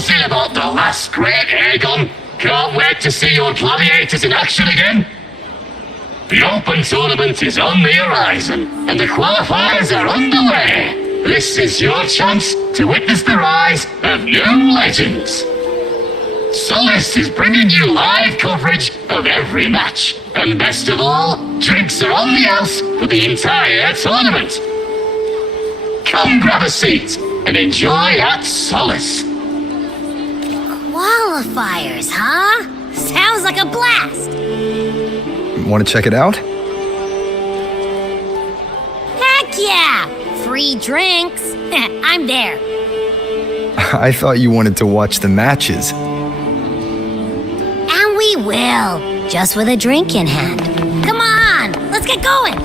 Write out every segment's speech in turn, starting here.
buzzing about the last great air gun? Can't wait to see your gladiators in action again. The Open Tournament is on the horizon, and the qualifiers are underway. This is your chance to witness the rise of new legends. Solace is bringing you live coverage of every match. And best of all, drinks are on the house for the entire tournament. Come grab a seat and enjoy at Solace. Qualifiers, huh? Sounds like a blast. Want to check it out? Heck yeah! Free drinks. I'm there. I thought you wanted to watch the matches. And we will. Just with a drink in hand. Come on, let's get going.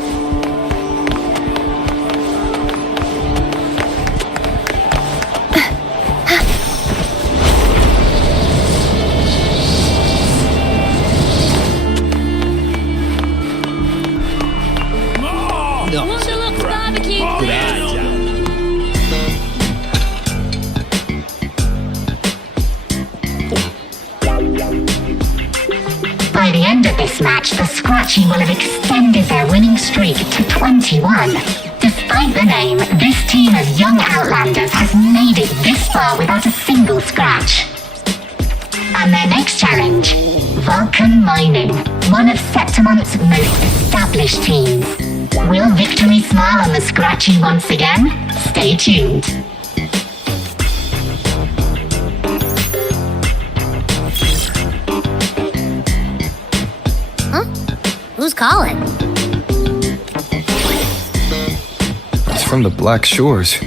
By the end of this match, the Scratchy will have extended their winning streak to 21. Despite the name, this team of young Outlanders has made it this far without a single scratch. And their next challenge, Vulcan Mining, one of Septimont's most established teams. Will victory smile on the Scratchy once again? Stay tuned. Who's calling? It's from the Black Shores.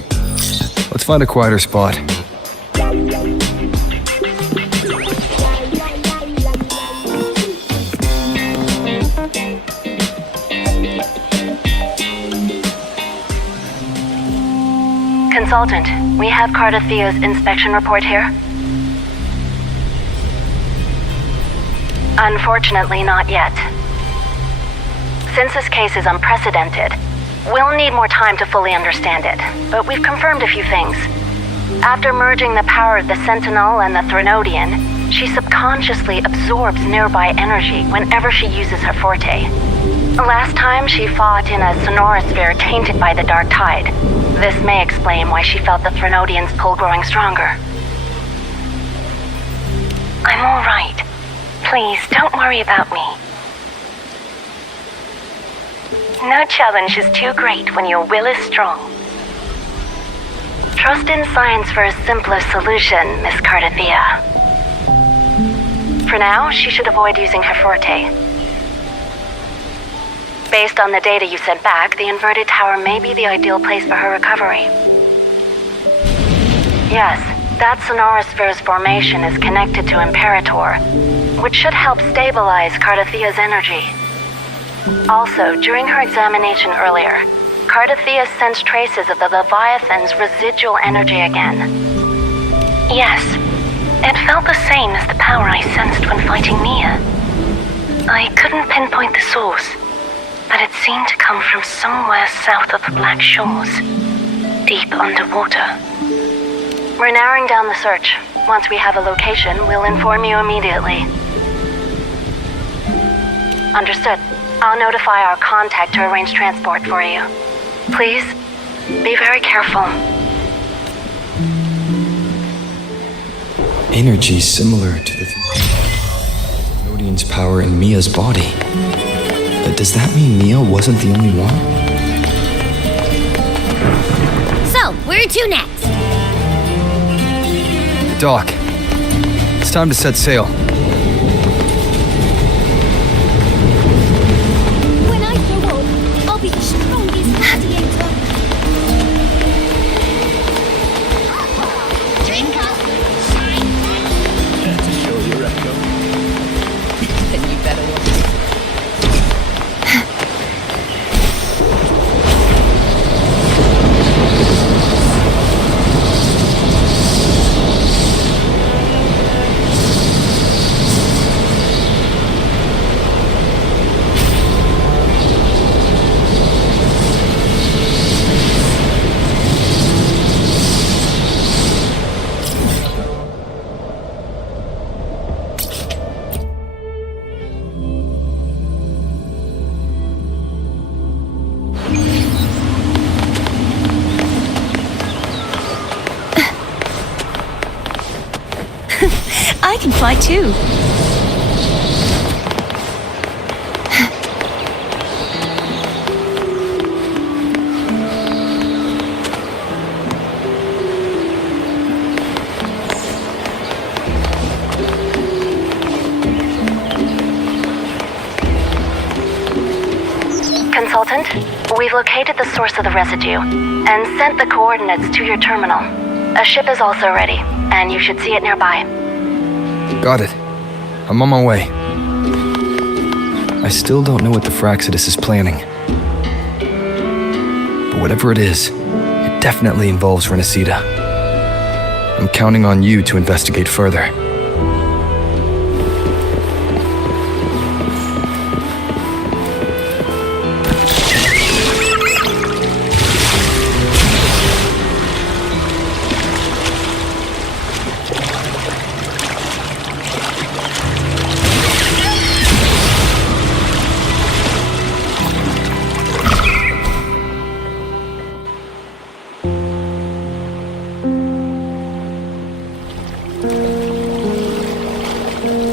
Let's find a quieter spot. Consultant, we have Cardathio's inspection report here. Unfortunately, not yet. Since this case is unprecedented, we'll need more time to fully understand it, but we've confirmed a few things. After merging the power of the Sentinel and the Threnodian, she subconsciously absorbs nearby energy whenever she uses her forte. Last time she fought in a sonorosphere tainted by the Dark Tide. This may explain why she felt the Threnodian's pull growing stronger. I'm all right. Please, don't worry about me. No challenge is too great when your will is strong. Trust in science for a simpler solution, Miss Cardathia. For now, she should avoid using her forte. Based on the data you sent back, the inverted tower may be the ideal place for her recovery. Yes, that sonorosphere's formation is connected to Imperator, which should help stabilize Cardathia's energy. Also, during her examination earlier, Cardathia sensed traces of the Leviathan's residual energy again. Yes, it felt the same as the power I sensed when fighting Mia. I couldn't pinpoint the source, but it seemed to come from somewhere south of the Black Shores, deep underwater. We're narrowing down the search. Once we have a location, we'll inform you immediately. Understood. I'll notify our contact to arrange transport for you. Please, be very careful. Energy similar to the Thenodian's power in Mia's body. But does that mean Mia wasn't the only one? So, where to next? The dock. It's time to set sail. When I grow old, I'll be the strongest gladiator. Drink up. To show you reckon. Then you better watch it. can fly too. Consultant, we've located the source of the residue and sent the coordinates to your terminal. A ship is also ready, and you should see it nearby. Got it. I'm on my way. I still don't know what the Fraxidus is planning. But whatever it is, it definitely involves Renacida. I'm counting on you to investigate further.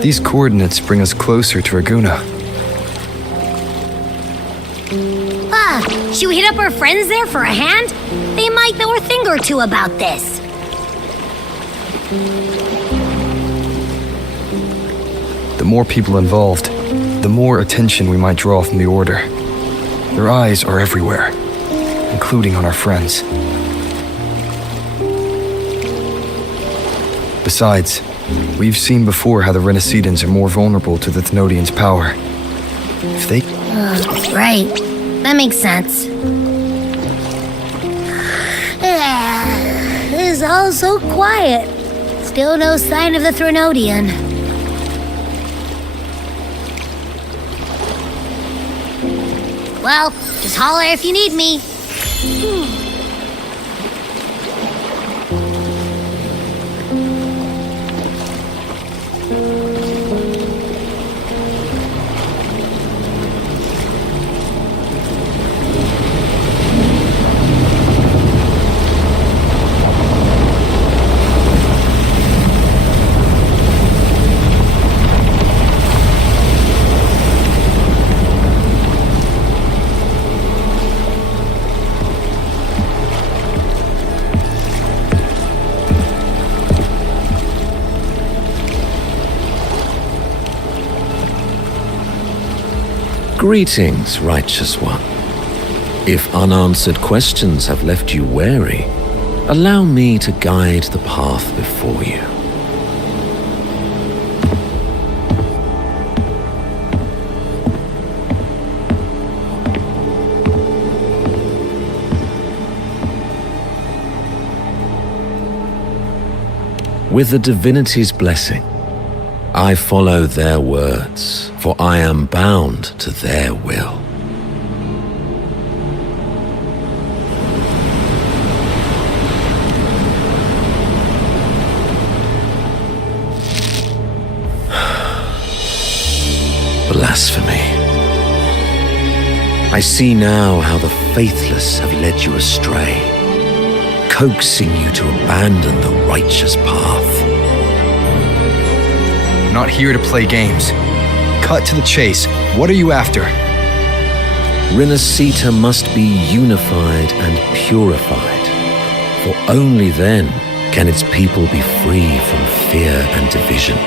These coordinates bring us closer to Raguna. Should we hit up our friends there for a hand? They might know a thing or two about this. The more people involved, the more attention we might draw from the Order. Their eyes are everywhere, including on our friends. Besides, we've seen before how the Renacidans are more vulnerable to the Thenodians' power. If they... Right. That makes sense. It's all so quiet. Still no sign of the Thenodian. Well, just holler if you need me. Greetings, Righteous One. If unanswered questions have left you wary, allow me to guide the path before you. With the divinity's blessing, I follow their words, for I am bound to their will. Blasphemy. I see now how the faithless have led you astray, coaxing you to abandon the righteous path. I'm not here to play games. Cut to the chase. What are you after? Renacita must be unified and purified, for only then can its people be free from fear and division.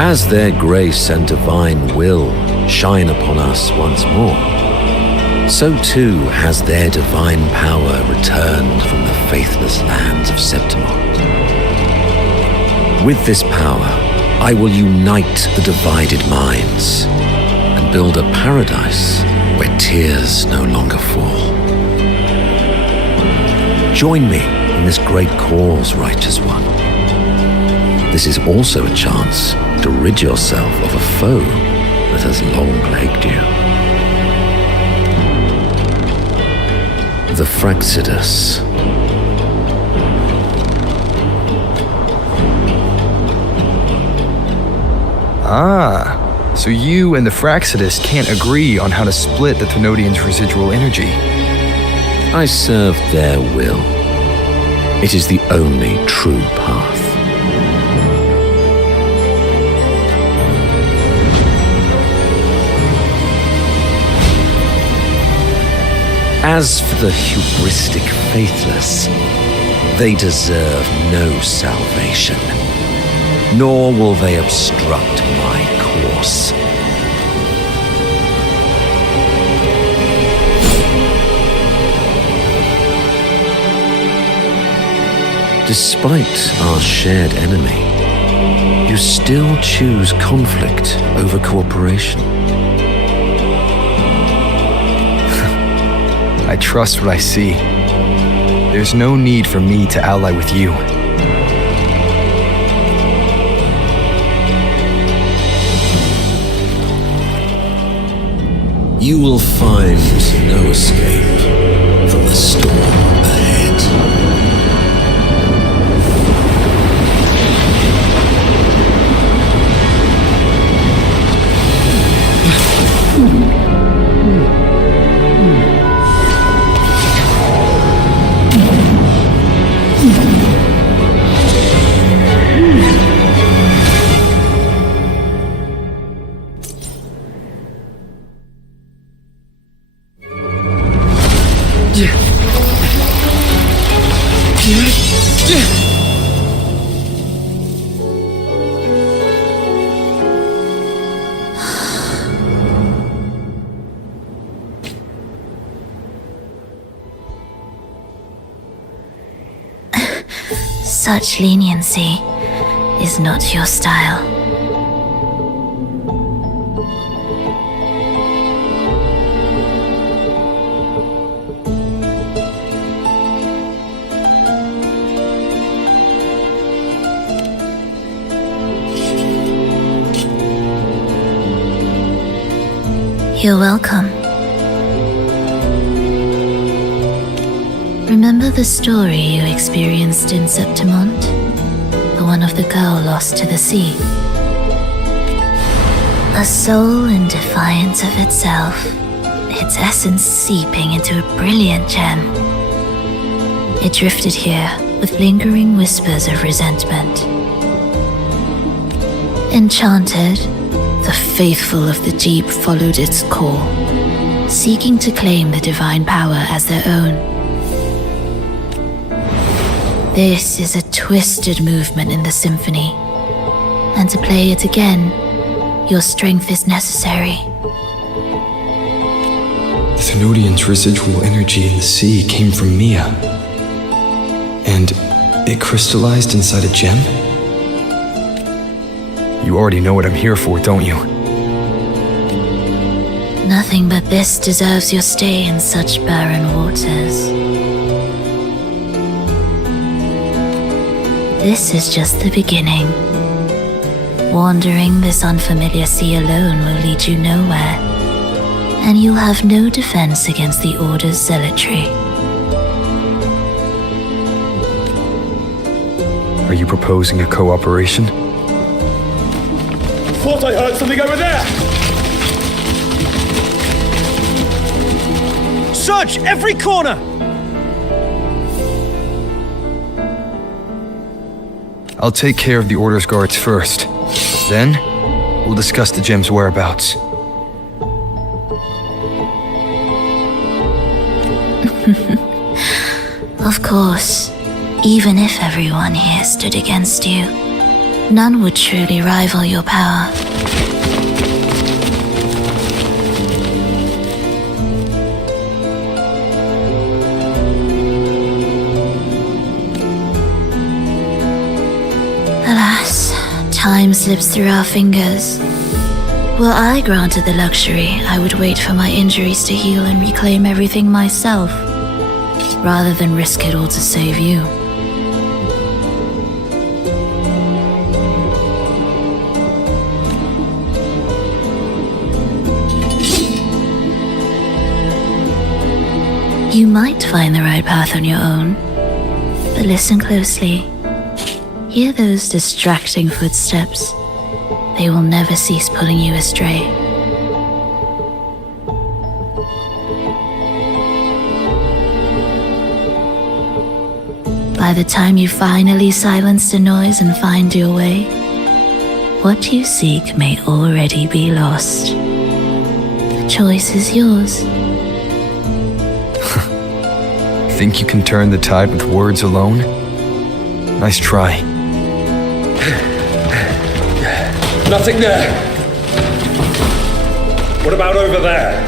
As their grace and divine will shine upon us once more, so too has their divine power returned from the faithless lands of Septimont. With this power, I will unite the divided minds and build a paradise where tears no longer fall. Join me in this great cause, Righteous One. This is also a chance to rid yourself of a foe that has long plagued you. The Fraxidus. Ah, So you and the Fraxidus can't agree on how to split the Thenodians' residual energy. I serve their will. It is the only true path. As for the hubristic faithless, they deserve no salvation, nor will they obstruct my course. Despite our shared enemy, you still choose conflict over cooperation. I trust what I see. There's no need for me to ally with you. You will find no escape from the storm ahead. Such leniency is not your style. You're welcome. Remember the story you experienced in Septimont? The one of the girl lost to the sea? A soul in defiance of itself, its essence seeping into a brilliant gem. It drifted here with lingering whispers of resentment. Enchanted, the faithful of the deep followed its call, seeking to claim the divine power as their own. This is a twisted movement in the symphony, and to play it again, your strength is necessary. The Thenodians' residual energy in the sea came from Mia. And it crystallized inside a gem? You already know what I'm here for, don't you? Nothing but this deserves your stay in such barren waters. This is just the beginning. Wandering this unfamiliar sea alone will lead you nowhere, and you'll have no defense against the Order's zealotry. Are you proposing a cooperation? Thought I heard something over there! Search every corner! I'll take care of the Order's guards first. Then, we'll discuss the gem's whereabouts. Of course, even if everyone here stood against you, none would truly rival your power. Alas, time slips through our fingers. Were I granted the luxury, I would wait for my injuries to heal and reclaim everything myself, rather than risk it all to save you. You might find the right path on your own, but listen closely. Hear those distracting footsteps. they will never cease pulling you astray. By the time you finally silence the noise and find your way, what you seek may already be lost. The choice is yours. Think you can turn the tide with words alone? Nice try. Nothing there. What about over there?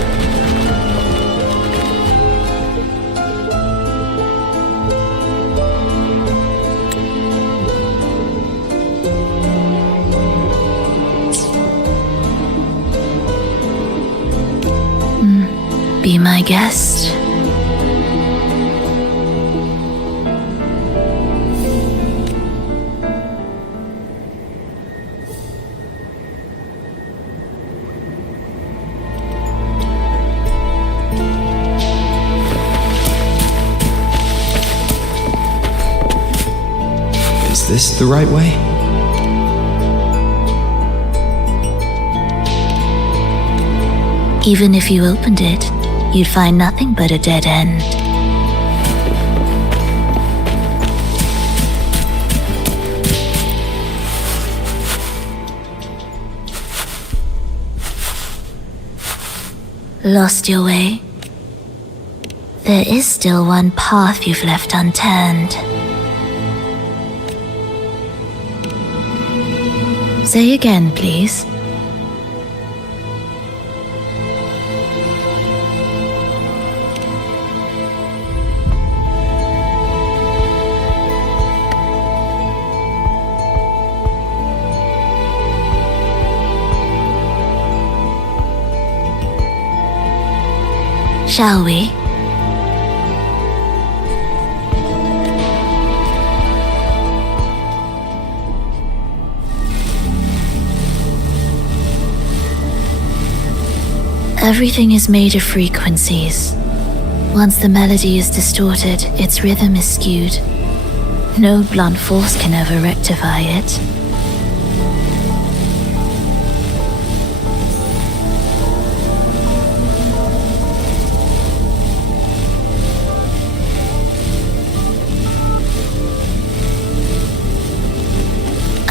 Be my guest. Is this the right way? Even if you opened it, you'd find nothing but a dead end. Lost your way? There is still one path you've left unturned. Say again, please. Shall we? Everything is made of frequencies. Once the melody is distorted, its rhythm is skewed. No blunt force can ever rectify it.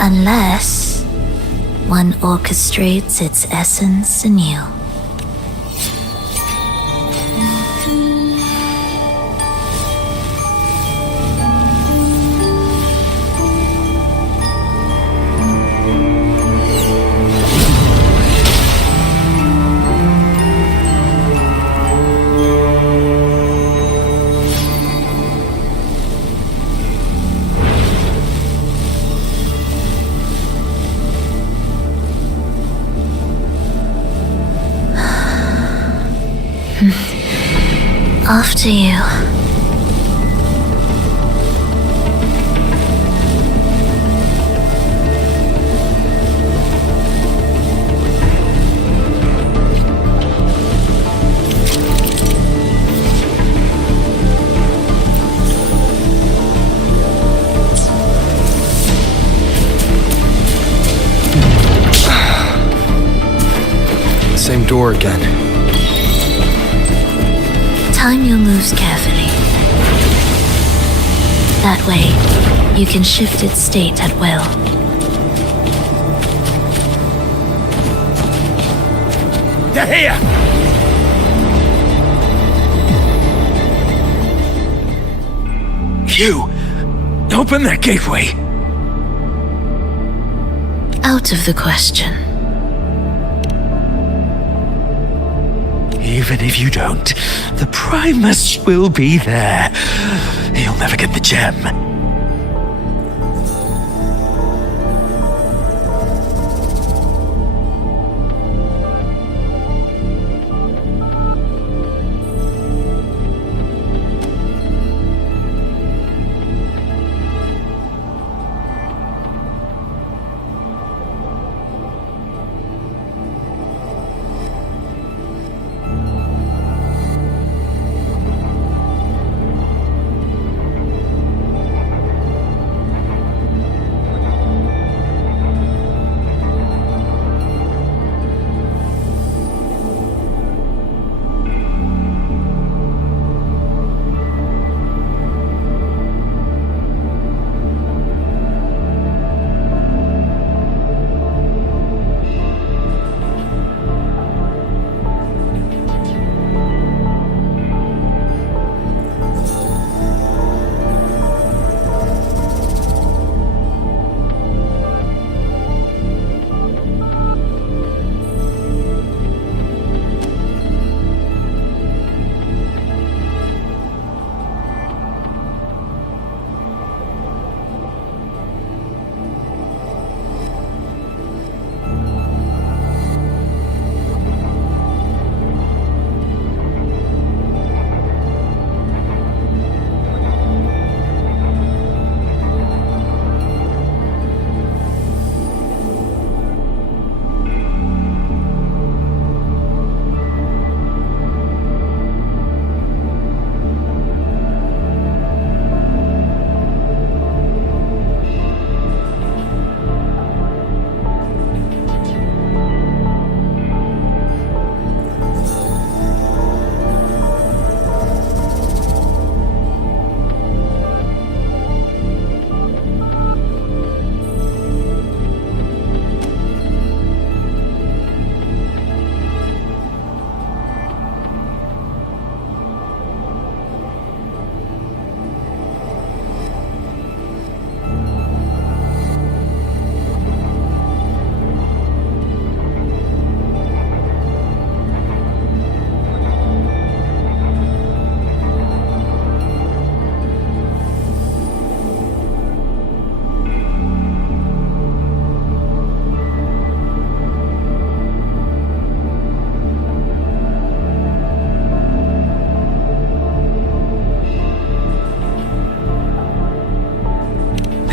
Unless one orchestrates its essence anew. After you. Same door again. Time your moves carefully. That way, you can shift its state at will. They're here! You! Open that gateway! Out of the question. Even if you don't, the Primus will be there. You'll never get the gem.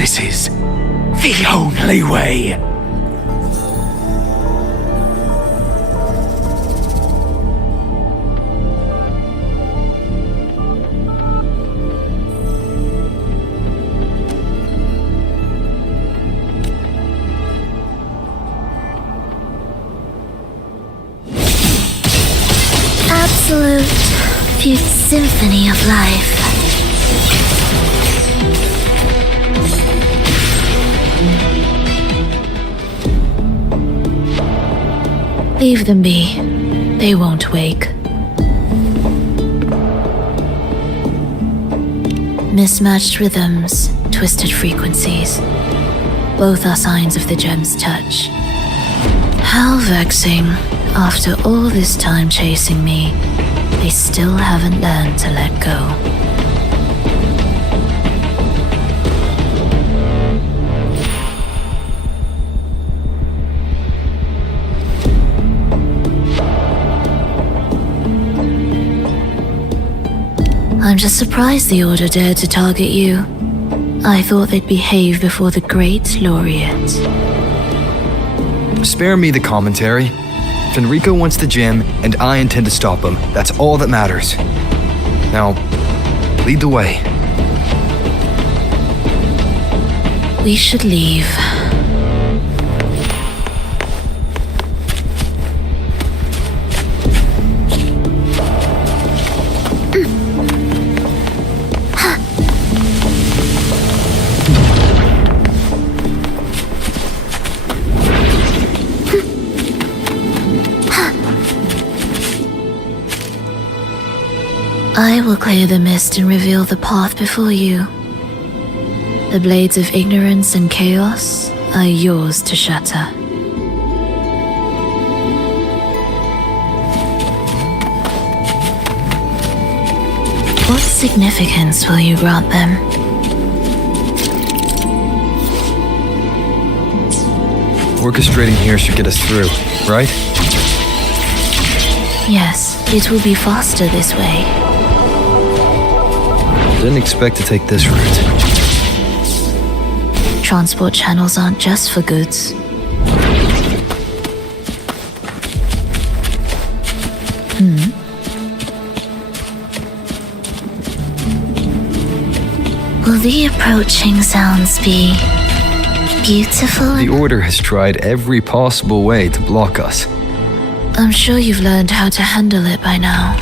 This is the only way. Absolute fugue symphony of life. Leave them be. They won't wake. Mismatched rhythms, twisted frequencies. Both are signs of the gem's touch. How vexing. After all this time chasing me, they still haven't learned to let go. I'm just surprised the Order dared to target you. I thought they'd behave before the great laureate. Spare me the commentary. Enrico wants the gem, and I intend to stop him. That's all that matters. Now, lead the way. We should leave. I will clear the mist and reveal the path before you. The blades of ignorance and chaos are yours to shatter. What significance will you grant them? Orchestrating here should get us through, right? Yes, it will be faster this way. Didn't expect to take this route. Transport channels aren't just for goods. Will the approaching sounds be beautiful? The Order has tried every possible way to block us. I'm sure you've learned how to handle it by now.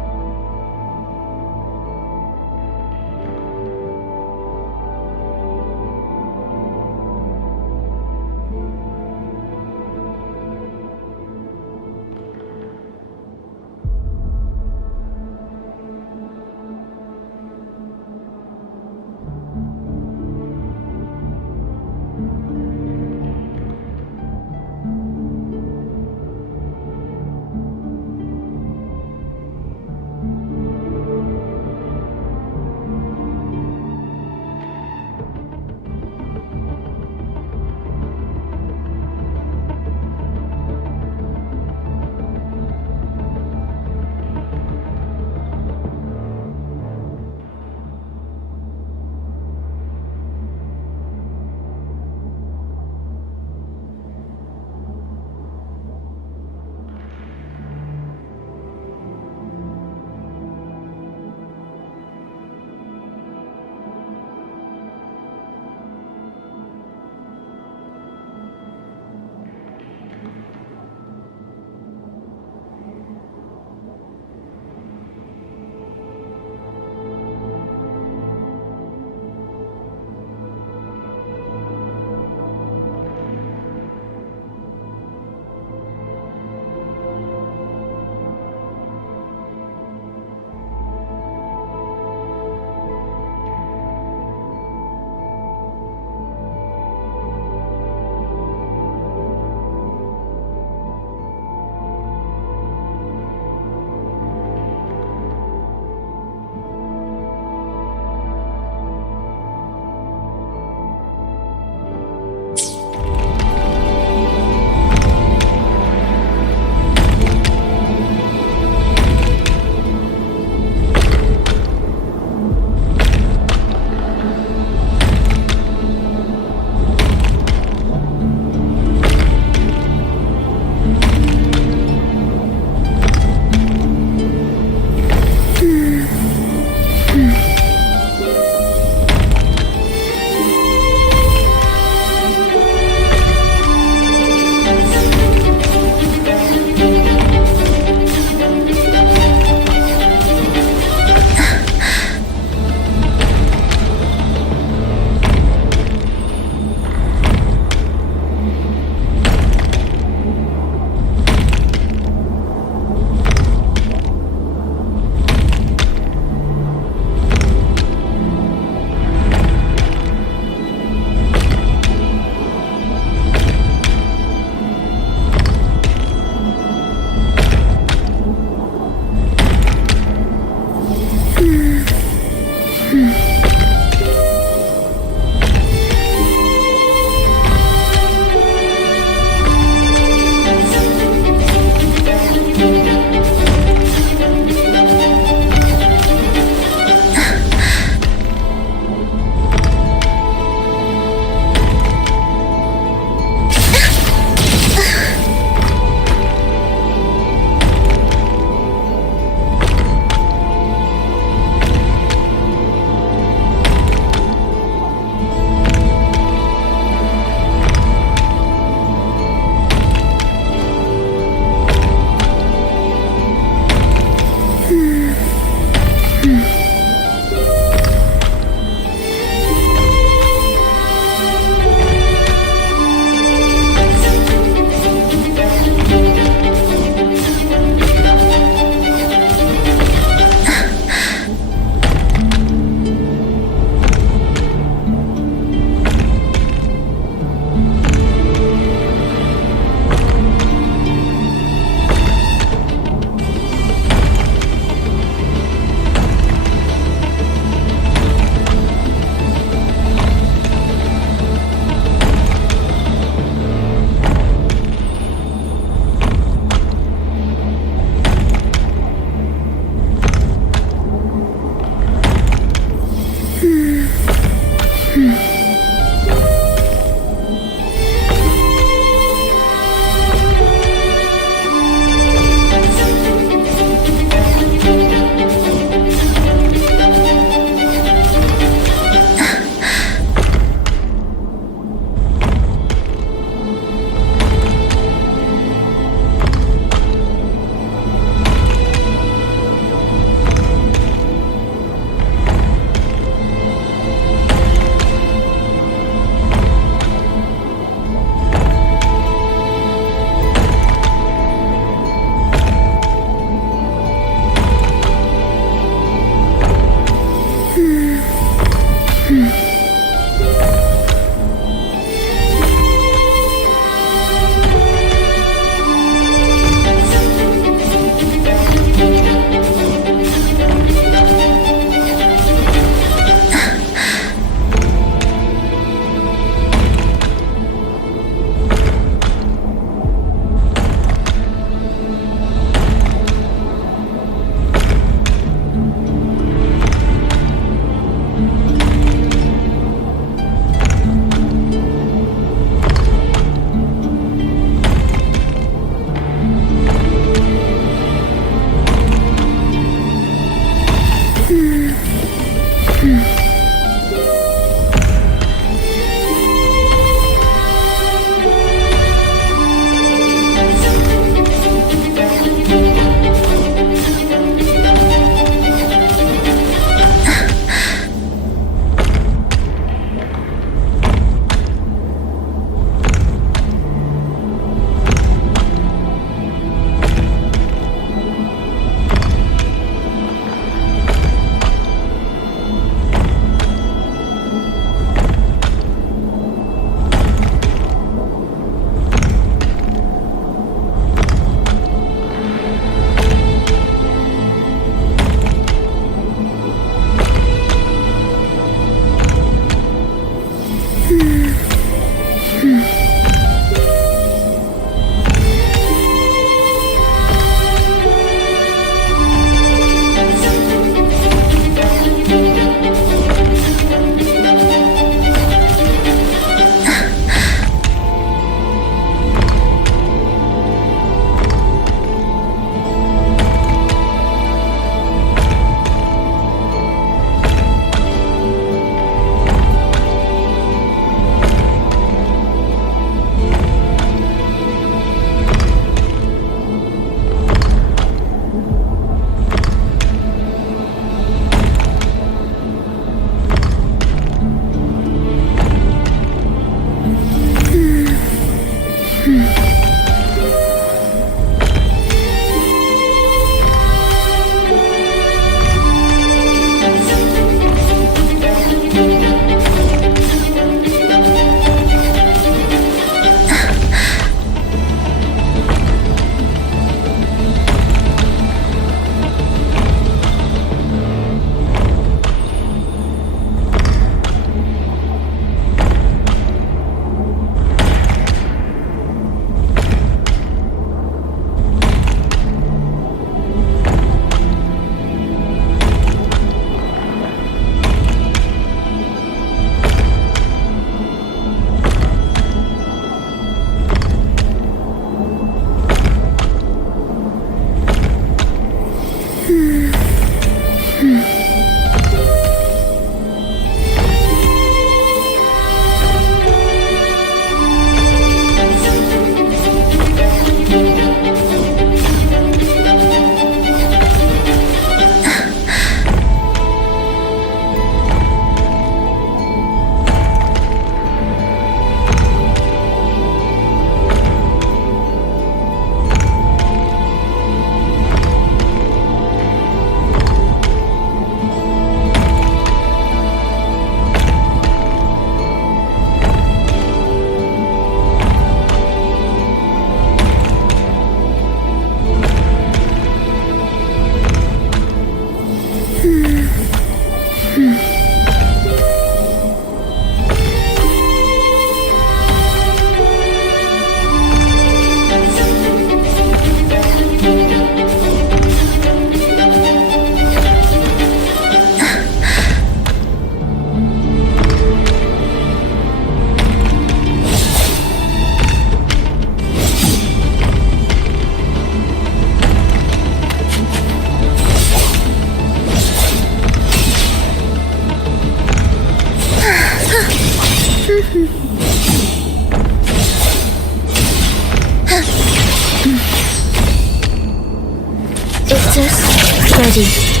Reactors ready.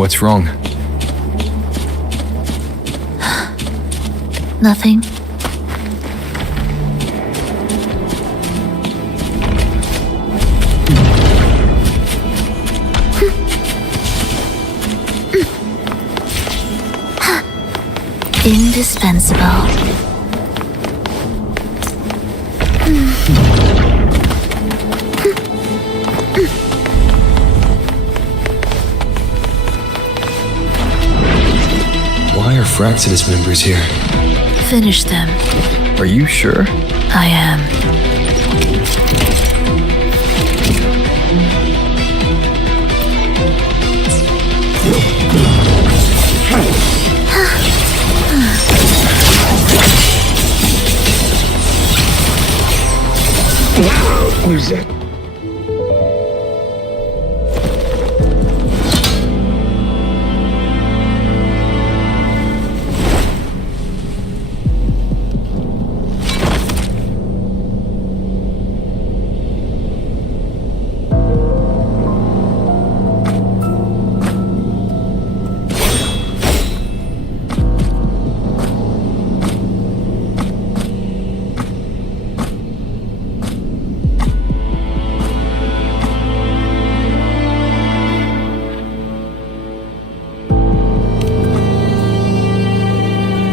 What's wrong? Nothing. Indispensable. Why are Fraxidus members here? Finish them. Are you sure? I am. Who's it?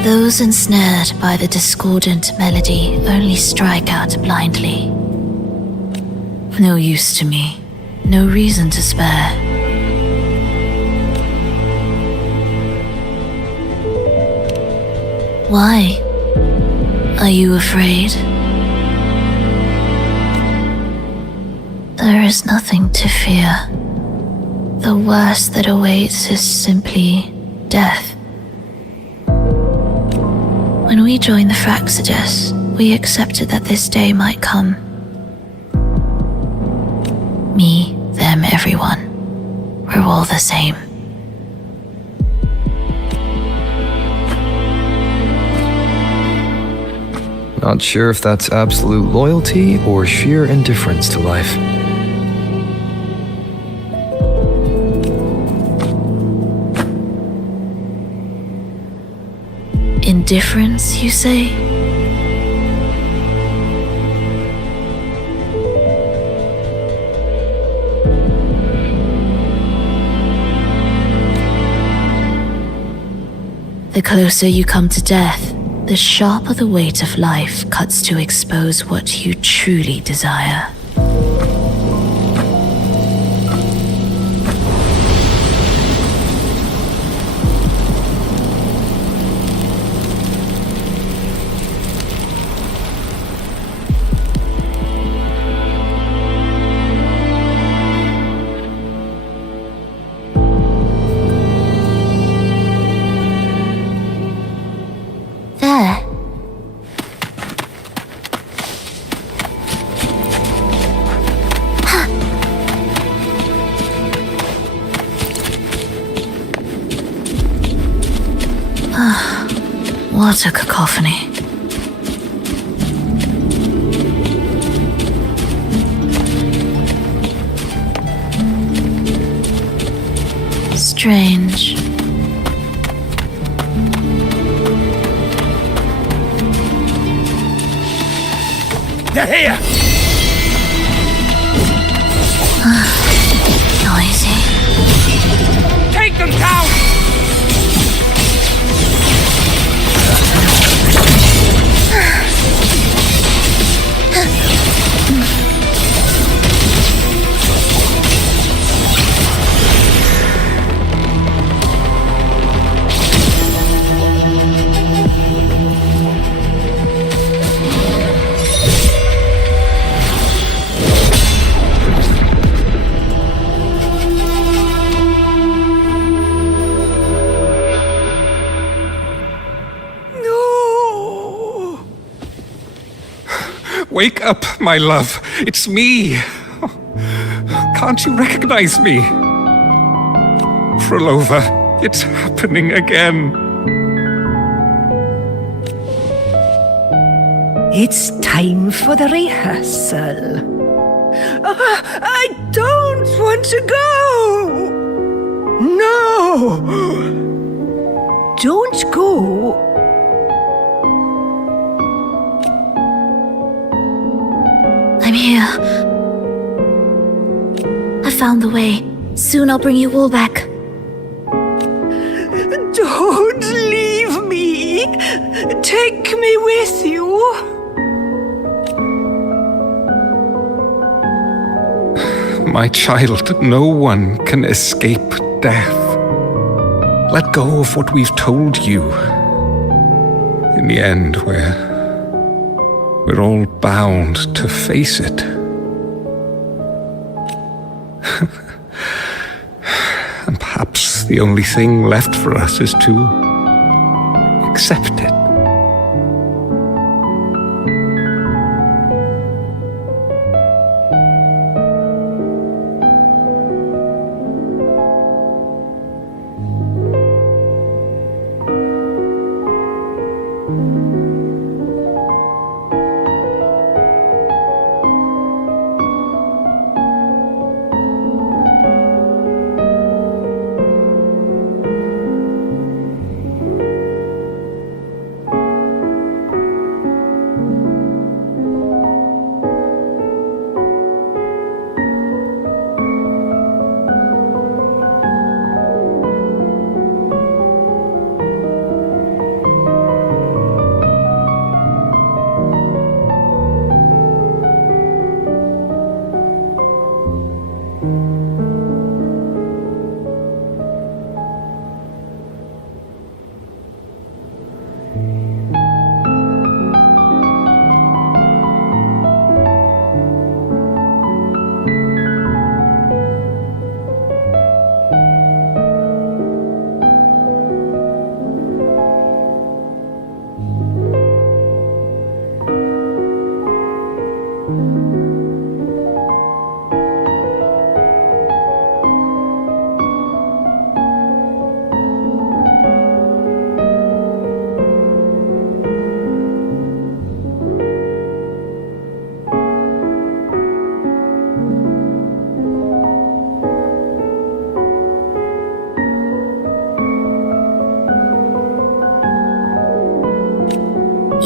Those ensnared by the discordant melody only strike out blindly. No use to me, no reason to spare. Why? Are you afraid? There is nothing to fear. The worst that awaits is simply death. When we joined the Fraxidus, we accepted that this day might come. Me, them, everyone. We're all the same. Not sure if that's absolute loyalty or sheer indifference to life. Indifference, you say? The closer you come to death, the sharper the weight of life cuts to expose what you truly desire. There. What a cacophony. Strange. They're here! Noisy. Take them down! Wake up, my love. It's me. Can't you recognize me? Frolova, it's happening again. It's time for the rehearsal. I don't want to go. No. found the way. Soon I'll bring you all back. Don't leave me. Take me with you. My child, no one can escape death. Let go of what we've told you. In the end, we're all bound to face it. And perhaps the only thing left for us is to accept it.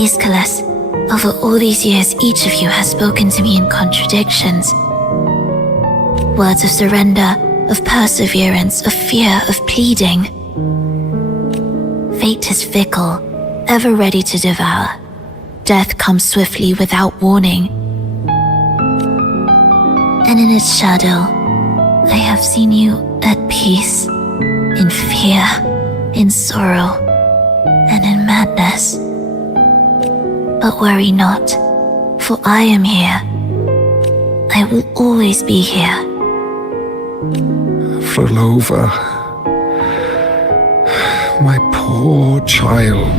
Aeschylus, over all these years, each of you has spoken to me in contradictions. Words of surrender, of perseverance, of fear, of pleading. Fate is fickle, ever ready to devour. Death comes swiftly without warning. And in its shadow, I have seen you at peace, in fear, in sorrow, and in madness. But worry not, for I am here. I will always be here. Frolova, my poor child.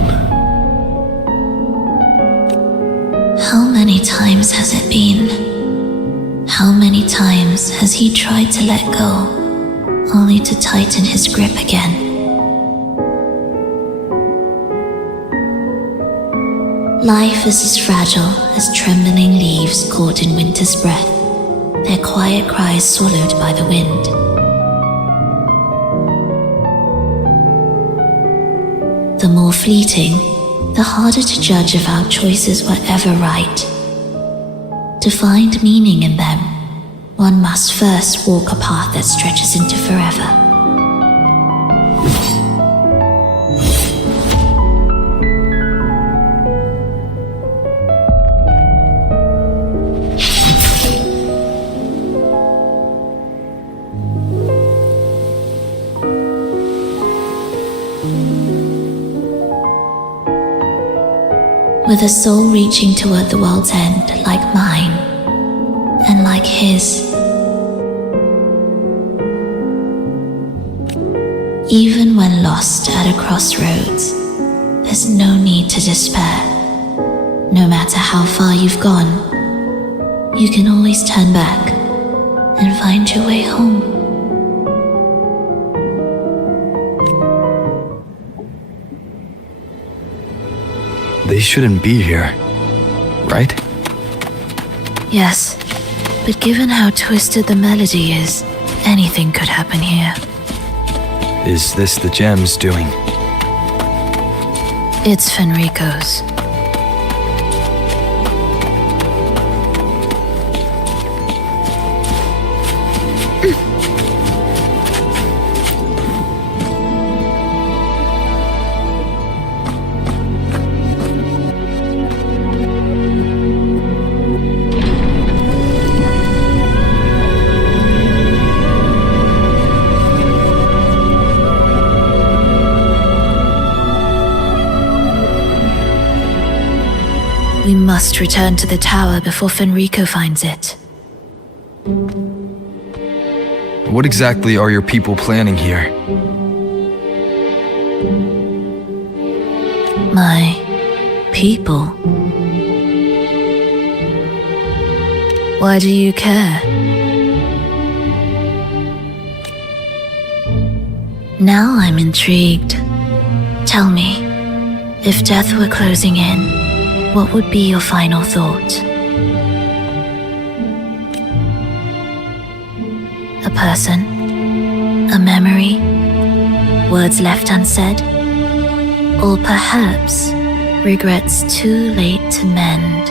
How many times has it been? How many times has he tried to let go, only to tighten his grip again? Life is as fragile as trembling leaves caught in winter's breath, their quiet cries swallowed by the wind. The more fleeting, the harder to judge if our choices were ever right. To find meaning in them, one must first walk a path that stretches into forever. With a soul reaching toward the world's end like mine, and like his. Even when lost at a crossroads, there's no need to despair. No matter how far you've gone, you can always turn back and find your way home. They shouldn't be here, right? Yes, but given how twisted the melody is, anything could happen here. Is this the gem's doing? It's Fenrico's. We must return to the tower before Fenrico finds it. What exactly are your people planning here? My people? Why do you care? Now I'm intrigued. Tell me, if death were closing in, what would be your final thought? A person? A memory? Words left unsaid? Or perhaps regrets too late to mend?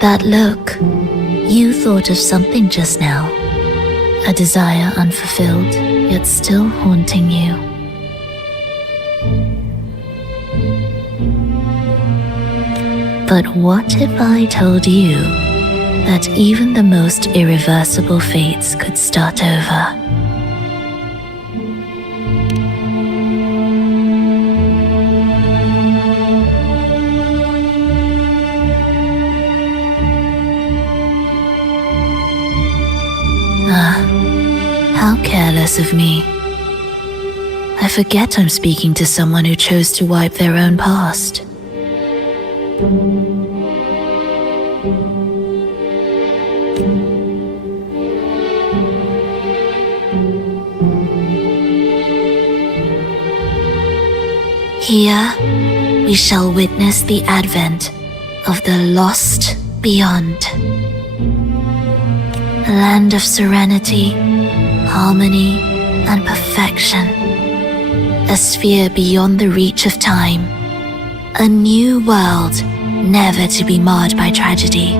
That look. You thought of something just now. A desire unfulfilled, yet still haunting you. But what if I told you that even the most irreversible fates could start over? How careless of me. I forget I'm speaking to someone who chose to wipe their own past. Here, we shall witness the advent of the lost beyond. A land of serenity, harmony, and perfection. A sphere beyond the reach of time. A new world, never to be marred by tragedy.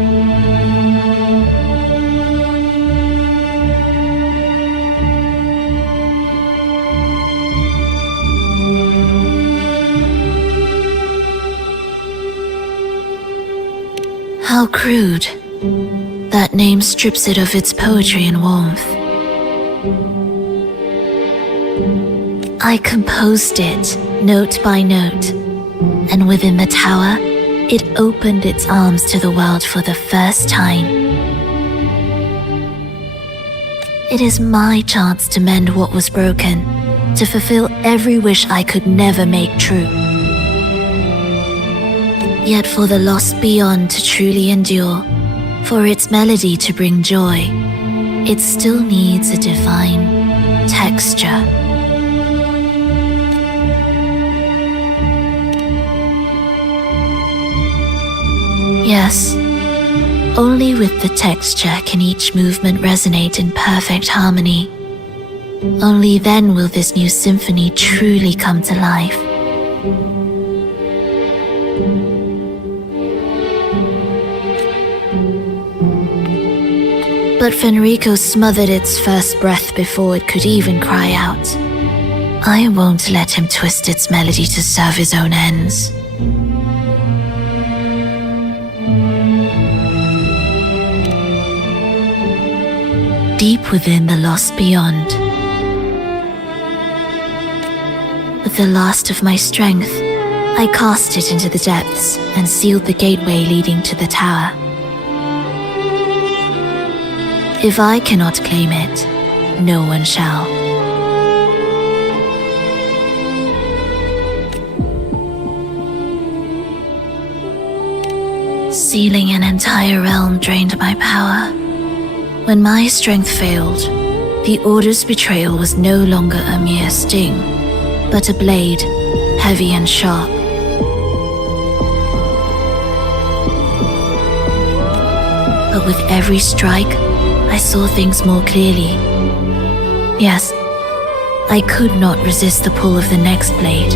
How crude. That name strips it of its poetry and warmth. I composed it, note by note, and within the tower, it opened its arms to the world for the first time. It is my chance to mend what was broken, to fulfill every wish I could never make true. Yet for the lost beyond to truly endure, for its melody to bring joy, it still needs a divine texture. Yes, only with the texture can each movement resonate in perfect harmony. Only then will this new symphony truly come to life. But Fenrico smothered its first breath before it could even cry out. I won't let him twist its melody to serve his own ends. Deep within the lost beyond, with the last of my strength, I cast it into the depths and sealed the gateway leading to the tower. If I cannot claim it, no one shall. Sealing an entire realm drained my power. When my strength failed, the Order's betrayal was no longer a mere sting, but a blade, heavy and sharp. But with every strike, I saw things more clearly. Yes, I could not resist the pull of the next blade.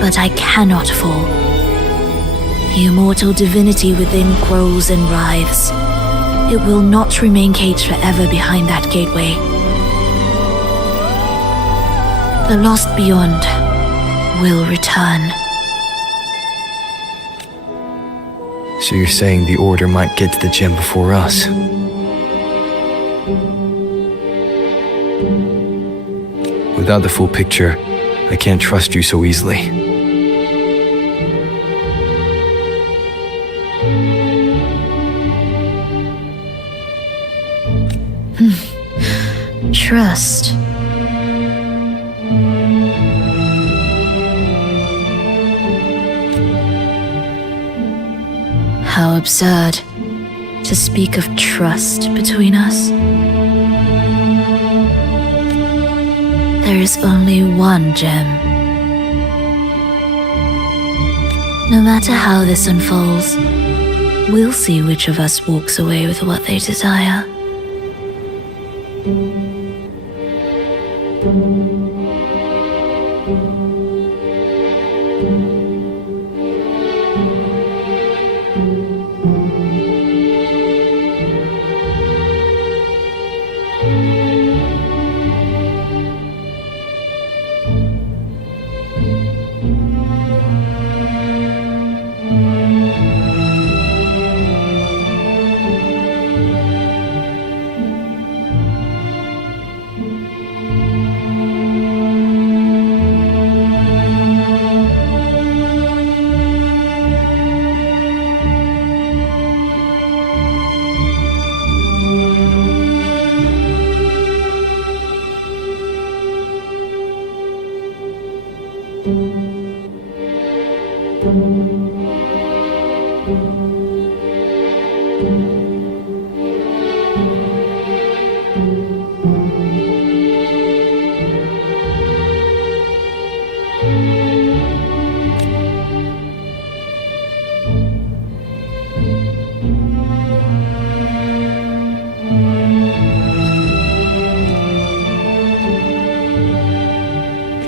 But I cannot fall. The immortal divinity within grows and writhes. It will not remain caged forever behind that gateway. The lost beyond will return. So you're saying the Order might get to the gem before us? Without the full picture, I can't trust you so easily. Trust. How absurd to speak of trust between us. There is only one gem. No matter how this unfolds, we'll see which of us walks away with what they desire.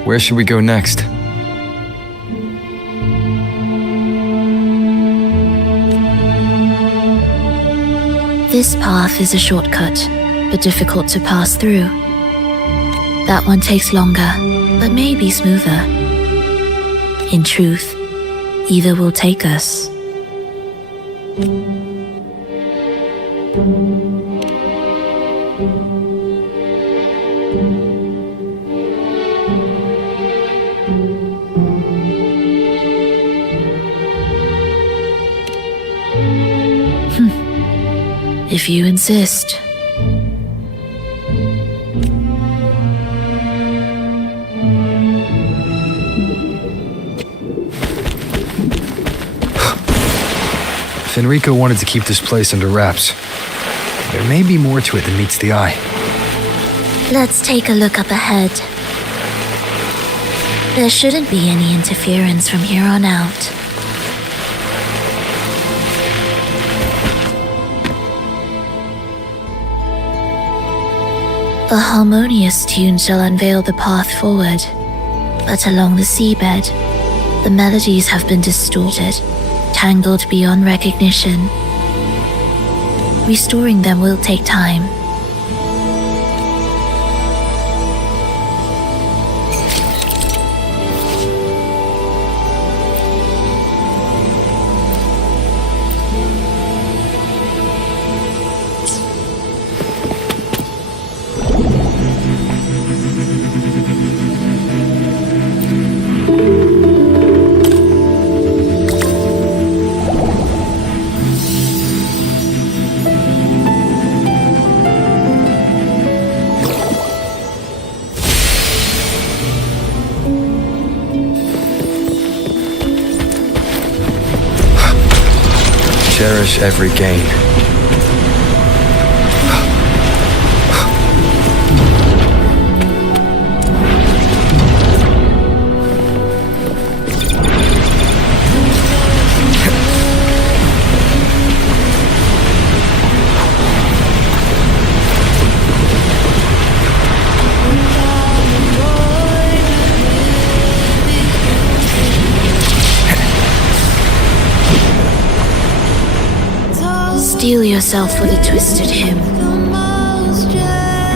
Where should we go next? This path is a shortcut, but difficult to pass through. That one takes longer, but may be smoother. In truth, either will take us. If you insist. If Enrico wanted to keep this place under wraps, there may be more to it than meets the eye. Let's take a look up ahead. There shouldn't be any interference from here on out. A harmonious tune shall unveil the path forward, but along the seabed, the melodies have been distorted, tangled beyond recognition. Restoring them will take time. Cherish every gain. steel yourself for the twisted hymn.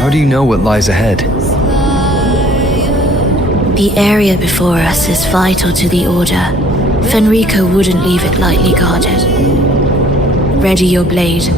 How do you know what lies ahead? The area before us is vital to the Order. Fenrico wouldn't leave it lightly guarded. Ready your blade.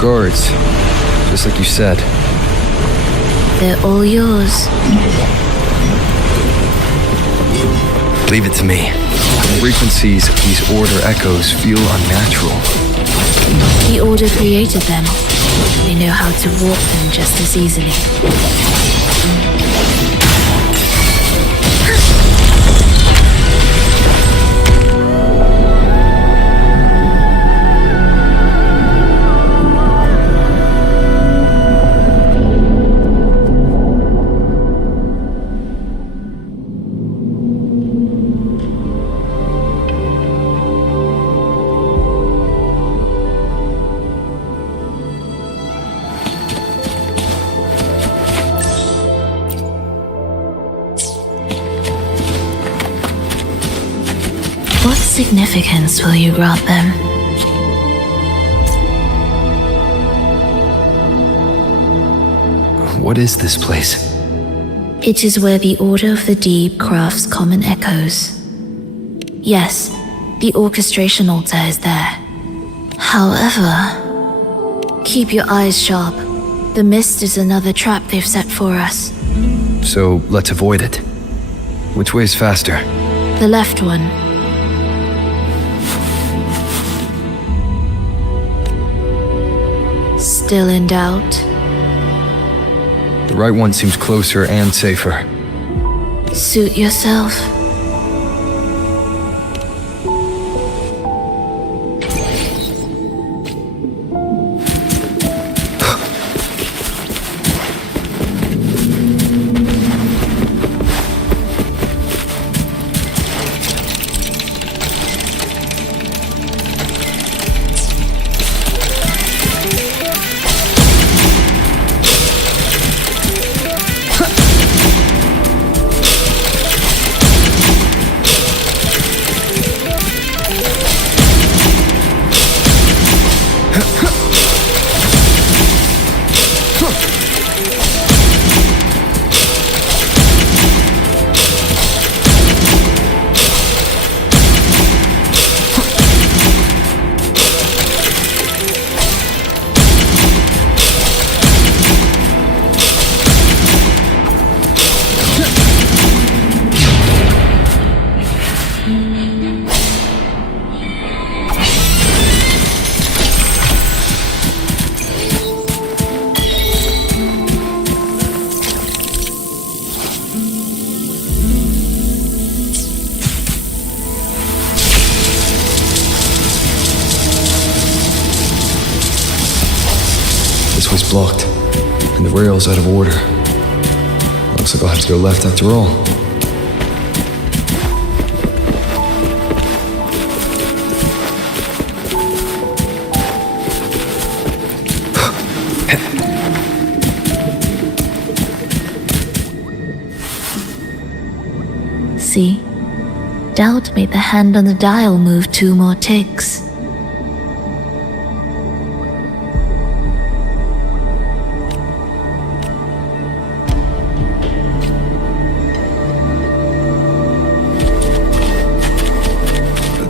Guards, just like you said. They're all yours. Leave it to me. The frequencies of these Order echoes feel unnatural. The Order created them. They know how to warp them just as easily. What significance will you grant them? What is this place? It is where the Order of the Deep crafts common echoes. Yes, the orchestration altar is there. However, keep your eyes sharp. The mist is another trap they've set for us. So let's avoid it. Which way is faster? The left one. Still in doubt? The right one seems closer and safer. Suit yourself. This way's blocked, and the rail's out of order. Looks like I'll have to go left after all. See? Doubt made the hand on the dial move 2 more ticks.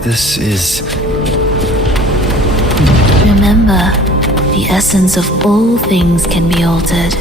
This is... Remember, the essence of all things can be altered.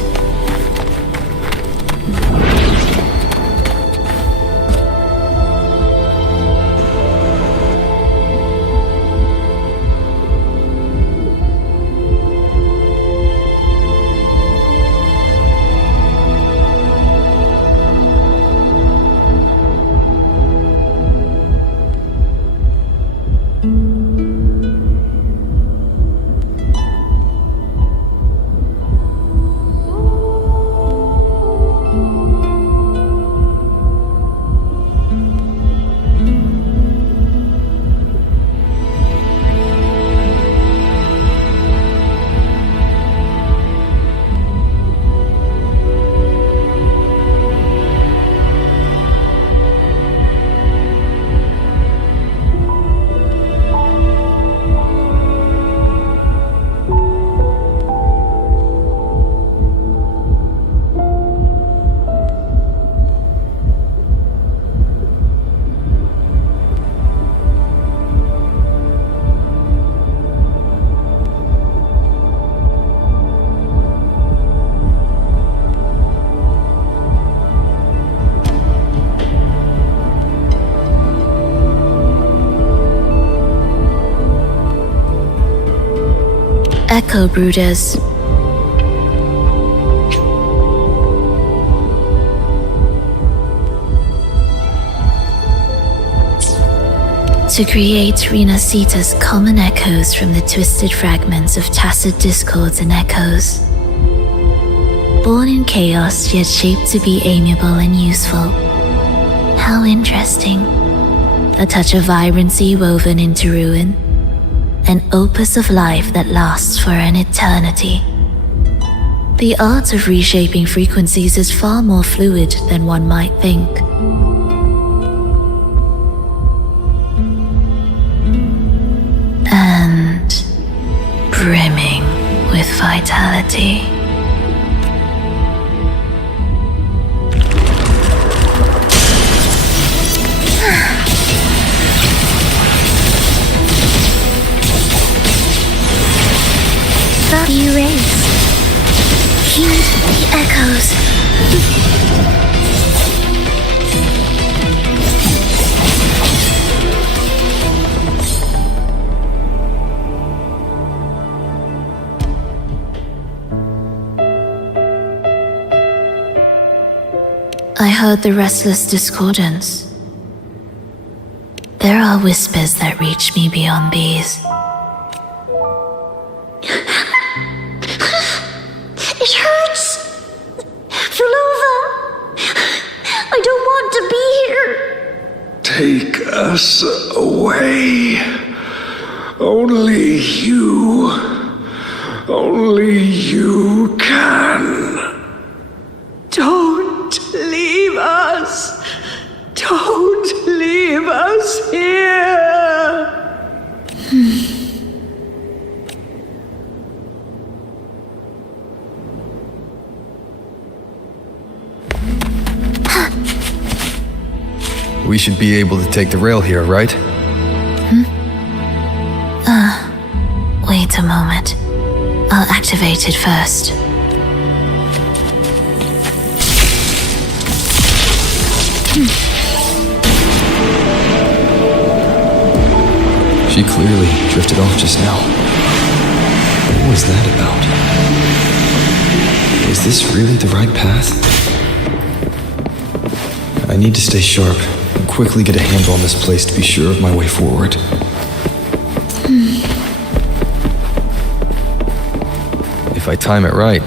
Echo Brooders. To create Rena Sita's common echoes from the twisted fragments of tacit discords and echoes. Born in chaos, yet shaped to be amiable and useful. How interesting. A touch of vibrancy woven into ruin. An opus of life that lasts for an eternity. The art of reshaping frequencies is far more fluid than one might think. And brimming with vitality. You race. Heed the echoes. I heard the restless discordance. There are whispers that reach me beyond these. It hurts! Fulova! I don't want to be here! Take us away. Only you can. Don't leave us! Don't leave us here! We should be able to take the rail here, right? Wait a moment. I'll activate it first. She clearly drifted off just now. What was that about? Is this really the right path? I need to stay sharp and quickly get a handle on this place to be sure of my way forward. If I time it right,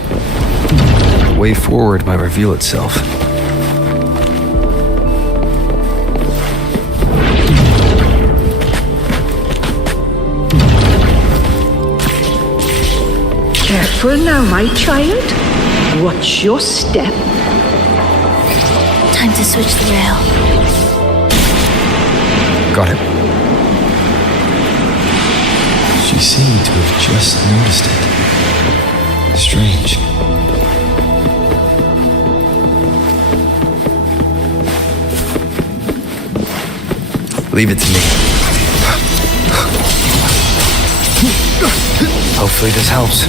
the way forward might reveal itself. Careful now, my child. Watch your step. Time to switch the rail. Got it. She seemed to have just noticed it. Strange. Leave it to me. Hopefully this helps.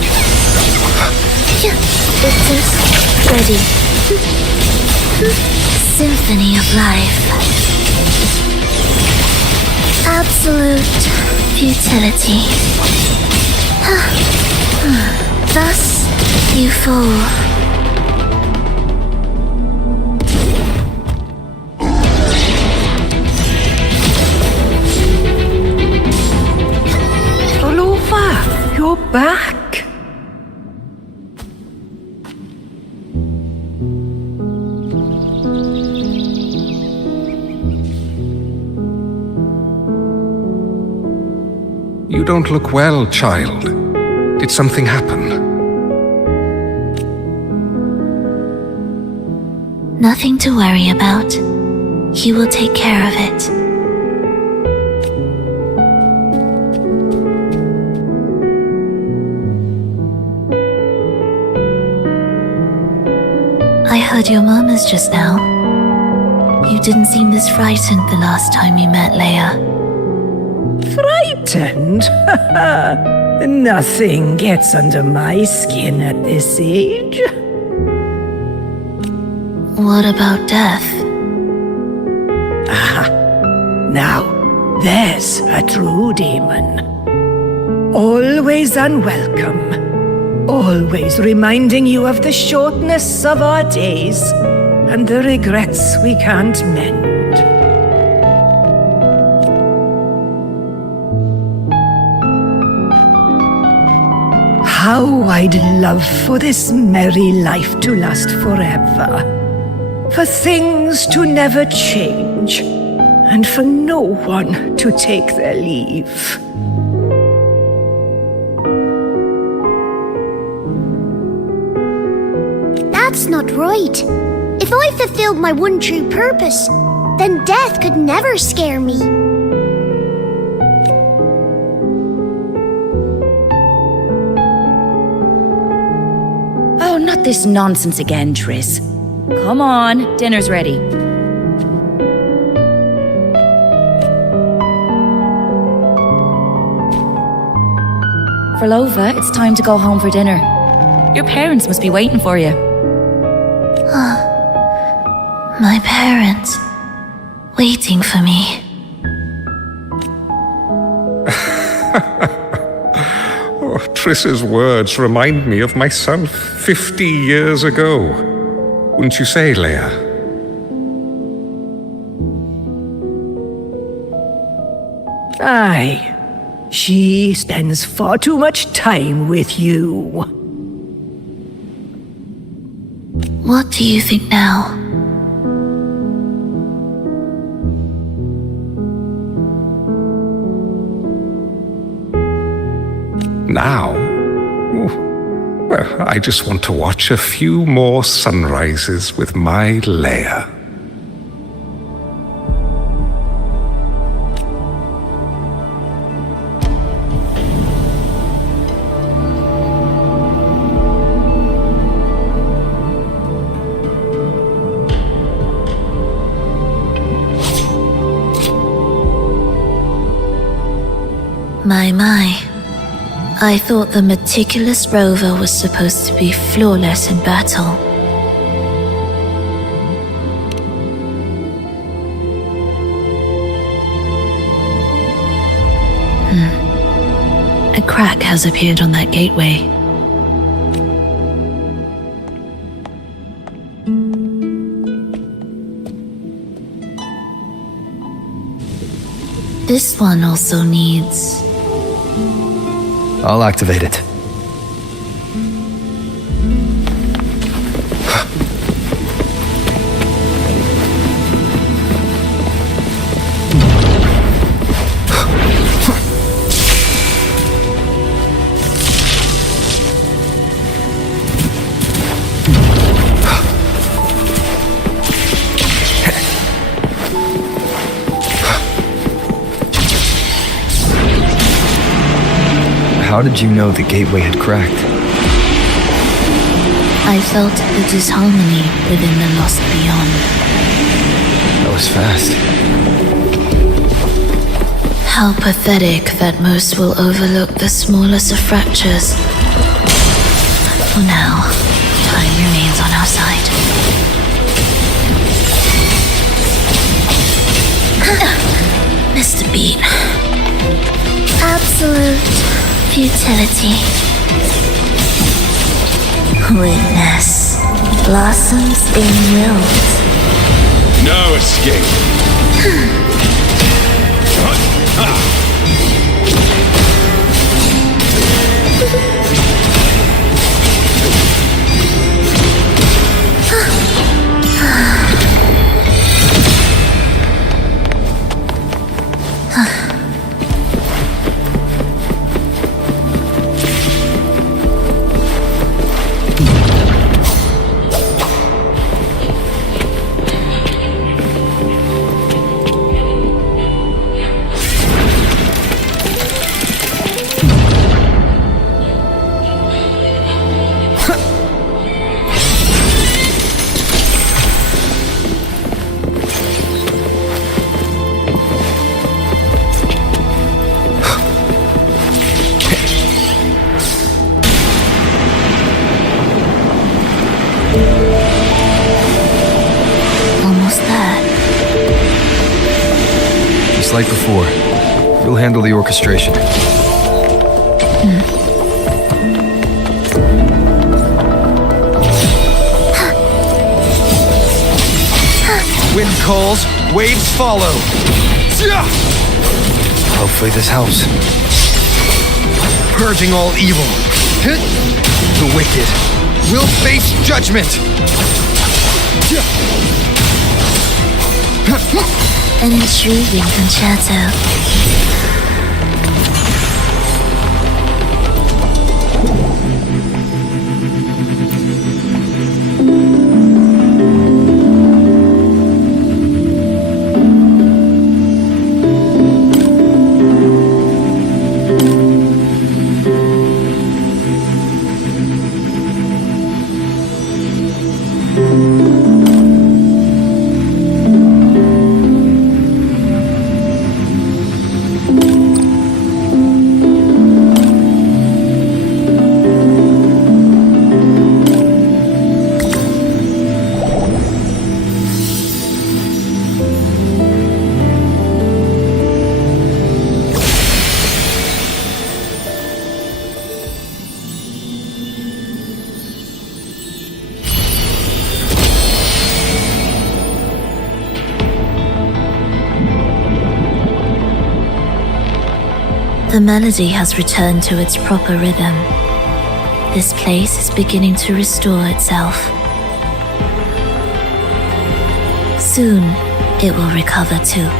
It's ready. Symphony of life. Absolute futility. Thus, you fall. You're back. You don't look well, child. Did something happen? Nothing to worry about. He will take care of it. I heard your murmurs just now. You didn't seem this frightened the last time you met Leia. Frightened? Nothing gets under my skin at this age. What about death? Now, there's a true demon. Always unwelcome. Always reminding you of the shortness of our days and the regrets we can't mend. How I'd love for this merry life to last forever. For things to never change, and for no one to take their leave. That's not right. If I fulfilled my one true purpose, then death could never scare me. Oh, not this nonsense again, Triss. Come on, dinner's ready. Frolova, it's time to go home for dinner. Your parents must be waiting for you. My parents, waiting for me. Oh, Triss's words remind me of myself 50 years ago. Wouldn't you say, Leia? Aye. She spends far too much time with you. What do you think now? Now? Ooh. Well, I just want to watch a few more sunrises with my Leia. My. I thought the meticulous rover was supposed to be flawless in battle. A crack has appeared on that gateway. This one also needs... I'll activate it. How did you know the gateway had cracked? I felt the disharmony within the lost beyond. That was fast. How pathetic that most will overlook the smallest of fractures. For now, time remains on our side. Missed a beat. Absolute futility. Witness blossoms in wilt. No escape. Almost there. Just like before, we'll handle the orchestration. Wind calls, waves follow. Hopefully this helps. Purging all evil. The wicked will face judgment. An intriguing concerto. The melody has returned to its proper rhythm. This place is beginning to restore itself. Soon, it will recover too.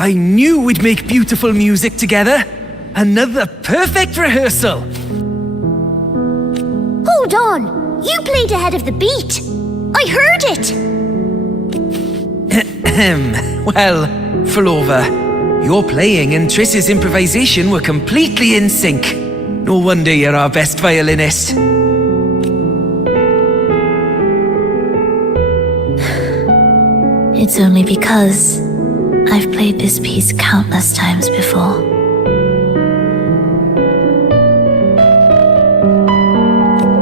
I knew we'd make beautiful music together. Another perfect rehearsal. Hold on! You played ahead of the beat! I heard it! Well, Flova, your playing and Triss's improvisation were completely in sync. No wonder you're our best violinist. It's only because I've played this piece countless times before.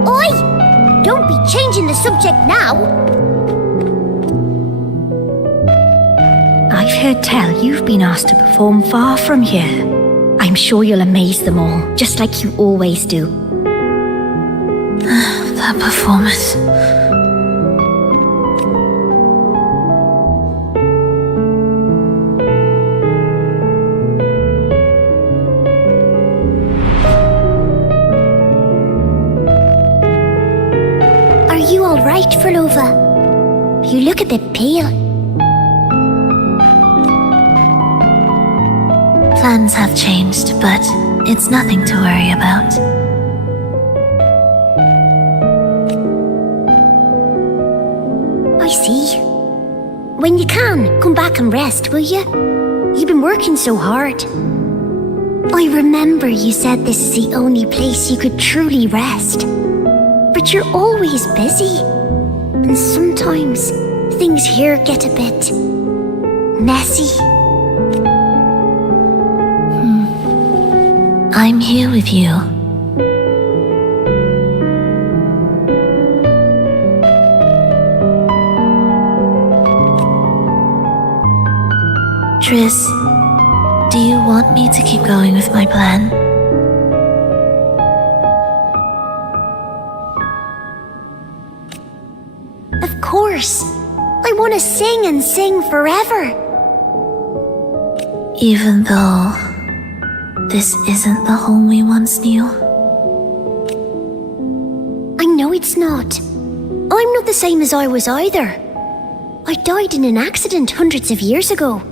Oi! Don't be changing the subject now! I've heard tell you've been asked to perform far from here. I'm sure you'll amaze them all, just like you always do. That performance. Are you alright, Flova? You look a bit pale. Plans have changed, but it's nothing to worry about. I see. When you can, come back and rest, will you? You've been working so hard. I remember you said this is the only place you could truly rest. But you're always busy. And sometimes things here get a bit messy. I'm here with you. Triss, do you want me to keep going with my plan? Of course. I want to sing and sing forever. Even though this isn't the home we once knew. I know it's not. I'm not the same as I was either. I died in an accident hundreds of years ago.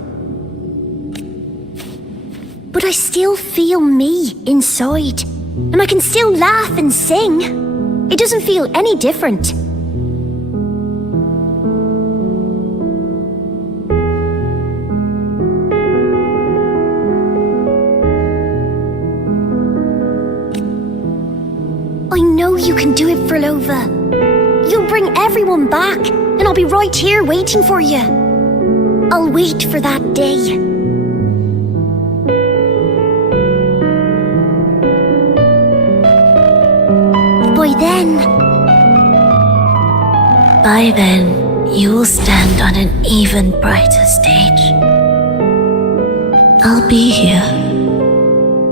But I still feel me inside. And I can still laugh and sing. It doesn't feel any different. I know you can do it, Flova. You'll bring everyone back, and I'll be right here waiting for you. I'll wait for that day. By then, you will stand on an even brighter stage. I'll be here.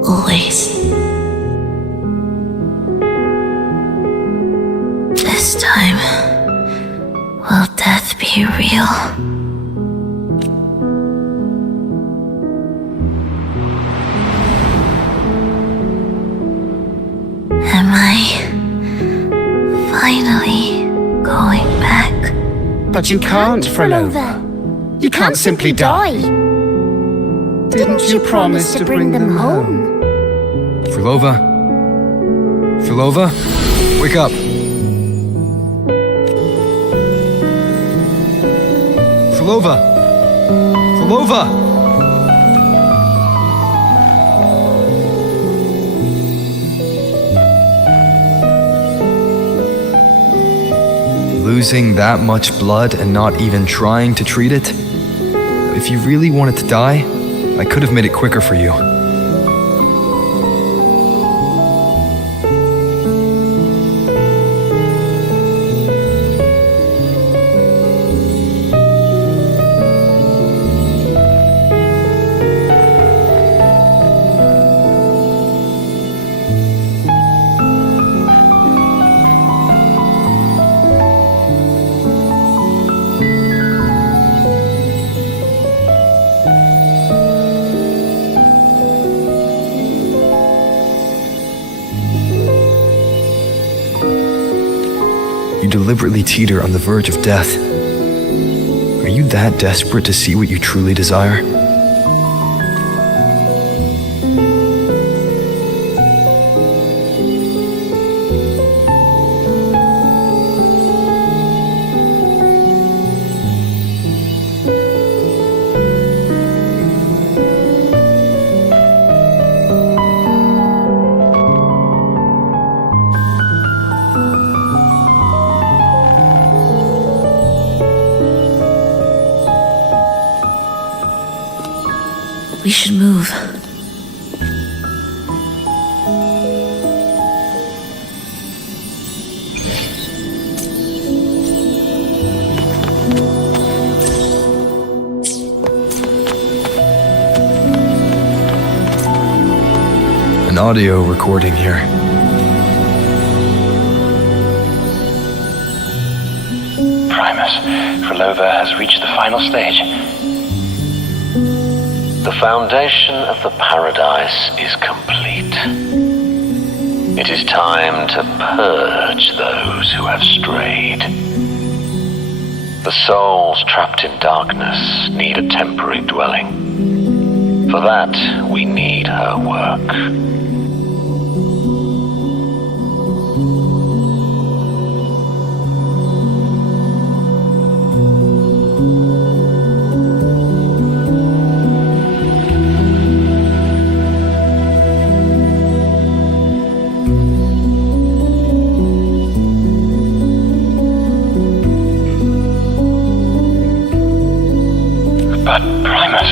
Always. This time, will death be real? Am I finally going back? But you can't, Flova. You can't simply die. Didn't you promise to bring them home? Flova? Flova? Wake up! Flova! Flova! Losing that much blood and not even trying to treat it? If you really wanted to die, I could have made it quicker for you. You deliberately teeter on the verge of death. Are you that desperate to see what you truly desire? We should move. An audio recording here. Primus, Frolova has reached the final stage. The foundation of the paradise is complete. It is time to purge those who have strayed. The souls trapped in darkness need a temporary dwelling. For that, we need her work. But, Primus...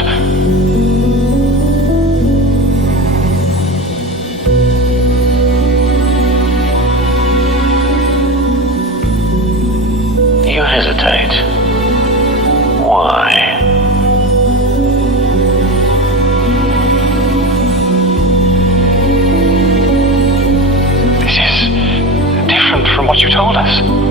You hesitate. Why? This is different from what you told us.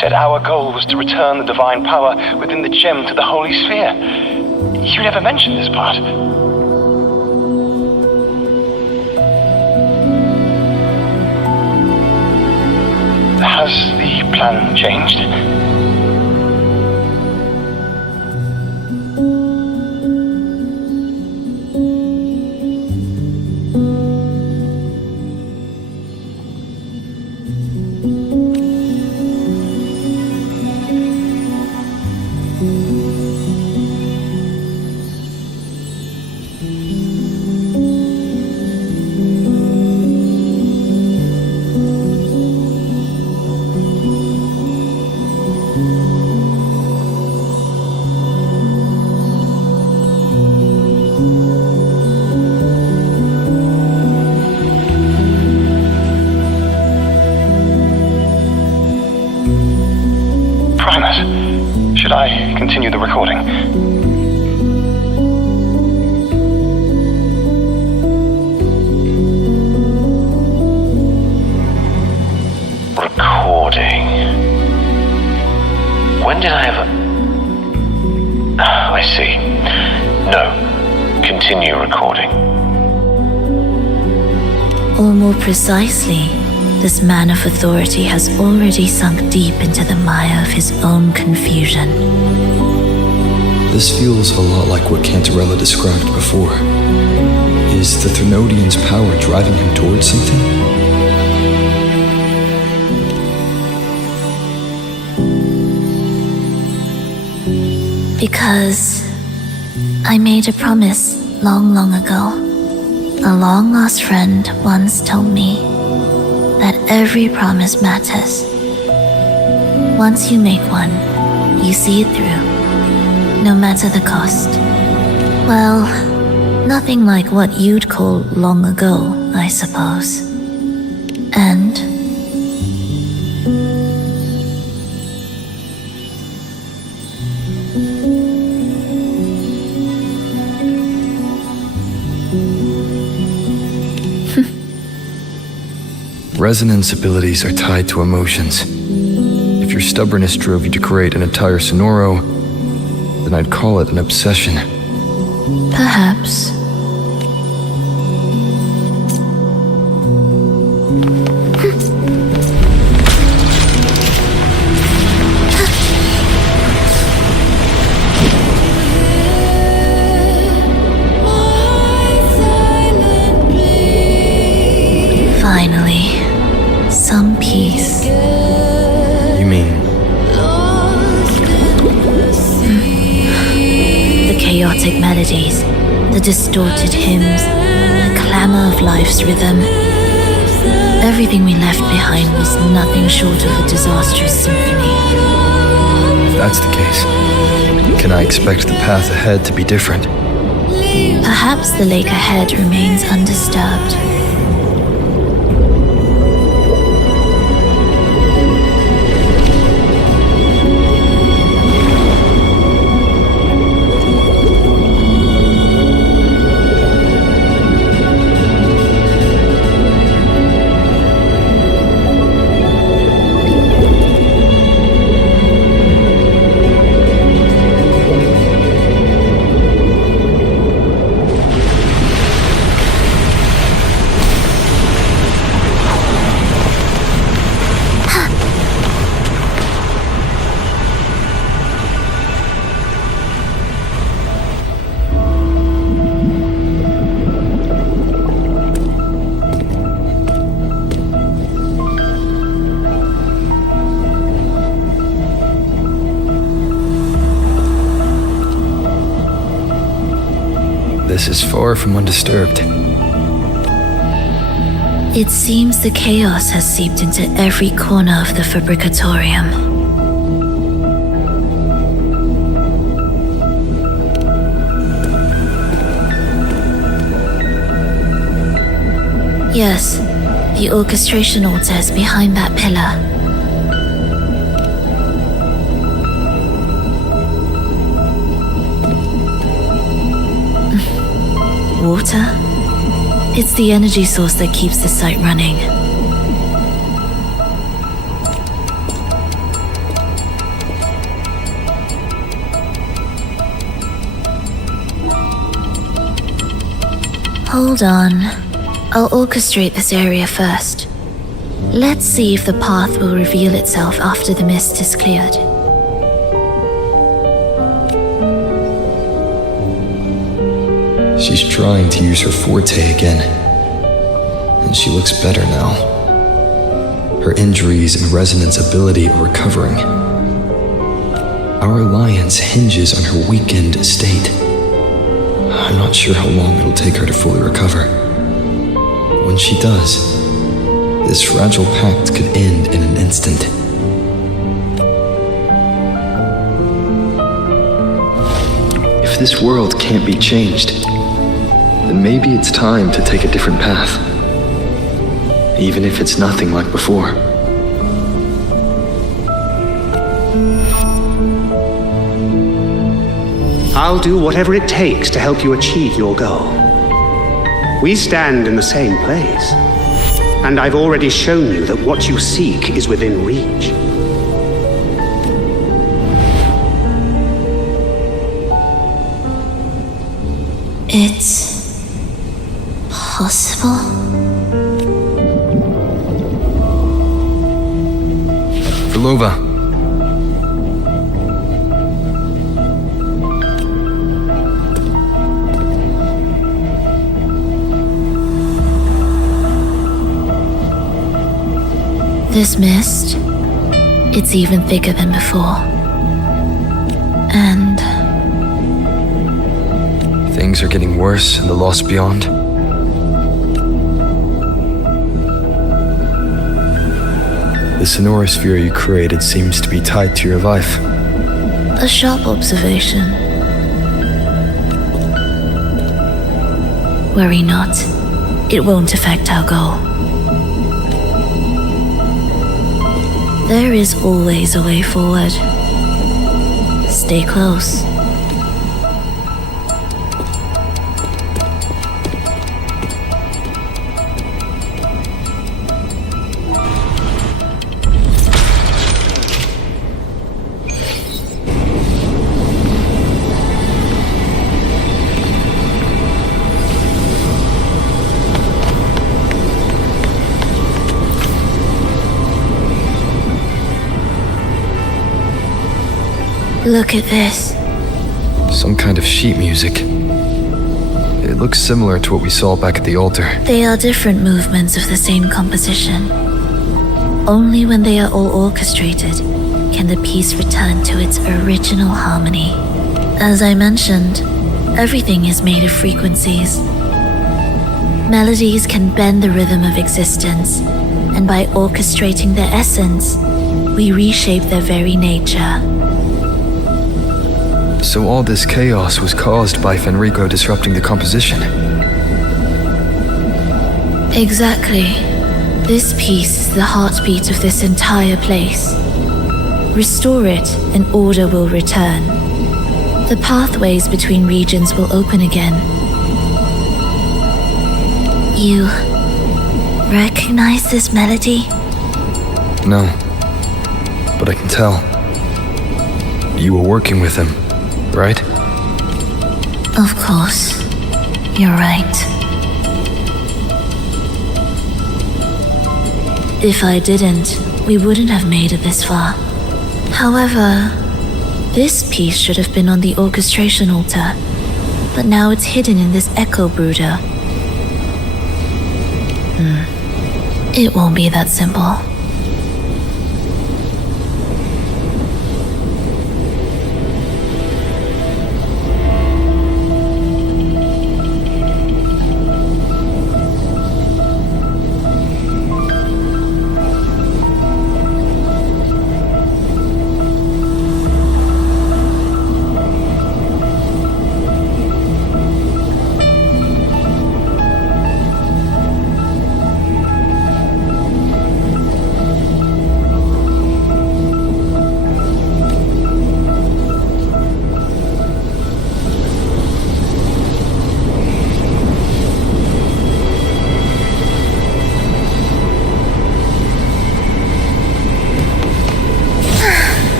Said our goal was to return the divine power within the gem to the holy sphere. You never mentioned this part. Has the plan changed? Should I continue the recording? Recording. When did I ever... I see. No. Continue recording. Or more precisely, this man of authority has already sunk deep into the mire of his own confusion. This feels a lot like what Cantarella described before. Is the Thermodian's power driving him towards something? Because I made a promise long, long ago. A long-lost friend once told me that every promise matters. Once you make one, you see it through, no matter the cost. Well, nothing like what you'd call long ago, I suppose. And Resonance abilities are tied to emotions. If your stubbornness drove you to create an entire sonoro, then I'd call it an obsession. perhaps. Finally, some peace. You mean The chaotic melody distorted hymns, the clamor of life's rhythm. Everything we left behind was nothing short of a disastrous symphony. If that's the case, can I expect the path ahead to be different? Perhaps the lake ahead remains undisturbed. This is far from undisturbed. It seems the chaos has seeped into every corner of the Fabricatorium. Yes, the orchestration altar is behind that pillar. Water? It's the energy source that keeps the site running. Hold on. I'll orchestrate this area first. Let's see if the path will reveal itself after the mist is cleared. She's trying to use her forte again. And she looks better now. Her injuries and resonance ability are recovering. Our alliance hinges on her weakened state. I'm not sure how long it'll take her to fully recover. When she does, this fragile pact could end in an instant. If this world can't be changed, then maybe it's time to take a different path. Even if it's nothing like before. I'll do whatever it takes to help you achieve your goal. We stand in the same place, and I've already shown you that what you seek is within reach. It's possible? Belova. This mist, it's even thicker than before. And things are getting worse in the Lost Beyond. The sonorosphere you created seems to be tied to your life. a sharp observation. Worry not. It won't affect our goal. There is always a way forward. Stay close. Look at this. Some kind of sheet music. It looks similar to what we saw back at the altar. They are different movements of the same composition. Only when they are all orchestrated can the piece return to its original harmony. As I mentioned, Everything is made of frequencies. Melodies can bend the rhythm of existence, and by orchestrating their essence, we reshape their very nature. So all this chaos was caused by Fenrico disrupting the composition? Exactly. This piece is the heartbeat of this entire place. Restore it, and order will return. The pathways between regions will open again. You recognize this melody? No. But I can tell. You were working with him, right? Of course. You're right. If I didn't, we wouldn't have made it this far. However, this piece should have been on the orchestration altar, but now it's hidden in this echo brooder. It won't be that simple.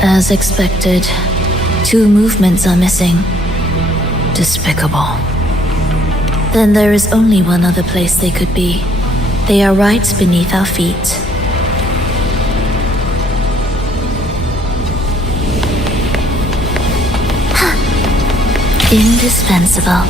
As expected, 2 movements are missing. Despicable. Then there is only one other place they could be. They are right beneath our feet. Indispensable.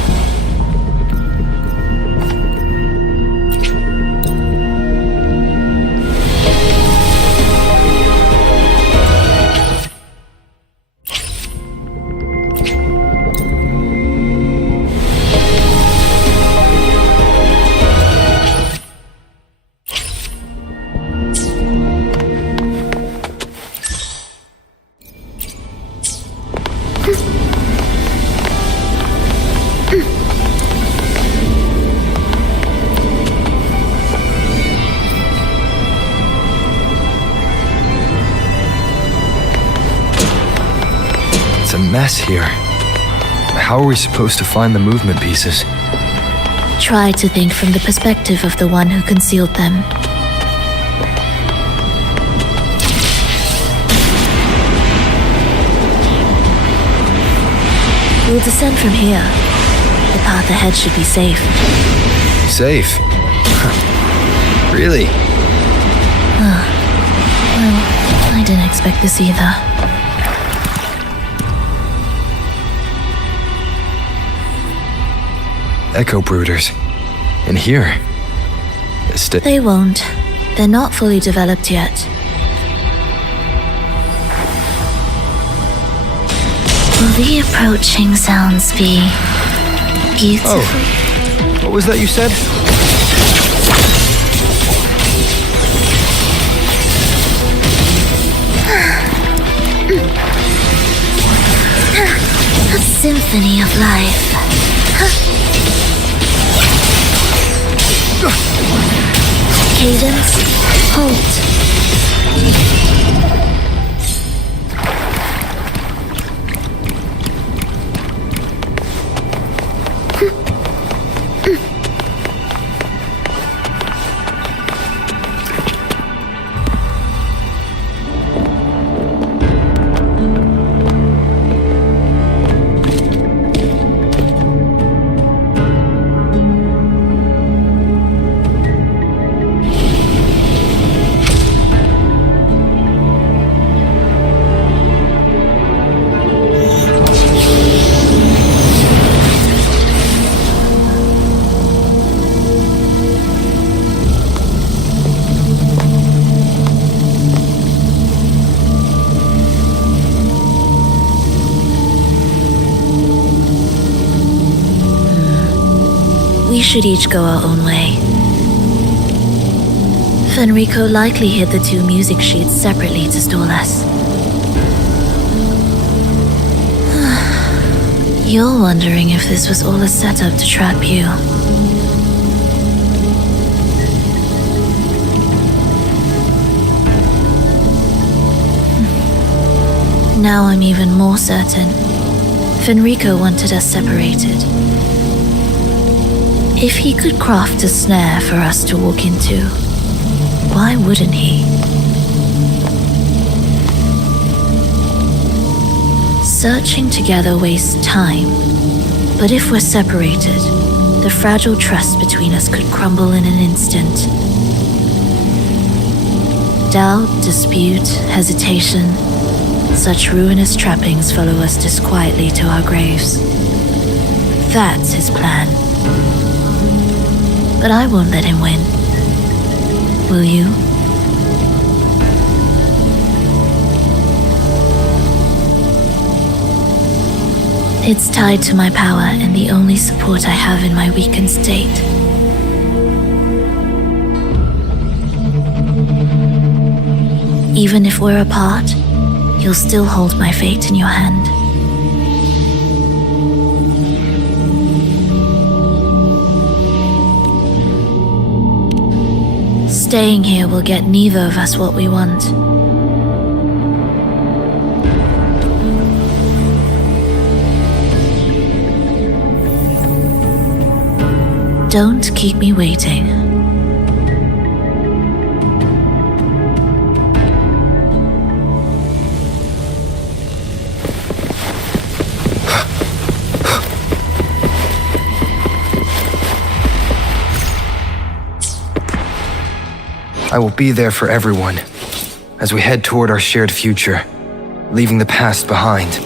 It's a mess here. How are we supposed to find the movement pieces? Try to think from the perspective of the one who concealed them. We'll descend from here. The path ahead should be safe. Safe? Really? Well, I didn't expect this either. Echo brooders. In here. They won't. They're not fully developed yet. Will the approaching sounds be beautiful? Oh, what was that you said? A symphony of life. Cadence, halt. We should each go our own way. Fenrico likely hid the two music sheets separately to stall us. You're wondering if this was all a setup to trap you. Now I'm even more certain. Fenrico wanted us separated. If he could craft a snare for us to walk into, why wouldn't he? Searching together wastes time, but if we're separated, the fragile trust between us could crumble in an instant. Doubt, dispute, hesitation, such ruinous trappings follow us disquietly to our graves. That's his plan. But I won't let him win. Will you? It's tied to my power and the only support I have in my weakened state. Even if we're apart, you'll still hold my fate in your hand. Staying here will get neither of us what we want. Don't keep me waiting. I will be there for everyone as we head toward our shared future, leaving the past behind.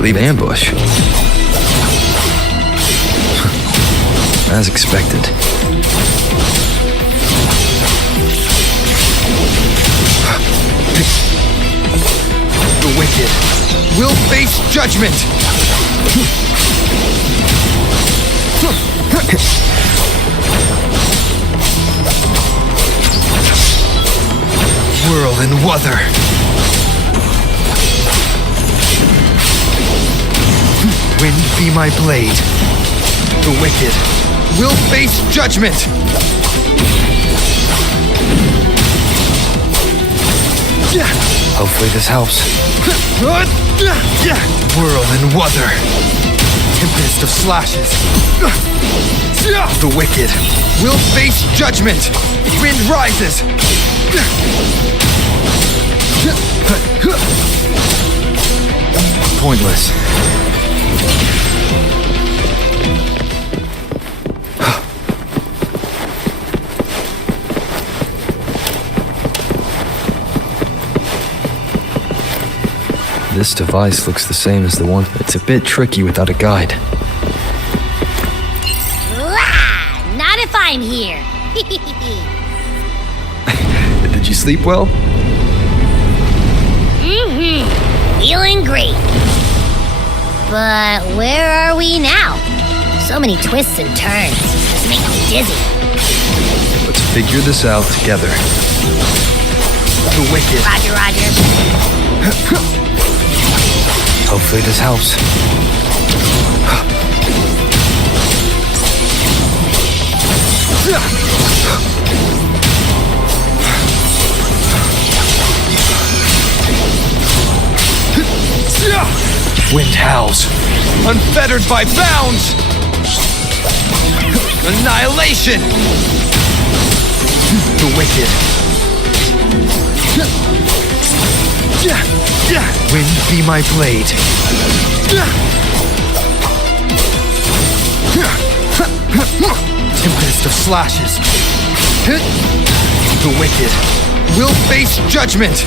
Leave ambush. As expected. The wicked will face judgment! Whirl and Wuther! Wind be my blade. The wicked will face judgment! Hopefully this helps. Whirl and Wuther. Tempest of slashes. The wicked will face judgment. Wind rises. Pointless. This device looks the same as the one. It's a bit tricky without a guide. Not if I'm here. Did you sleep well? Feeling great. But where are we now? So many twists and turns. Just make me dizzy. Let's figure this out together. The wicked. Roger, roger. Hopefully this helps. Wind howls, unfettered by bounds! Annihilation! The wicked. Wind be my blade. Tempest of slashes. The wicked will face judgment.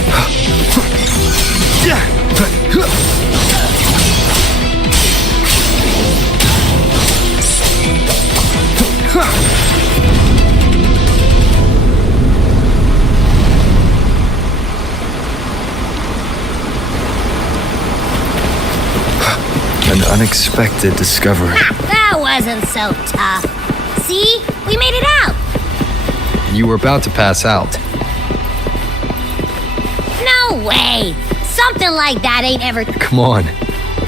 unexpected discovery. That wasn't so tough. See? We made it out. You were about to pass out. No way. Something like that ain't ever... Come on.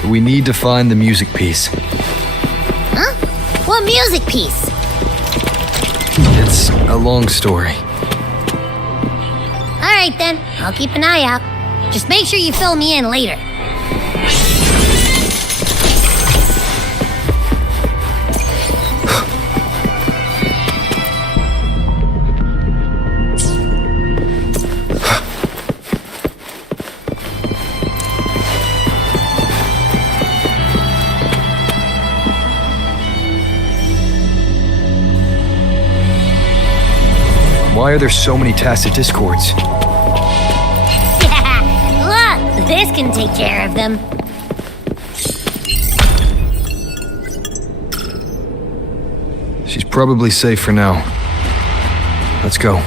We need to find the music piece. Huh? What music piece? It's a long story. Alright then, I'll keep an eye out. Just make sure you fill me in later. Why are there so many tacit discords? Look, this can take care of them. She's probably safe for now. Let's go.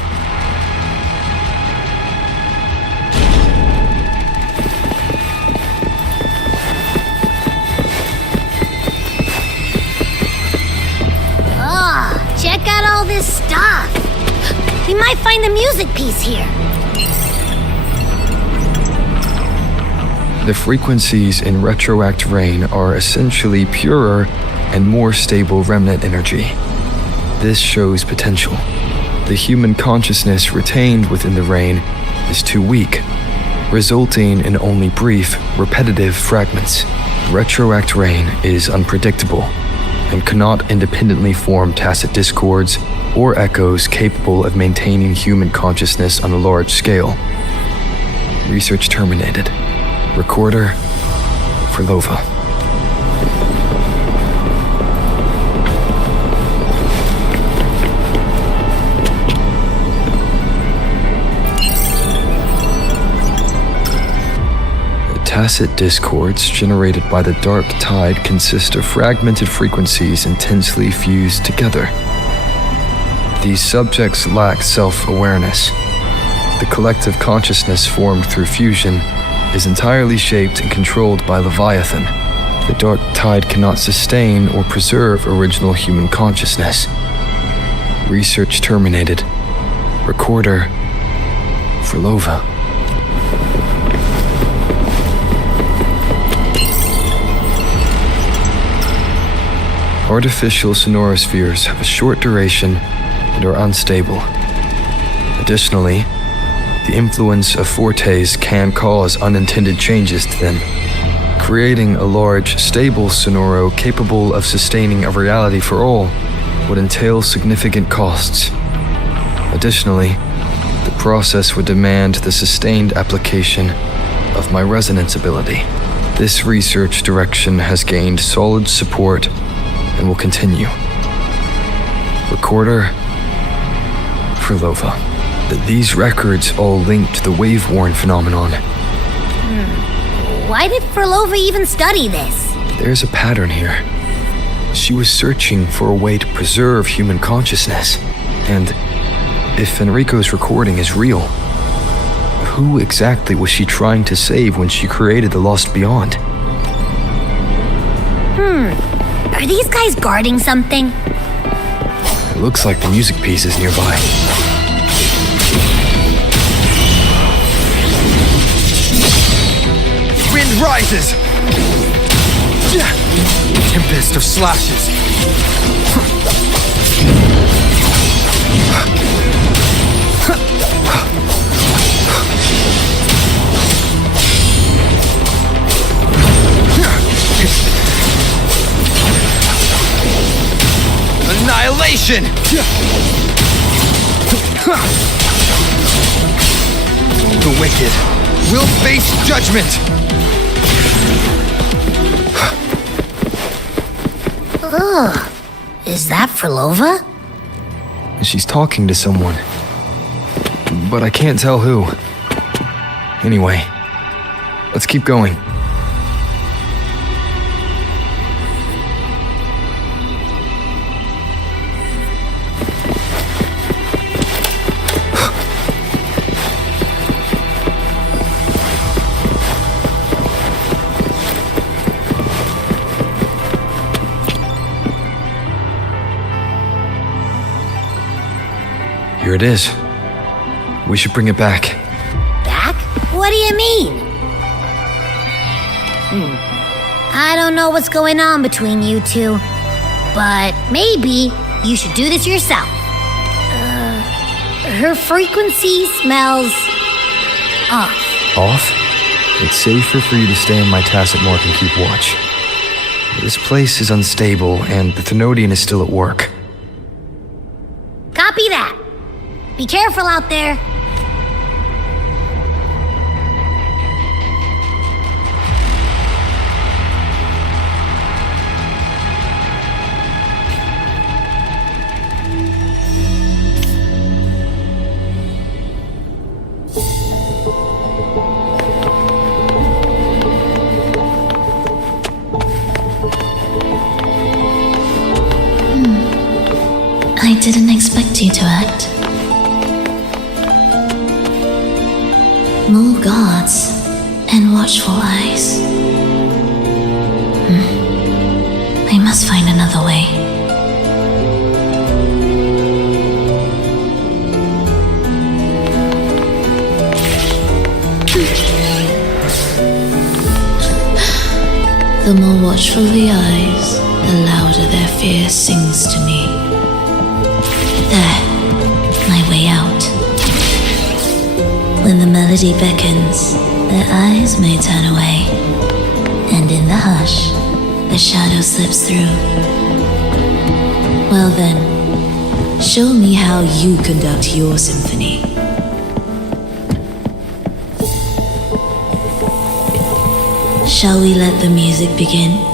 Oh, check out all this stuff. We might find the music piece here. The frequencies in retroact rain are essentially purer and more stable remnant energy. This shows potential. The human consciousness retained within the rain is too weak, resulting in only brief, repetitive fragments. Retroact rain is unpredictable and cannot independently form tacit discords or echoes capable of maintaining human consciousness on a large scale. Research terminated. Recorder for Lova. The tacit discords generated by the dark tide consist of fragmented frequencies intensely fused together. These subjects lack self-awareness. The collective consciousness formed through fusion is entirely shaped and controlled by Leviathan. The dark tide cannot sustain or preserve original human consciousness. Research terminated. Recorder for Lova. Artificial sonorospheres have a short duration and are unstable. Additionally, the influence of fortes can cause unintended changes to them. Creating a large, stable sonoro capable of sustaining a reality for all would entail significant costs. Additionally, the process would demand the sustained application of my resonance ability. This research direction has gained solid support and will continue. Recorder for Lova. These records all link to the wave-worn phenomenon. Why did Frolova even study this? There's a pattern here. She was searching for a way to preserve human consciousness. And if Enrico's recording is real, who exactly was she trying to save when she created the Lost Beyond? Are these guys guarding something? It looks like the music piece is nearby. Wind rises! Tempest of slashes. Annihilation! The wicked will face judgment! Ugh. Is that Frolova? She's talking to someone. But I can't tell who. Anyway, let's keep going. Here it is. We should bring it back. Back? What do you mean? I don't know what's going on between you two, but maybe you should do this yourself. Her frequency smells off. Off? It's safer for you to stay in my tacit mark and keep watch. This place is unstable, and the Thenodian is still at work. Copy that. Be careful out there. I didn't expect you to act. More guards and watchful eyes. I must find another way. The more watchful the eyes, the louder their fear sings to me. There, my way out. When the melody beckons, their eyes may turn away, and in the hush, the shadow slips through. Well then, show me how you conduct your symphony. Shall we let the music begin?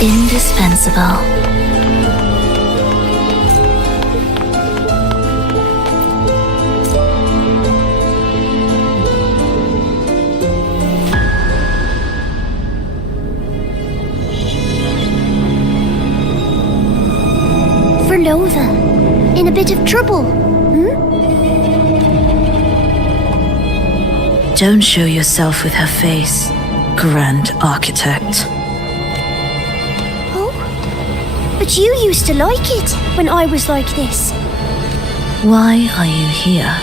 Indispensable. Vernova, in a bit of trouble, Don't show yourself with her face, Grand Architect. But you used to like it when I was like this. Why are you here?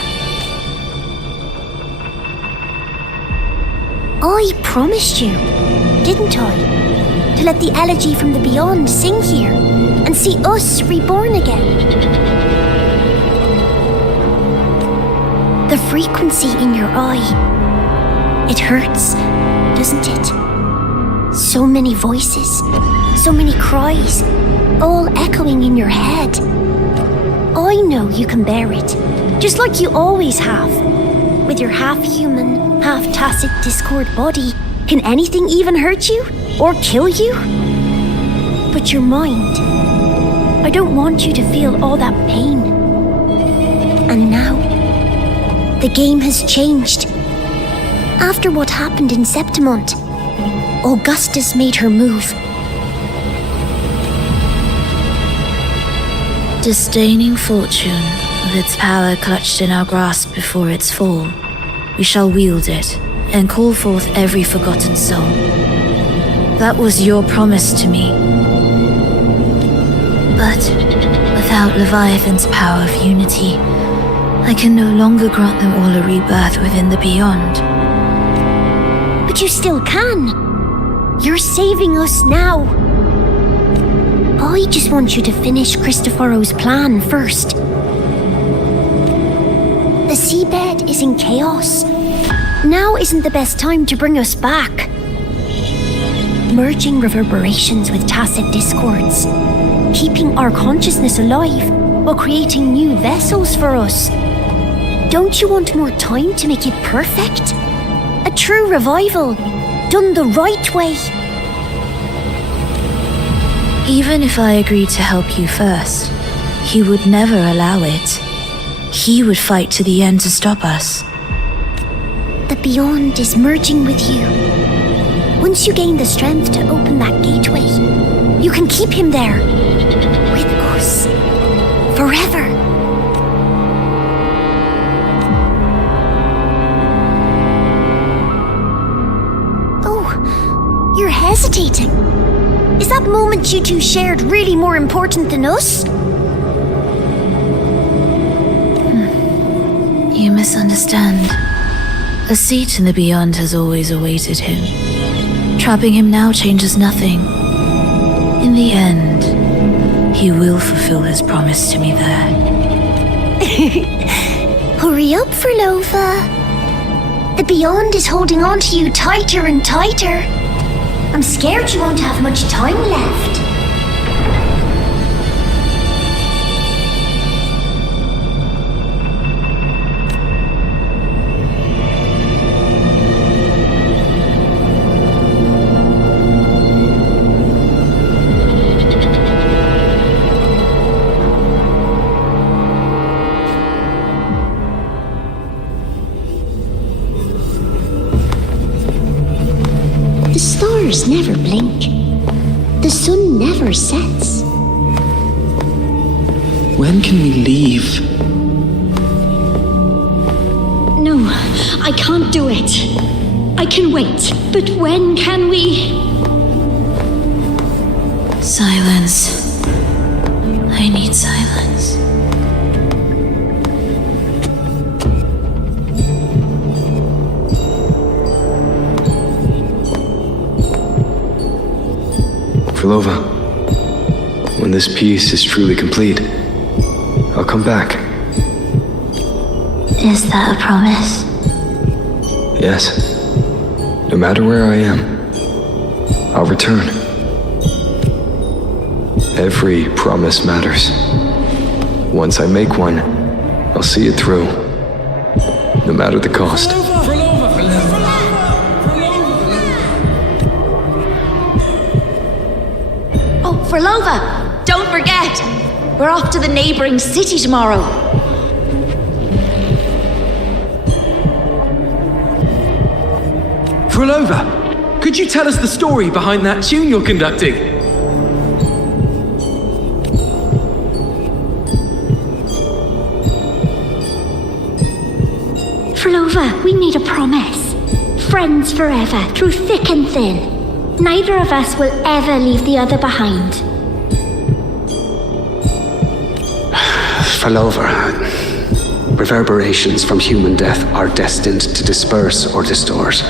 I promised you, didn't I? To let the elegy from the beyond sing here and see us reborn again. The frequency in your eye, it hurts, doesn't it? So many voices, so many cries, all echoing in your head. I know you can bear it, just like you always have. With your half-human, half-tacit Discord body, can anything even hurt you? Or kill you? But your mind, I don't want you to feel all that pain. And now, the game has changed. After what happened in Septimont, Augustus made her move. Disdaining fortune, with its power clutched in our grasp before its fall, we shall wield it and call forth every forgotten soul. That was your promise to me. But without Leviathan's power of unity, I can no longer grant them all a rebirth within the beyond. But you still can. You're saving us now. I just want you to finish Cristoforo's plan first. The seabed is in chaos. Now isn't the best time to bring us back. Merging reverberations with tacit discords, keeping our consciousness alive while creating new vessels for us. Don't you want more time to make it perfect? A true revival, done the right way. Even if I agreed to help you first, he would never allow it. he would fight to the end to stop us. The Beyond is merging with you. Once you gain the strength to open that gateway, you can keep him there. With us. Forever. Oh, you're hesitating. Is that moment you two shared really more important than us? You misunderstand. A seat in the Beyond has always awaited him. Trapping him now changes nothing. In the end, he will fulfill his promise to me there. Hurry up, Furlova. The Beyond is holding on to you tighter and tighter. I'm scared you won't have much time left. The stars never blink. The sun never sets. When can we leave? No, I can't do it. I can wait, but when can we? Silence. I need silence. Furlova, when this piece is truly complete, I'll come back. Is that a promise? Yes. No matter where I am, I'll return. Every promise matters. Once I make one, I'll see it through, no matter the cost. Furlova, don't forget! We're off to the neighboring city tomorrow. Furlova, could you tell us the story behind that tune you're conducting? Furlova, we made a promise. Friends forever, through thick and thin. Neither of us will ever leave the other behind. Furlova, reverberations from human death are destined to disperse or distort.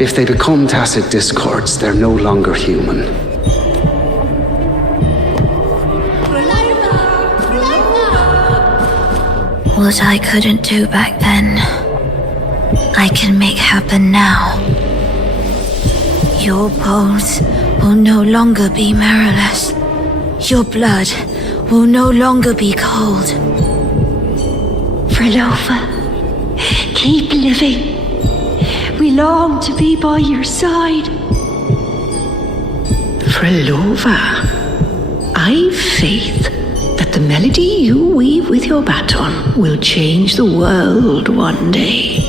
If they become tacit discords, they're no longer human. What I couldn't do back then, I can make happen now. Your bones will no longer be marrowless. Your blood will no longer be cold. Furlova, keep living. We long to be by your side. Furlova, I've faith that the melody you weave with your baton will change the world one day.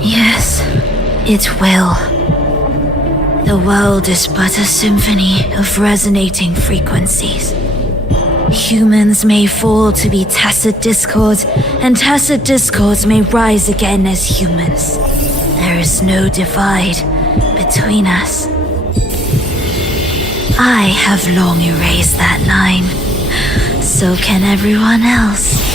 Yes, it will. The world is but a symphony of resonating frequencies. Humans may fall to be tacit discords, and tacit discords may rise again as humans. There is no divide between us. I have long erased that line. So can everyone else.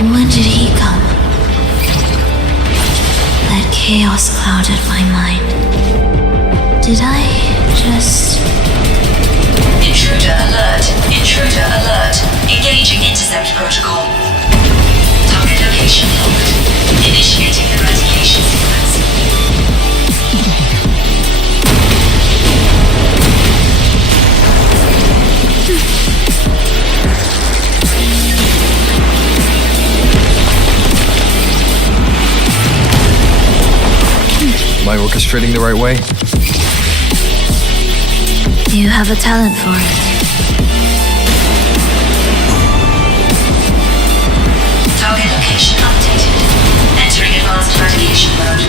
When did he come? That chaos clouded my mind. Did I just Intruder alert. Engaging intercept protocol. Target location locked. Initiating eradication sequence. Am I orchestrating the right way? You have a talent for it. Target location updated. Entering advanced eradication mode.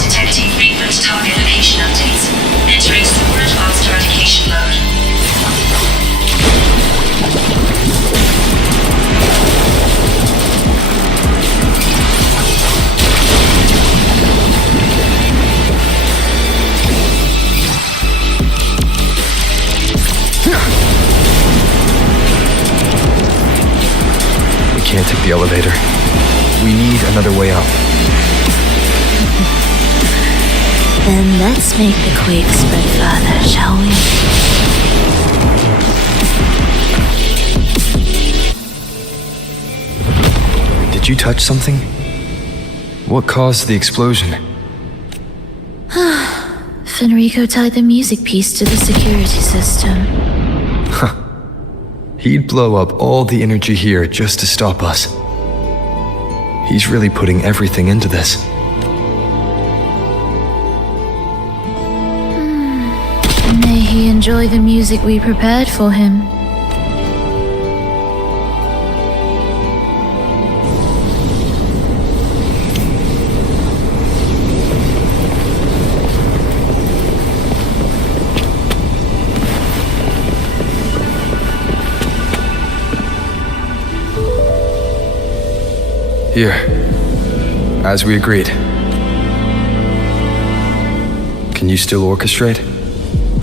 Detecting frequent target location updates. Entering super advanced eradication mode. We can't take the elevator. We need another way up. Then let's make the quake spread further, shall we? Did you touch something? What caused the explosion? Fenrico tied the music piece to the security system. He'd blow up all the energy here just to stop us. He's really putting everything into this. May he enjoy the music we prepared for him. Here, as we agreed. Can you still orchestrate?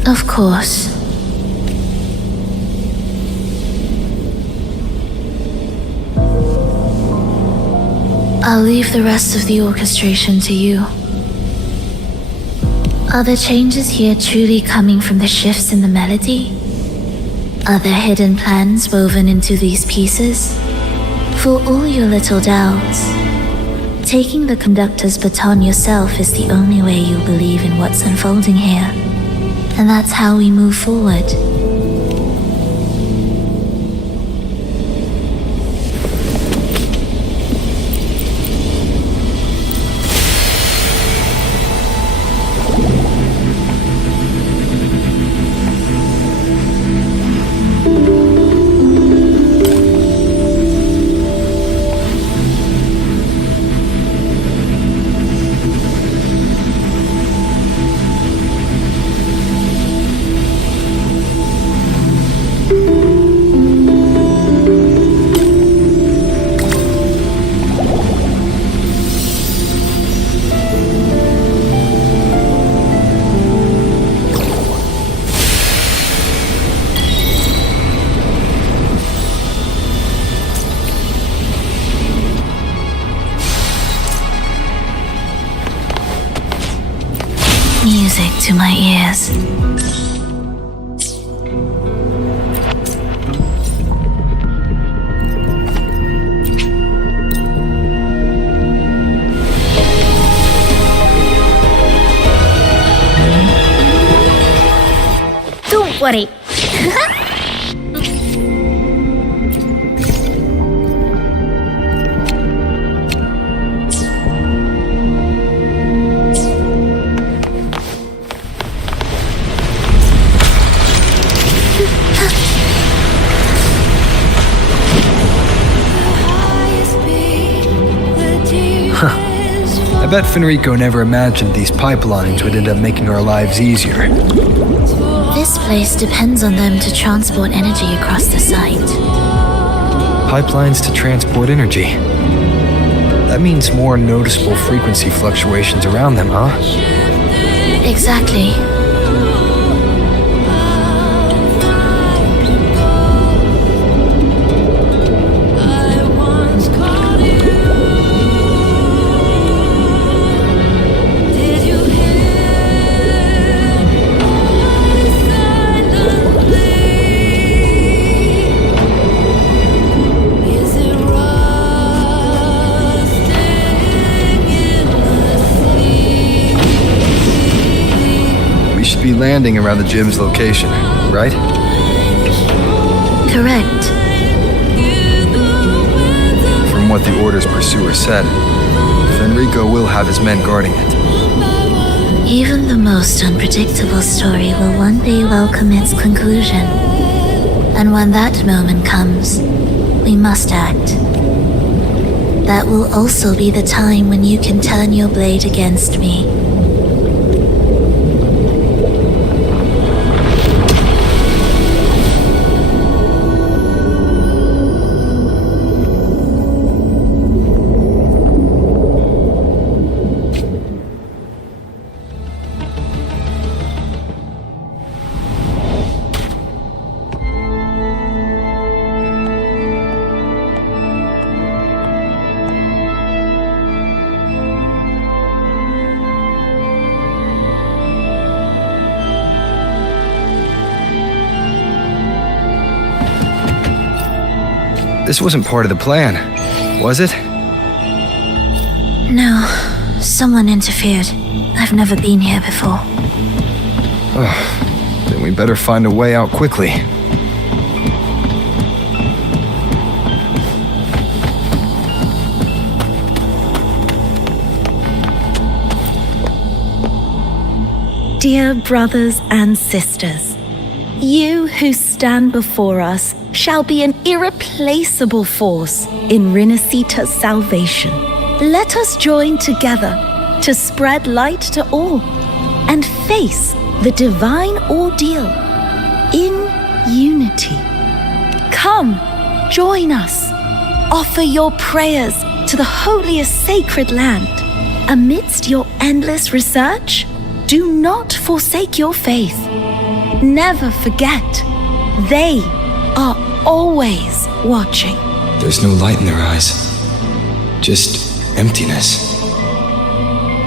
Of course. I'll leave the rest of the orchestration to you. Are the changes here truly coming from the shifts in the melody? Are there hidden plans woven into these pieces? For all your little doubts, taking the conductor's baton yourself is the only way you'll believe in what's unfolding here. And that's how we move forward. Music to my ears. Don't worry. I bet Fenrico never imagined these pipelines would end up making our lives easier. This place depends on them to transport energy across the site. Pipelines to transport energy. That means more noticeable frequency fluctuations around them, huh? exactly? Be landing around the gym's location, right? Correct. From what the Order's pursuer said, Fenrico will have his men guarding it. Even the most unpredictable story will one day welcome its conclusion. And when that moment comes, we must act. That will also be the time when you can turn your blade against me. This wasn't part of the plan, was it? No, someone interfered. I've never been here before. Then we better find a way out quickly. Dear brothers and sisters, you who stand before us shall be an irreplaceable force in Rinasita's salvation. Let us join together to spread light to all and face the divine ordeal in unity. Come, join us. Offer your prayers to the holiest sacred land. Amidst your endless research, do not forsake your faith. Never forget, they are always watching. There's no light in their eyes. Just emptiness.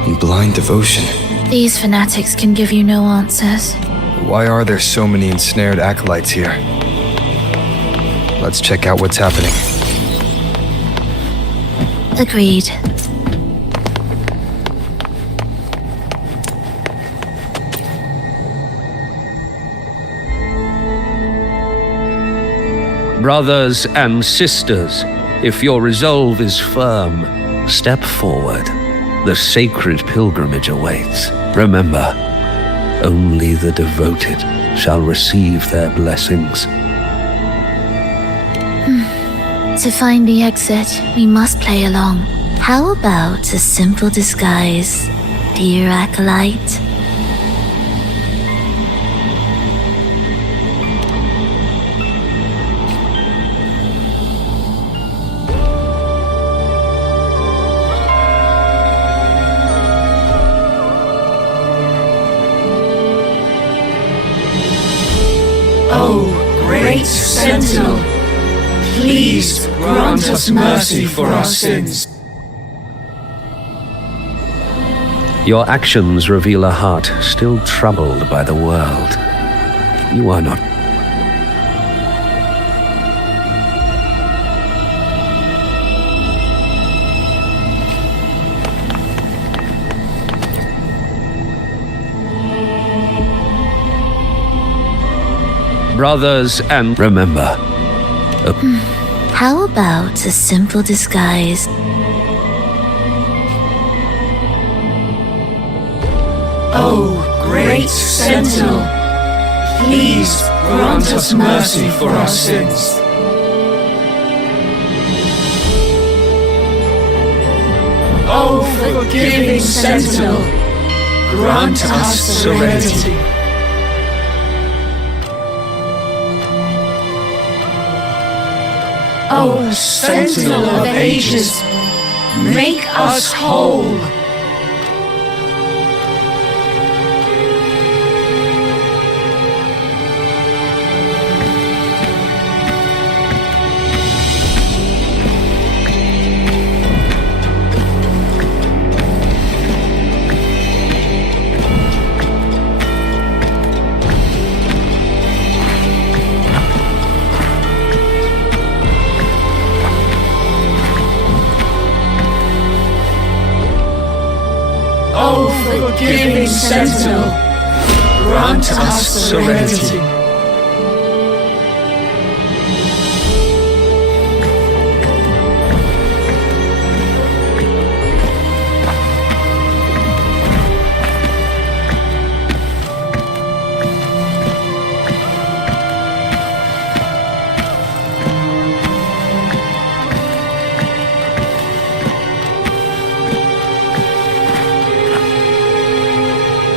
And blind devotion. These fanatics can give you no answers. Why are there so many ensnared acolytes here? Let's check out what's happening. Agreed. Brothers and sisters, if your resolve is firm, step forward. The sacred pilgrimage awaits. Remember, only the devoted shall receive their blessings. To find the exit, we must play along. How about a simple disguise, dear acolyte? Oh, great Sentinel, please grant us mercy for our sins. Your actions reveal a heart still troubled by the world. You are not. Brothers, and remember. How about a simple disguise? Oh, great Sentinel, please grant us mercy for our sins. Oh, forgiving Sentinel, grant us serenity. Oh, Sentinel of ages, make us whole. Sentinel, grant us serenity.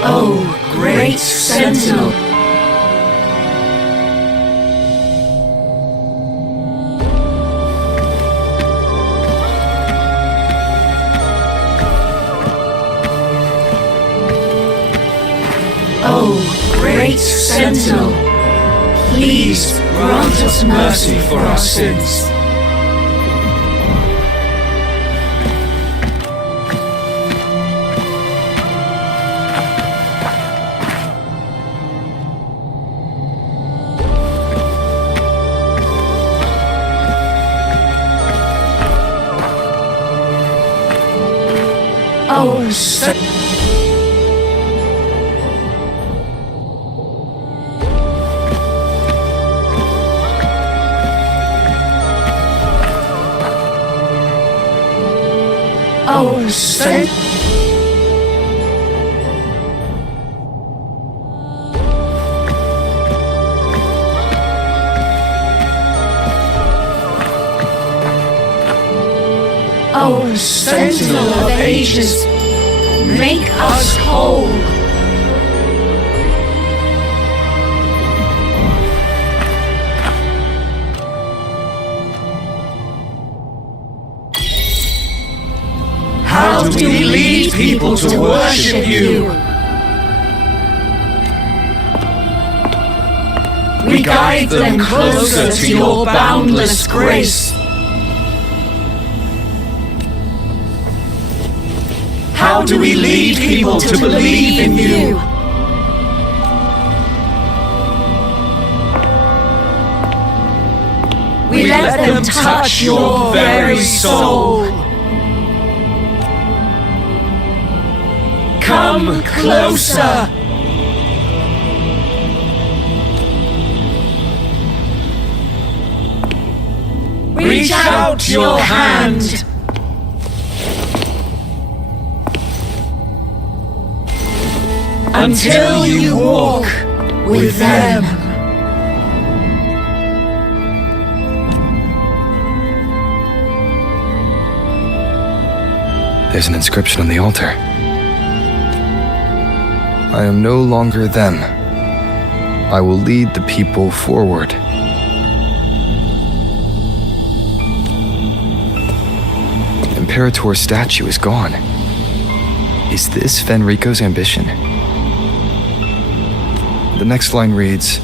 Oh, great Sentinel! Oh, great Sentinel! Please grant us mercy for our sins. Oh, Oh, Sentinel of Ages, make us whole. How do we lead people to worship you? We guide them closer to your boundless grace. How do we lead people to believe in you? We let them touch your very soul. Come closer. Reach out your hand. Until you walk with them. There's an inscription on the altar. I am no longer them. I will lead the people forward. Imperator's statue is gone. Is this Fenrico's ambition? The next line reads,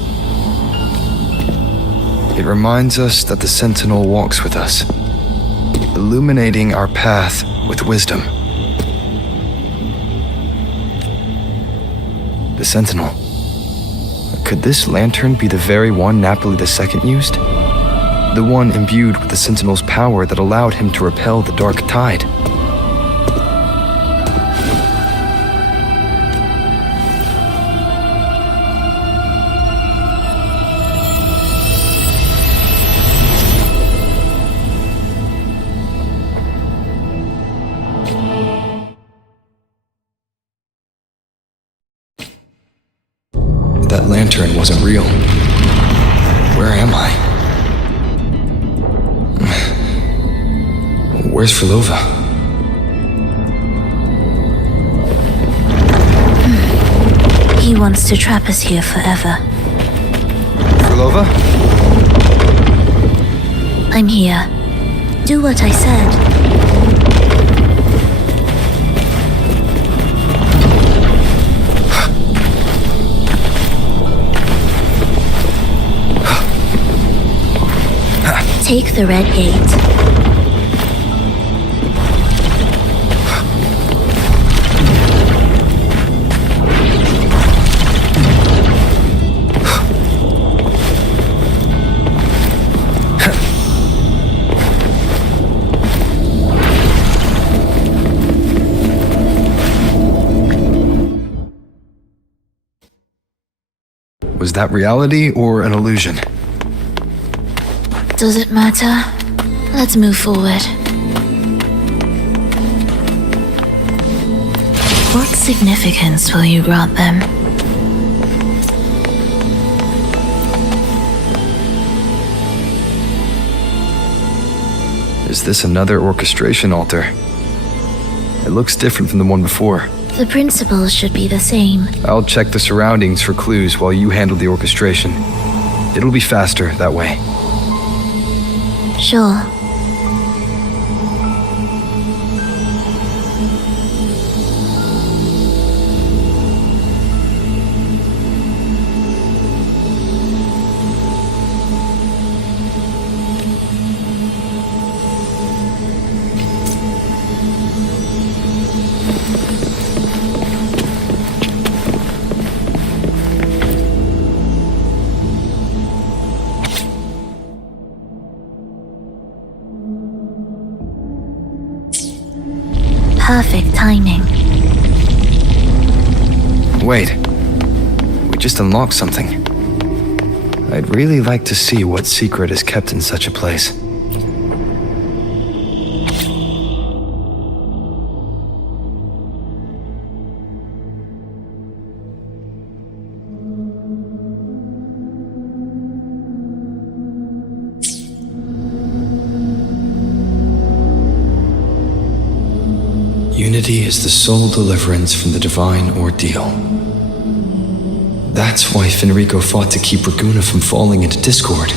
"It reminds us that the Sentinel walks with us, illuminating our path with wisdom." The Sentinel. Could this lantern be the very one Napoli II used? The one imbued with the Sentinel's power that allowed him to repel the dark tide? That lantern wasn't real. Where am I? Where's Frolova? He wants to trap us here forever. Frolova? I'm here. Do what I said. Take the red gate. that reality or an illusion? Does it matter? Let's move forward. What significance will you grant them? Is this another orchestration altar? It looks different from the one before. The principles should be the same. I'll check the surroundings for clues while you handle the orchestration. It'll be faster that way. Sure. Perfect timing. Wait. We just unlocked something. I'd really like to see what secret is kept in such a place. Unity is the sole deliverance from the divine ordeal. That's why Fenrico fought to keep Raguna from falling into discord.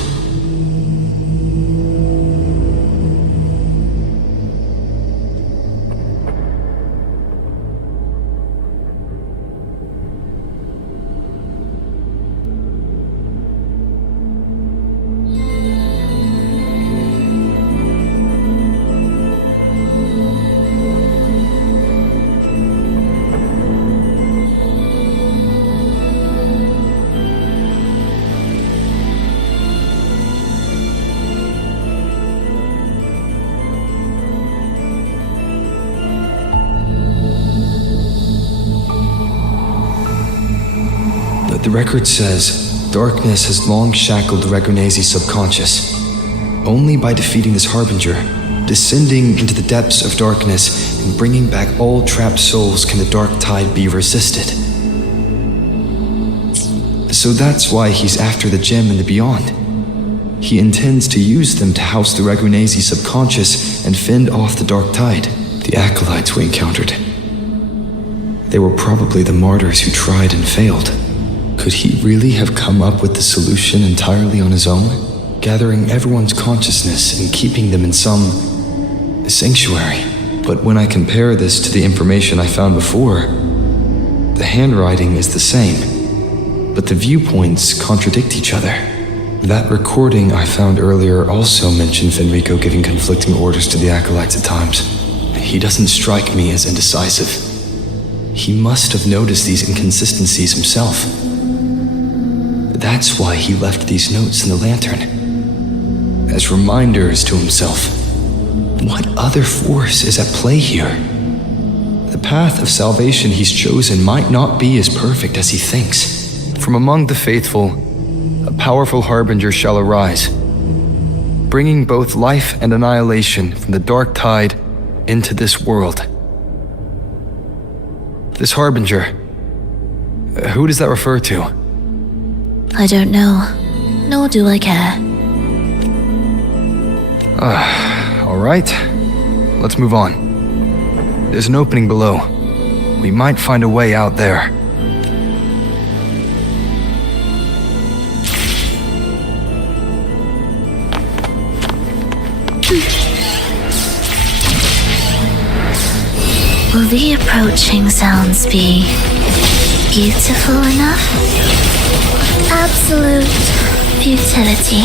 The record says, darkness has long shackled the Ragunese's subconscious. Only by defeating this harbinger, descending into the depths of darkness, and bringing back all trapped souls can the dark tide be resisted. So that's why he's after the gem and the beyond. He intends to use them to house the Ragunese's subconscious and fend off the dark tide. The acolytes we encountered. They were probably the martyrs who tried and failed. Could he really have come up with the solution entirely on his own? Gathering everyone's consciousness and keeping them in some sanctuary. But when I compare this to the information I found before, the handwriting is the same, but the viewpoints contradict each other. That recording I found earlier also mentioned Fenrico giving conflicting orders to the acolytes at times. He doesn't strike me as indecisive. He must have noticed these inconsistencies himself. That's why he left these notes in the lantern, as reminders to himself. What other force is at play here? The path of salvation he's chosen might not be as perfect as he thinks. From among the faithful, a powerful harbinger shall arise, bringing both life and annihilation from the dark tide into this world. This harbinger, who does that refer to? I don't know, nor do I care. All right, let's move on. There's an opening below. We might find a way out there. Will the approaching sounds be beautiful enough? Absolute futility.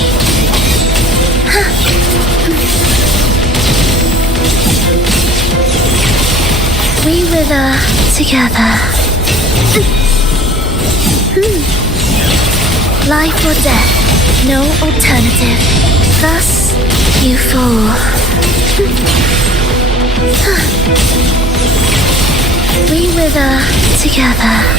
We wither together. Life or death, no alternative. Thus, you fall. We wither together.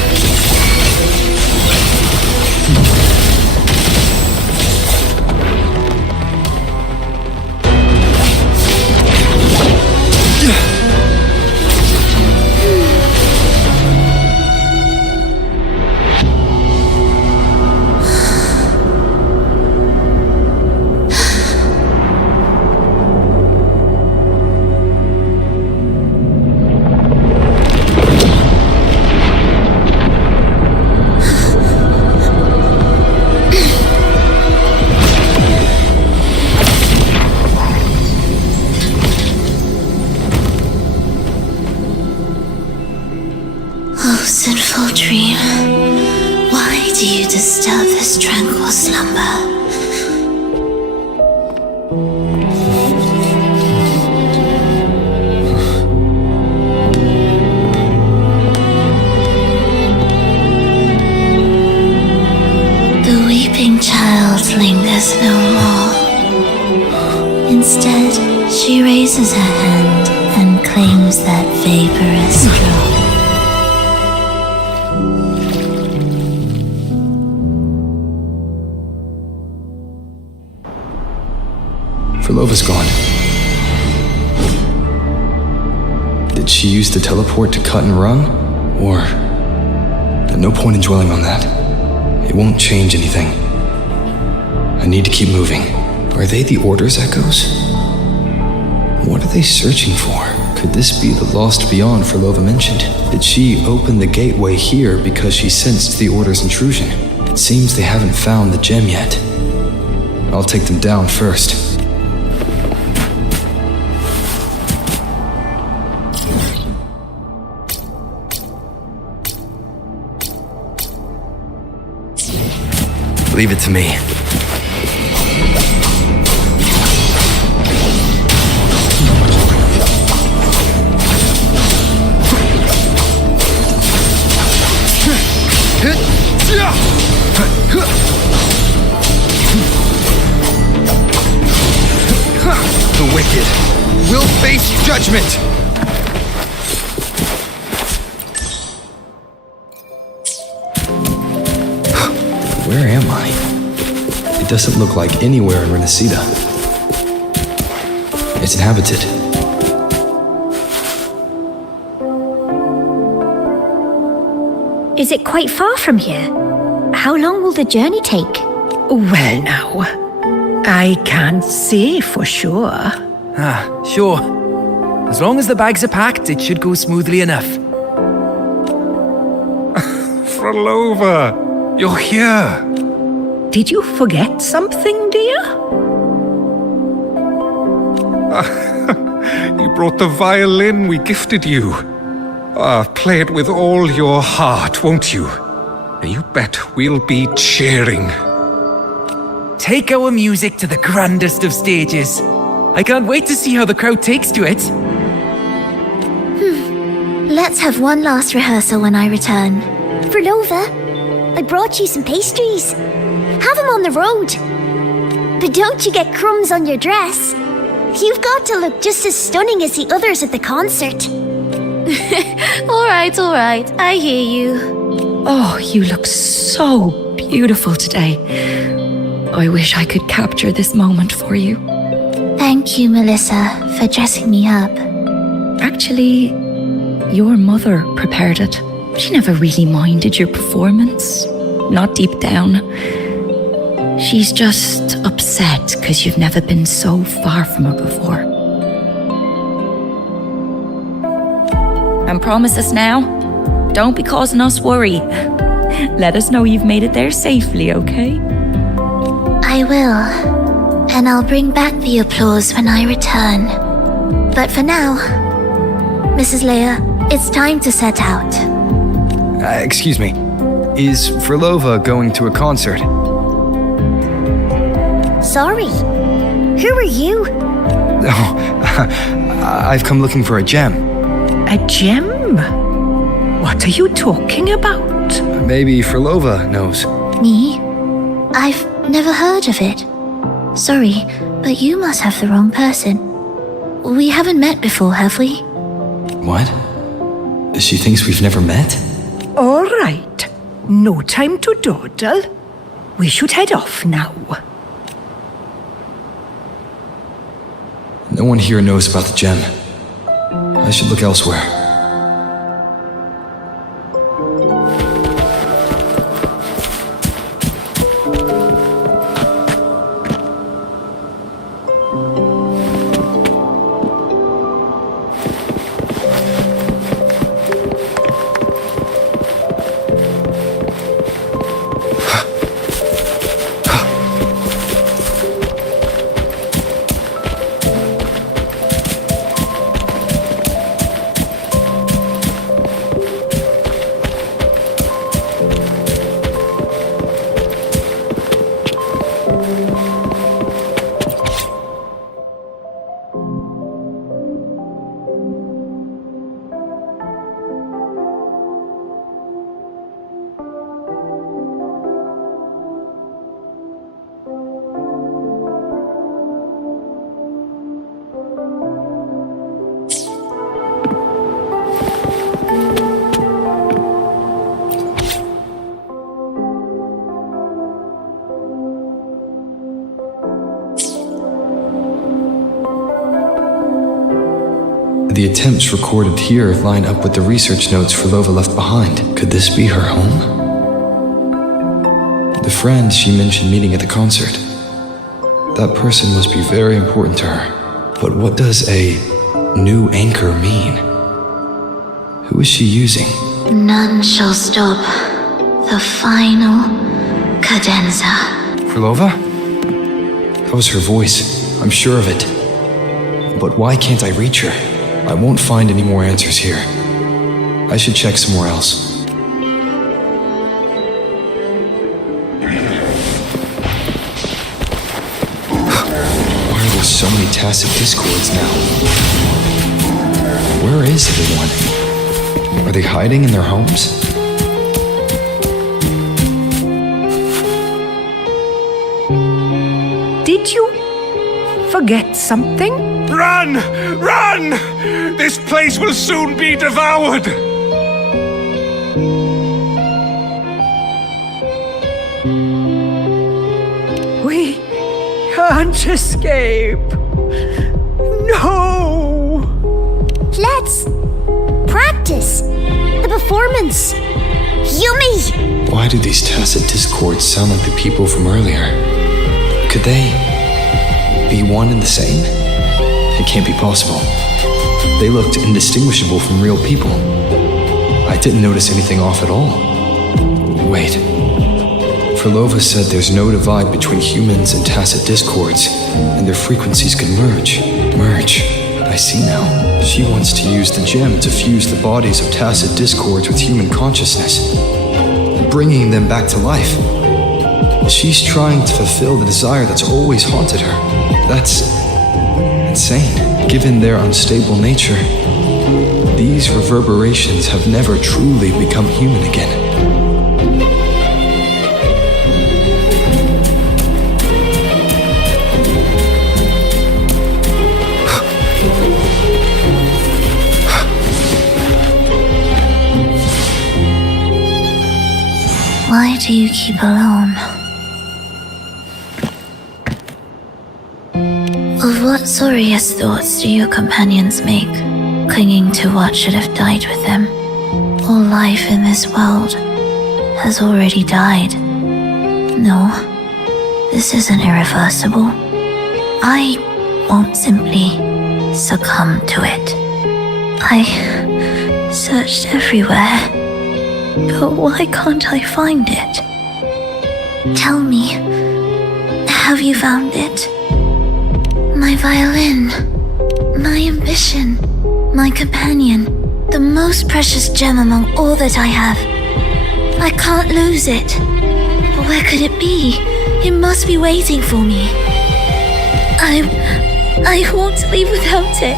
most tranquil slumber. The weeping child lingers no more. Instead, she raises her hand and claims that vaporous drop. Frolova's gone. Did she use the teleport to cut and run? Or... no point in dwelling on that. It won't change anything. I need to keep moving. Are they the Order's echoes? What are they searching for? Could this be the Lost Beyond Frolova mentioned? Did she open the gateway here because she sensed the Order's intrusion? It seems they haven't found the gem yet. I'll take them down first. Leave it to me. The wicked will face judgment! Where am I? It doesn't look like anywhere in Renacida. It's inhabited. Is it quite far from here? How long will the journey take? Well, now, I can't say for sure. Sure. As long as the bags are packed, it should go smoothly enough. Frolova, you're here. Did you forget something, dear? You brought the violin we gifted you. Play it with all your heart, won't you? You bet we'll be cheering. Take our music to the grandest of stages. I can't wait to see how the crowd takes to it. Let's have one last rehearsal when I return. Frolova, I brought you some pastries. Have them on the road. But don't you get crumbs on your dress. You've got to look just as stunning as the others at the concert. All right, I hear you. Oh, you look so beautiful today. I wish I could capture this moment for you. Thank you, Melissa, for dressing me up. Actually, your mother prepared it. She never really minded your performance. Not deep down. She's just upset because you've never been so far from her before. And promise us now, don't be causing us worry. Let us know you've made it there safely, okay? I will. And I'll bring back the applause when I return. But for now, Mrs. Leia, it's time to set out. Excuse me. Is Frolova going to a concert? Sorry. Who are you? Oh, I've come looking for a gem. A gem? What are you talking about? Maybe Frolova knows. Me? I've never heard of it. Sorry, but you must have the wrong person. We haven't met before, have we? What? She thinks we've never met? All right. No time to dawdle. We should head off now. No one here knows about the gem. I should look elsewhere. The attempts recorded here line up with the research notes Frolova left behind. Could this be her home? The friend she mentioned meeting at the concert. That person must be very important to her. But what does a new anchor mean? Who is she using? None shall stop the final cadenza. Frolova? That was her voice. I'm sure of it. But why can't I reach her? I won't find any more answers here. I should check somewhere else. Why are there so many tacit discords now? Where is everyone? Are they hiding in their homes? Did you forget something? Run! Run! This place will soon be devoured! We can't escape. No! Let's practice the performance. Yummy! Why do these tacit discords sound like the people from earlier? Could they be one and the same? It can't be possible. They looked indistinguishable from real people. I didn't notice anything off at all. Wait. Frolova said there's no divide between humans and tacit discords, and their frequencies could merge. Merge. I see now. She wants to use the gem to fuse the bodies of tacit discords with human consciousness, bringing them back to life. She's trying to fulfill the desire that's always haunted her. That's insane. Given their unstable nature, these reverberations have never truly become human again. Why do you keep alone? Of what sorriest thoughts do your companions make, clinging to what should have died with them? All life in this world has already died. No, this isn't irreversible. I won't simply succumb to it. I searched everywhere, but why can't I find it? Tell me, have you found it? My violin, my ambition, my companion, the most precious gem among all that I have. I can't lose it. Where could it be? It must be waiting for me. I won't leave without it.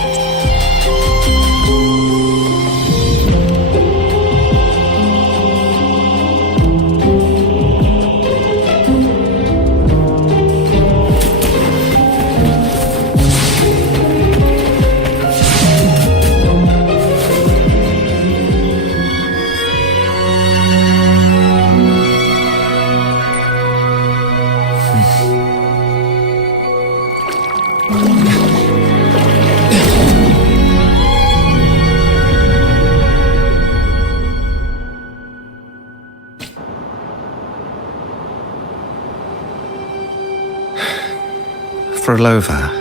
Frolova,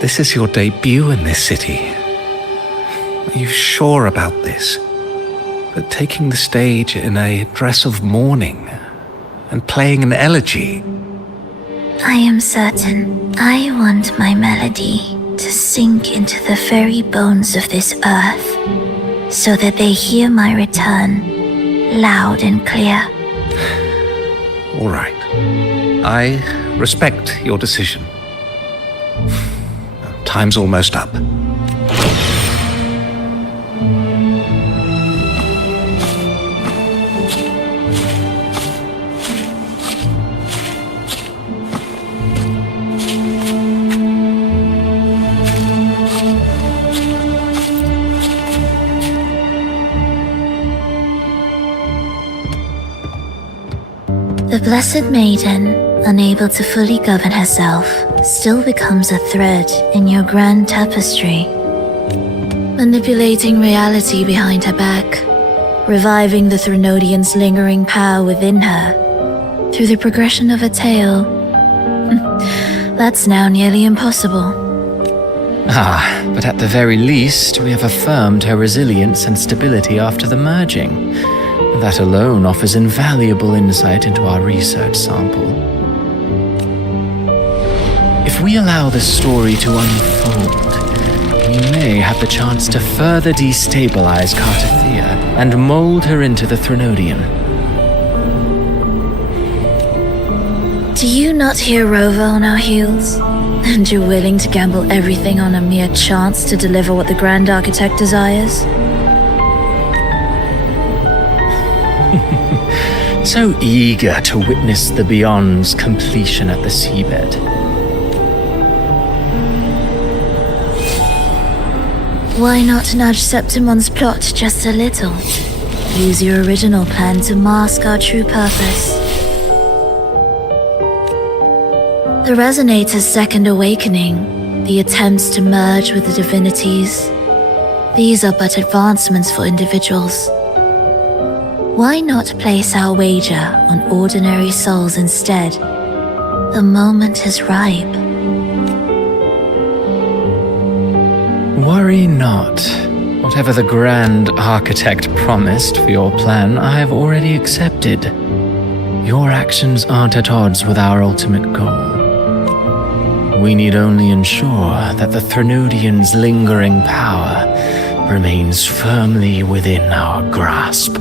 this is your debut in this city. Are you sure about this? That taking the stage in a dress of mourning and playing an elegy? I am certain. I want my melody to sink into the very bones of this earth, so that they hear my return loud and clear. All right. I respect your decision. Time's almost up. The Blessed Maiden, unable to fully govern herself, still becomes a thread in your grand tapestry, manipulating reality behind her back, reviving the Threnodian's lingering power within her through the progression of a tale. That's now nearly impossible. But at the very least, we have affirmed her resilience and stability after the merging. That alone offers invaluable insight into our research sample. If we allow this story to unfold, we may have the chance to further destabilize Cartathea and mold her into the Threnodian. Do you not hear Rover on our heels? And you're willing to gamble everything on a mere chance to deliver what the Grand Architect desires? So eager to witness the Beyond's completion at the seabed. Why not nudge Septimon's plot just a little? Use your original plan to mask our true purpose. The Resonator's second awakening, the attempts to merge with the divinities, these are but advancements for individuals. Why not place our wager on ordinary souls instead? The moment is ripe. Worry not. Whatever the Grand Architect promised for your plan, I have already accepted. Your actions aren't at odds with our ultimate goal. We need only ensure that the Threnodian's lingering power remains firmly within our grasp.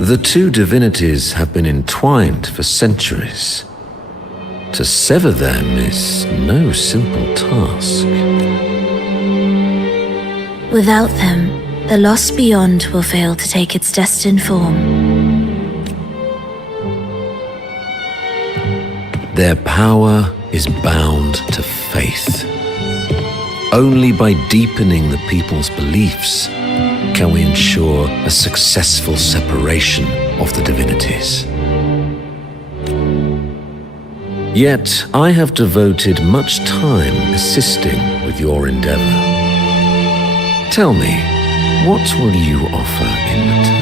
The two divinities have been entwined for centuries. To sever them is no simple task. Without them, the lost beyond will fail to take its destined form. Their power is bound to faith. Only by deepening the people's beliefs can we ensure a successful separation of the divinities. Yet I have devoted much time assisting with your endeavor. Tell me, what will you offer in return?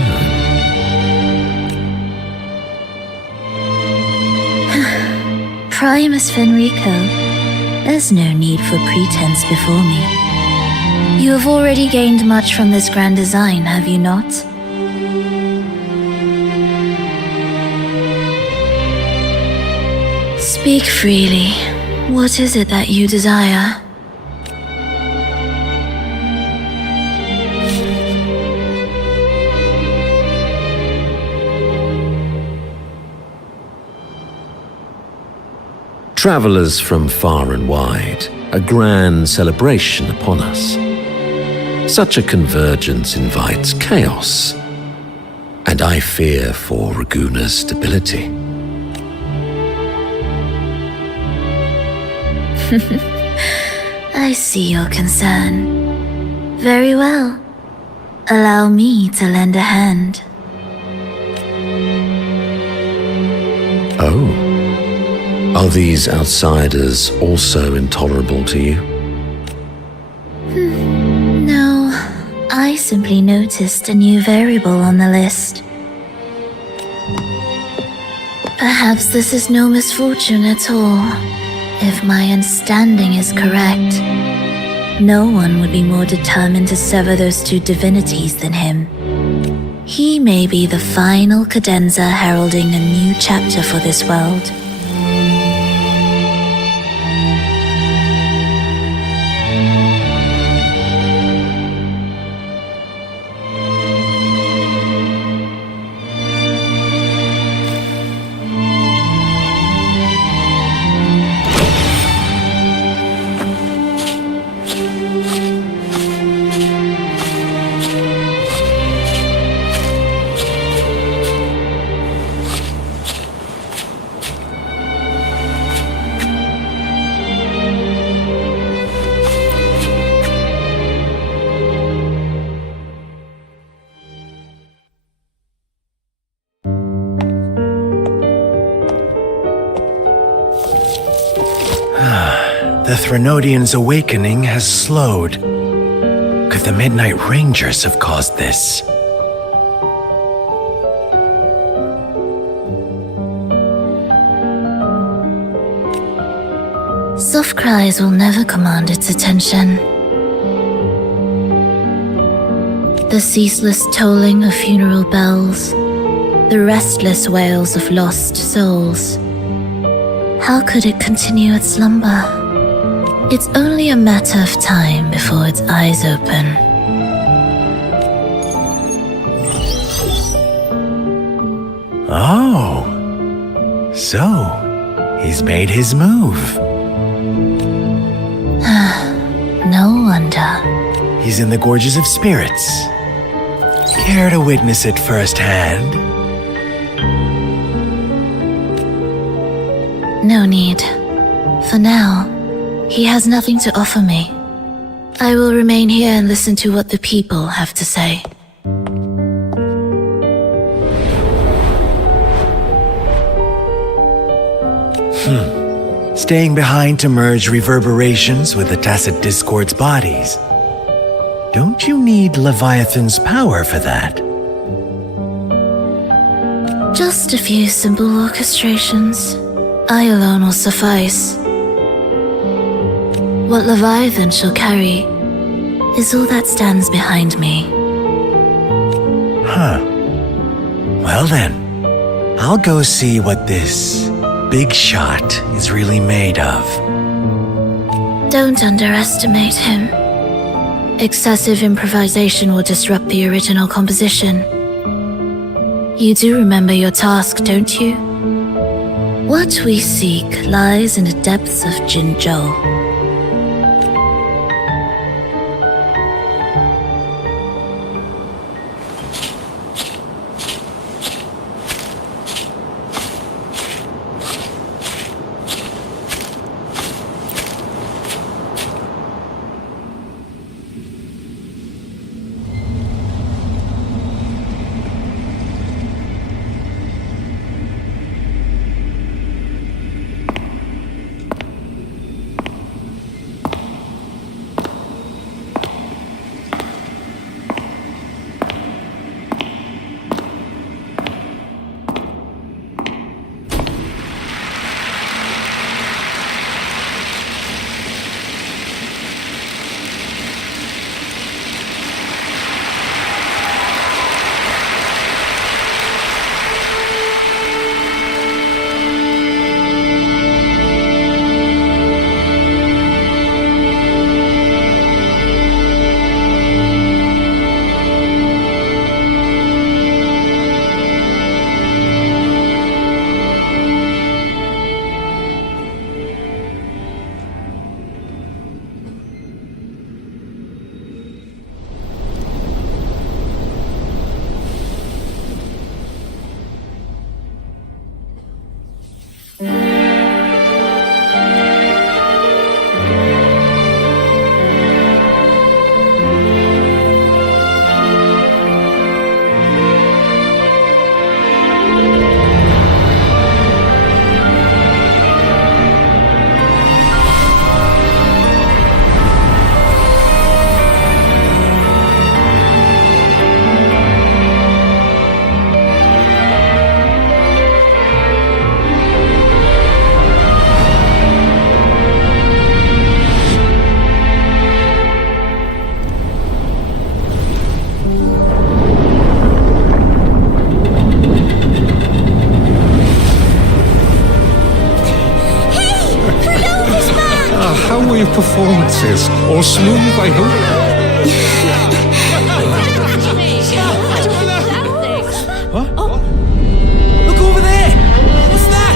Primus Fenrico, there's no need for pretense before me. You have already gained much from this grand design, have you not? Speak freely. What is it that you desire? Travelers from far and wide, a grand celebration upon us. Such a convergence invites chaos, and I fear for Raguna's stability. I see your concern. Very well. Allow me to lend a hand. Oh. Are these outsiders also intolerable to you? No, I simply noticed a new variable on the list. Perhaps this is no misfortune at all. If my understanding is correct, no one would be more determined to sever those two divinities than him. He may be the final cadenza heralding a new chapter for this world. The Threnodian's awakening has slowed. Could the Midnight Rangers have caused this? Soft cries will never command its attention. The ceaseless tolling of funeral bells, the restless wails of lost souls. How could it continue its slumber? It's only a matter of time before its eyes open. Oh, so he's made his move. No wonder. He's in the Gorges of Spirits. Care to witness it firsthand? No need. For now, he has nothing to offer me. I will remain here and listen to what the people have to say. Staying behind to merge reverberations with the Tacit Discord's bodies. Don't you need Leviathan's power for that? Just a few simple orchestrations. I alone will suffice. What Leviathan shall carry is all that stands behind me. Huh. Well then, I'll go see what this big shot is really made of. Don't underestimate him. Excessive improvisation will disrupt the original composition. You do remember your task, don't you? What we seek lies in the depths of Jinzhou. your performances. All smooth, I hope? Look over there! What's that?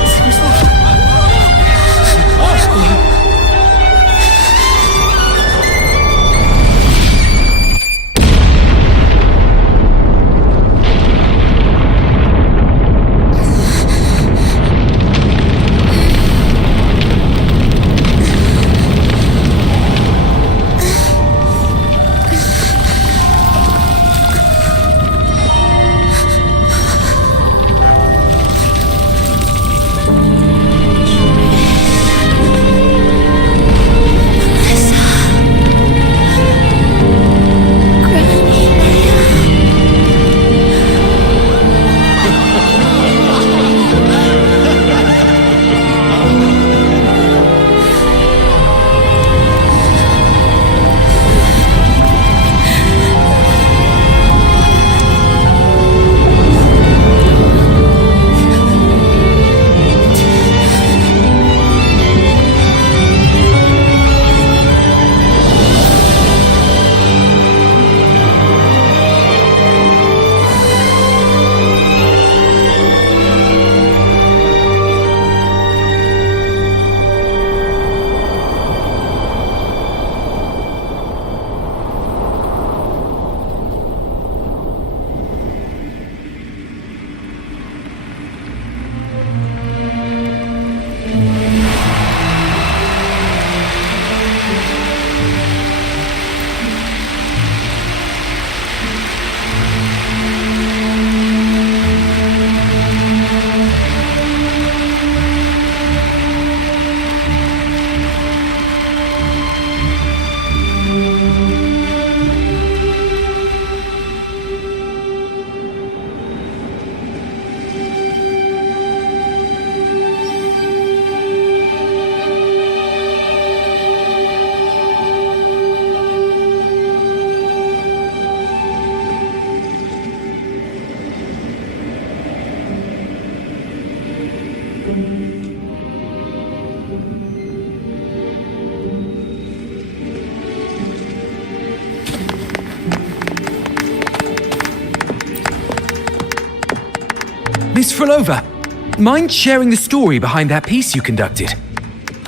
Miss Frolova, mind sharing the story behind that piece you conducted?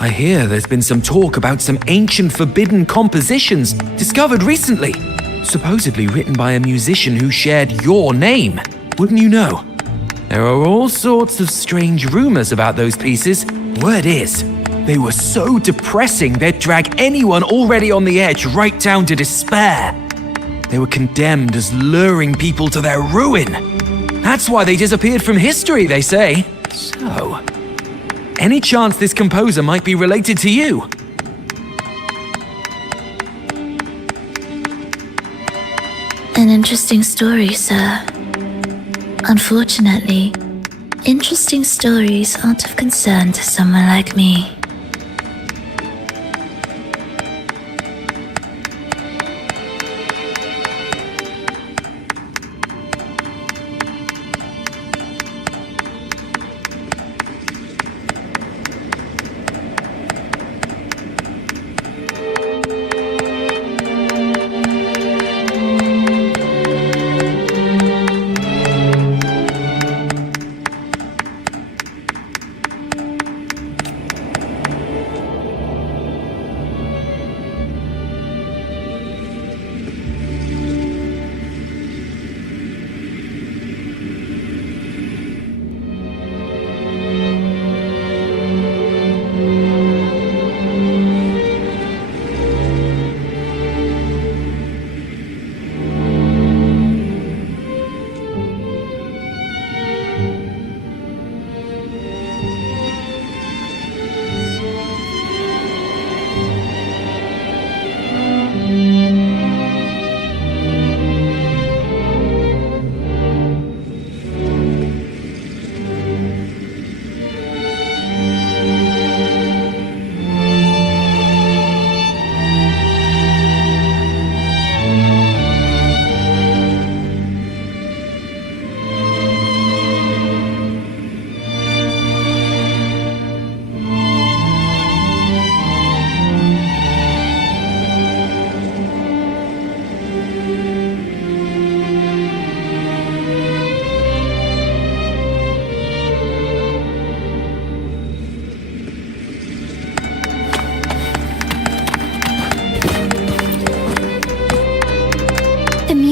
I hear there's been some talk about some ancient forbidden compositions discovered recently, supposedly written by a musician who shared your name. Wouldn't you know? There are all sorts of strange rumors about those pieces. Word is, they were so depressing they'd drag anyone already on the edge right down to despair. They were condemned as luring people to their ruin. That's why they disappeared from history, they say. So, any chance this composer might be related to you? An interesting story, sir. Unfortunately, interesting stories aren't of concern to someone like me.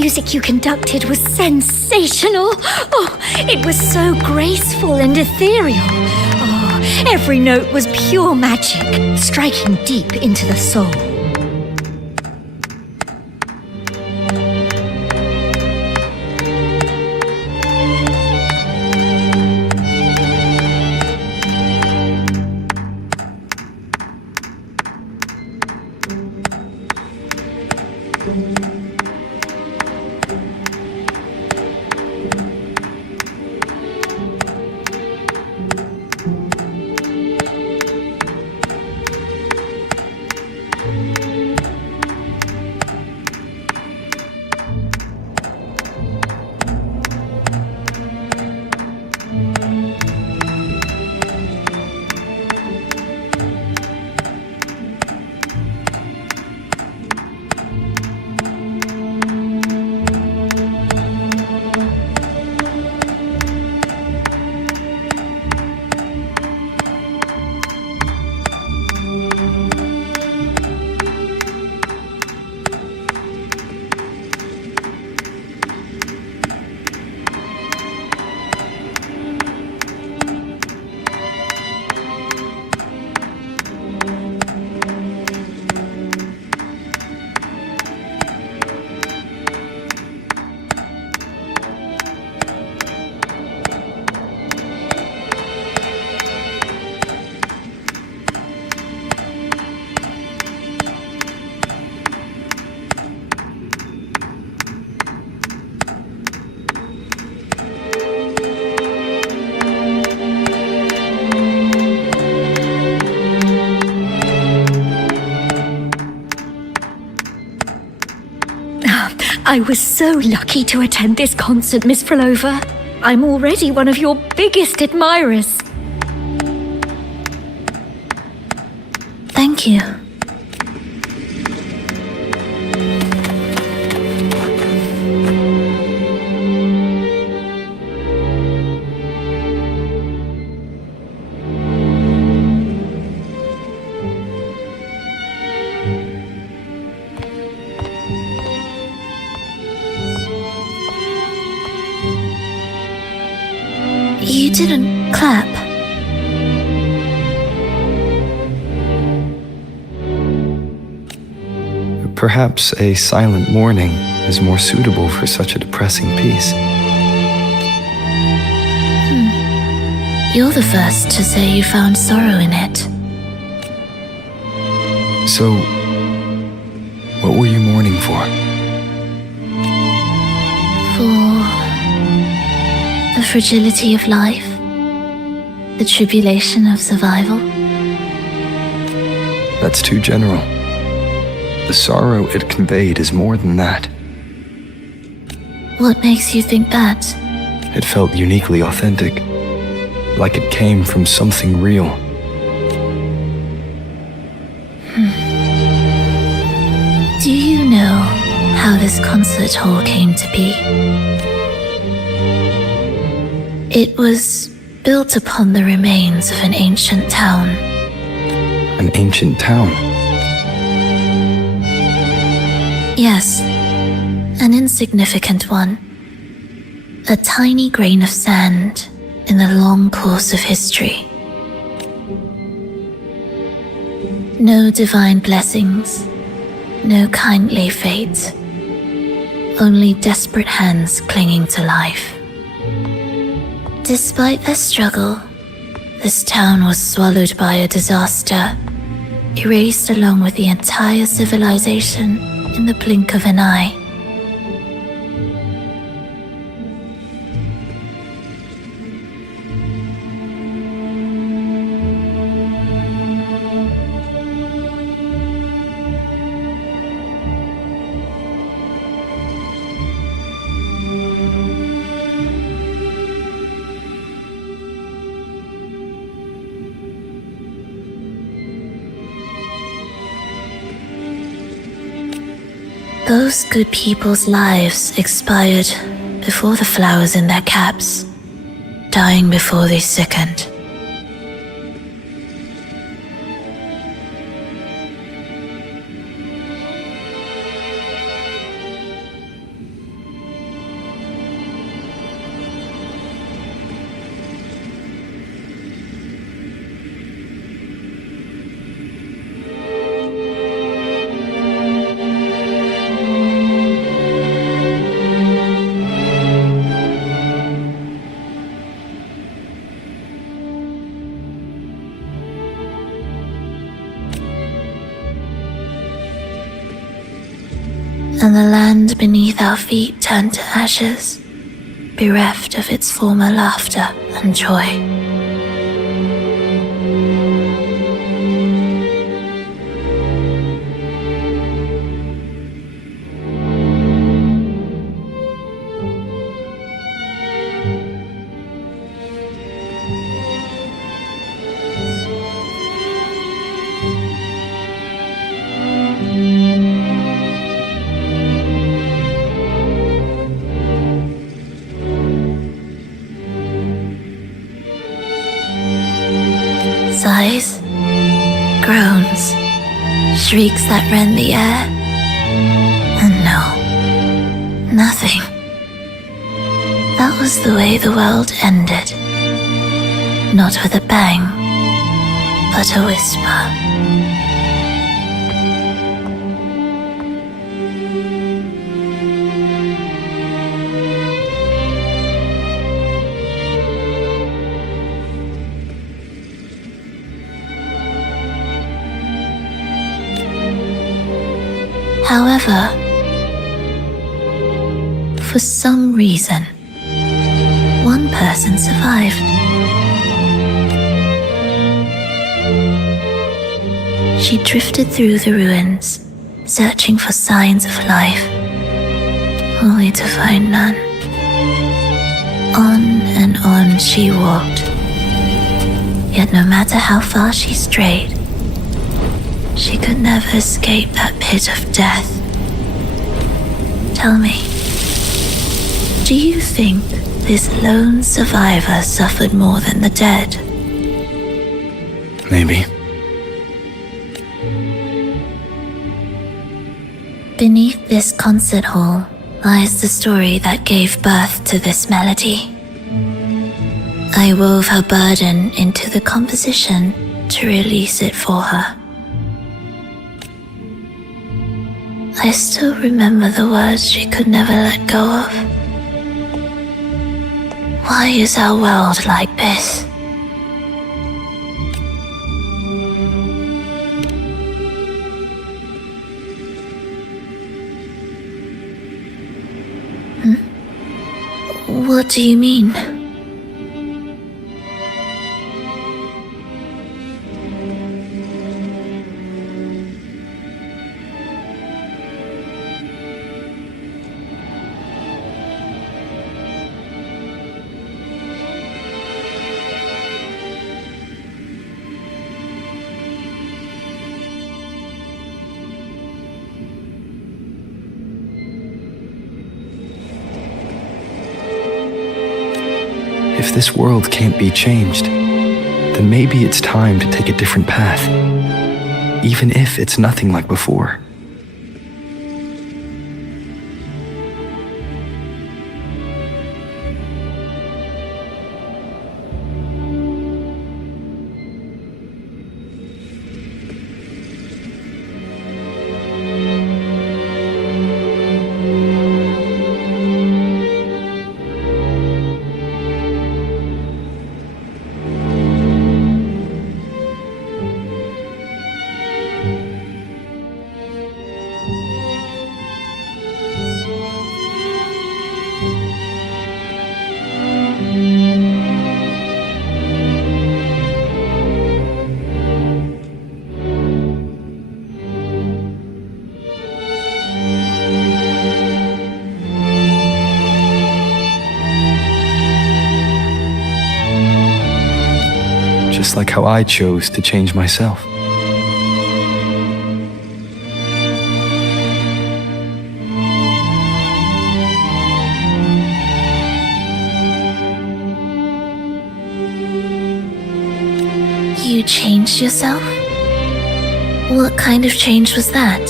music you conducted was sensational. Oh, it was so graceful and ethereal. Oh, every note was pure magic, striking deep into the soul. I was so lucky to attend this concert, Miss Frolova. I'm already one of your biggest admirers. Thank you. You didn't clap. Perhaps a silent mourning is more suitable for such a depressing piece. You're the first to say you found sorrow in it. So, what were you mourning for? For the fragility of life, the tribulation of survival. That's too general. The sorrow it conveyed is more than that. What makes you think that? It felt uniquely authentic, like it came from something real. Do you know how this concert hall came to be? It was built upon the remains of an ancient town. An ancient town? Yes, an insignificant one. A tiny grain of sand in the long course of history. No divine blessings, no kindly fate. Only desperate hands clinging to life. Despite their struggle, this town was swallowed by a disaster, erased along with the entire civilization in the blink of an eye. Those good people's lives expired before the flowers in their caps, dying before they sickened. and the land beneath our feet turned to ashes, bereft of its former laughter and joy. Sighs, groans, shrieks that rend the air, and no, nothing. That was the way the world ended. Not with a bang, but a whisper. However, for some reason, one person survived. She drifted through the ruins, searching for signs of life, only to find none. On and on she walked, yet no matter how far she strayed, she could never escape that pit of death. Tell me, do you think this lone survivor suffered more than the dead? Maybe. Beneath this concert hall lies the story that gave birth to this melody. I wove her burden into the composition to release it for her. I still remember the words she could never let go of. Why is our world like this? What do you mean? If this world can't be changed, then maybe it's time to take a different path, even if it's nothing like before. Just like how I chose to change myself. You changed yourself? What kind of change was that?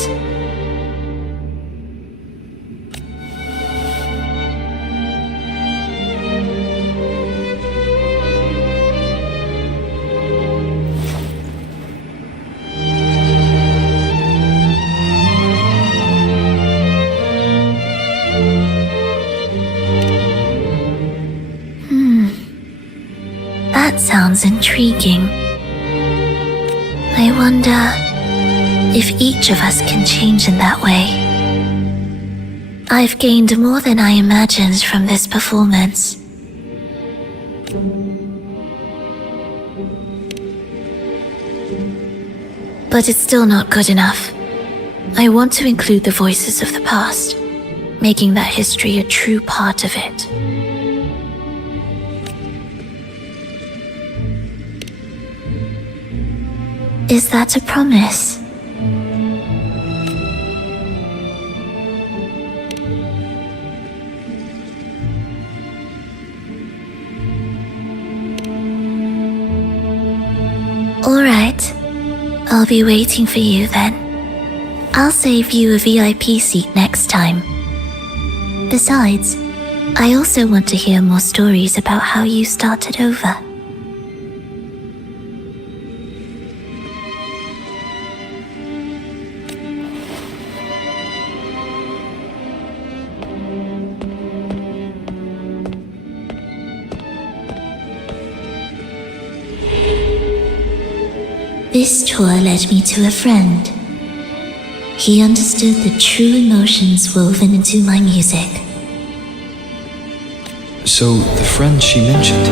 That sounds intriguing. I wonder if each of us can change in that way. I've gained more than I imagined from this performance. But it's still not good enough. I want to include the voices of the past, making that history a true part of it. Is that a promise? All right. I'll be waiting for you then. I'll save you a VIP seat next time. Besides, I also want to hear more stories about how you started over. This tour led me to a friend. He understood the true emotions woven into my music. So, the friend she mentioned.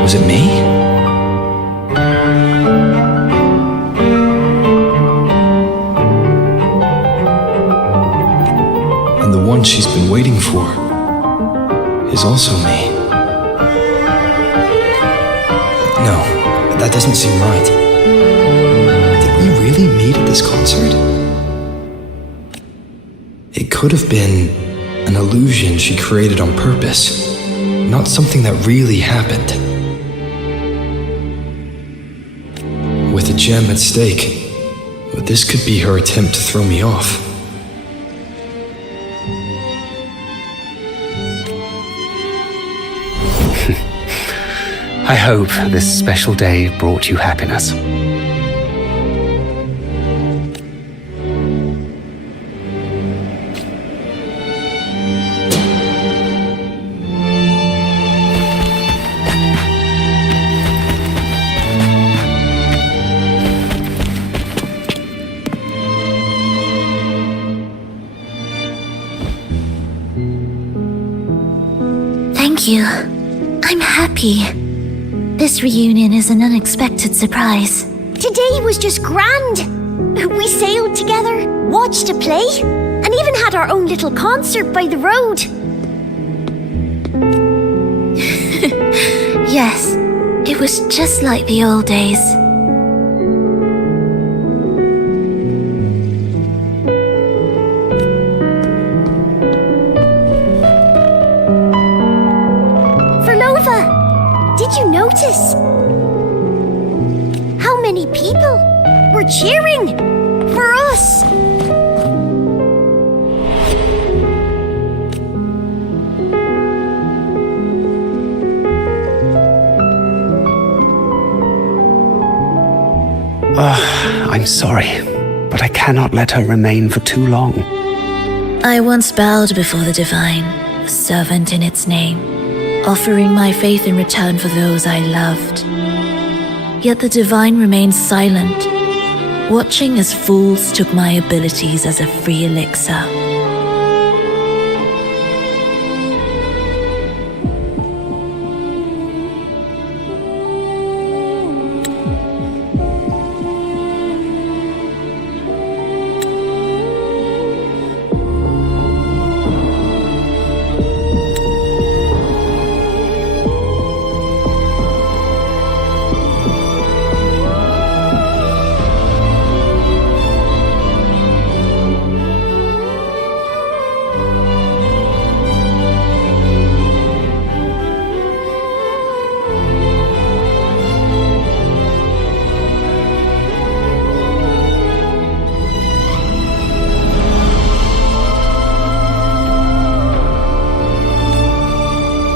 Was it me? And the one she's been waiting for is also me. No, that doesn't seem right. Did we really meet at this concert? It could have been an illusion she created on purpose, not something that really happened. With a gem at stake, but this could be her attempt to throw me off. I hope this special day brought you happiness. Thank you. I'm happy. This reunion is an unexpected surprise. Today was just grand. We sailed together, watched a play, and even had our own little concert by the road. Yes, it was just like the old days. Did you notice how many people were cheering for us? I'm sorry, but I cannot let her remain for too long. I once bowed before the divine, a servant in its name, offering my faith in return for those I loved. Yet the divine remained silent, watching as fools took my abilities as a free elixir.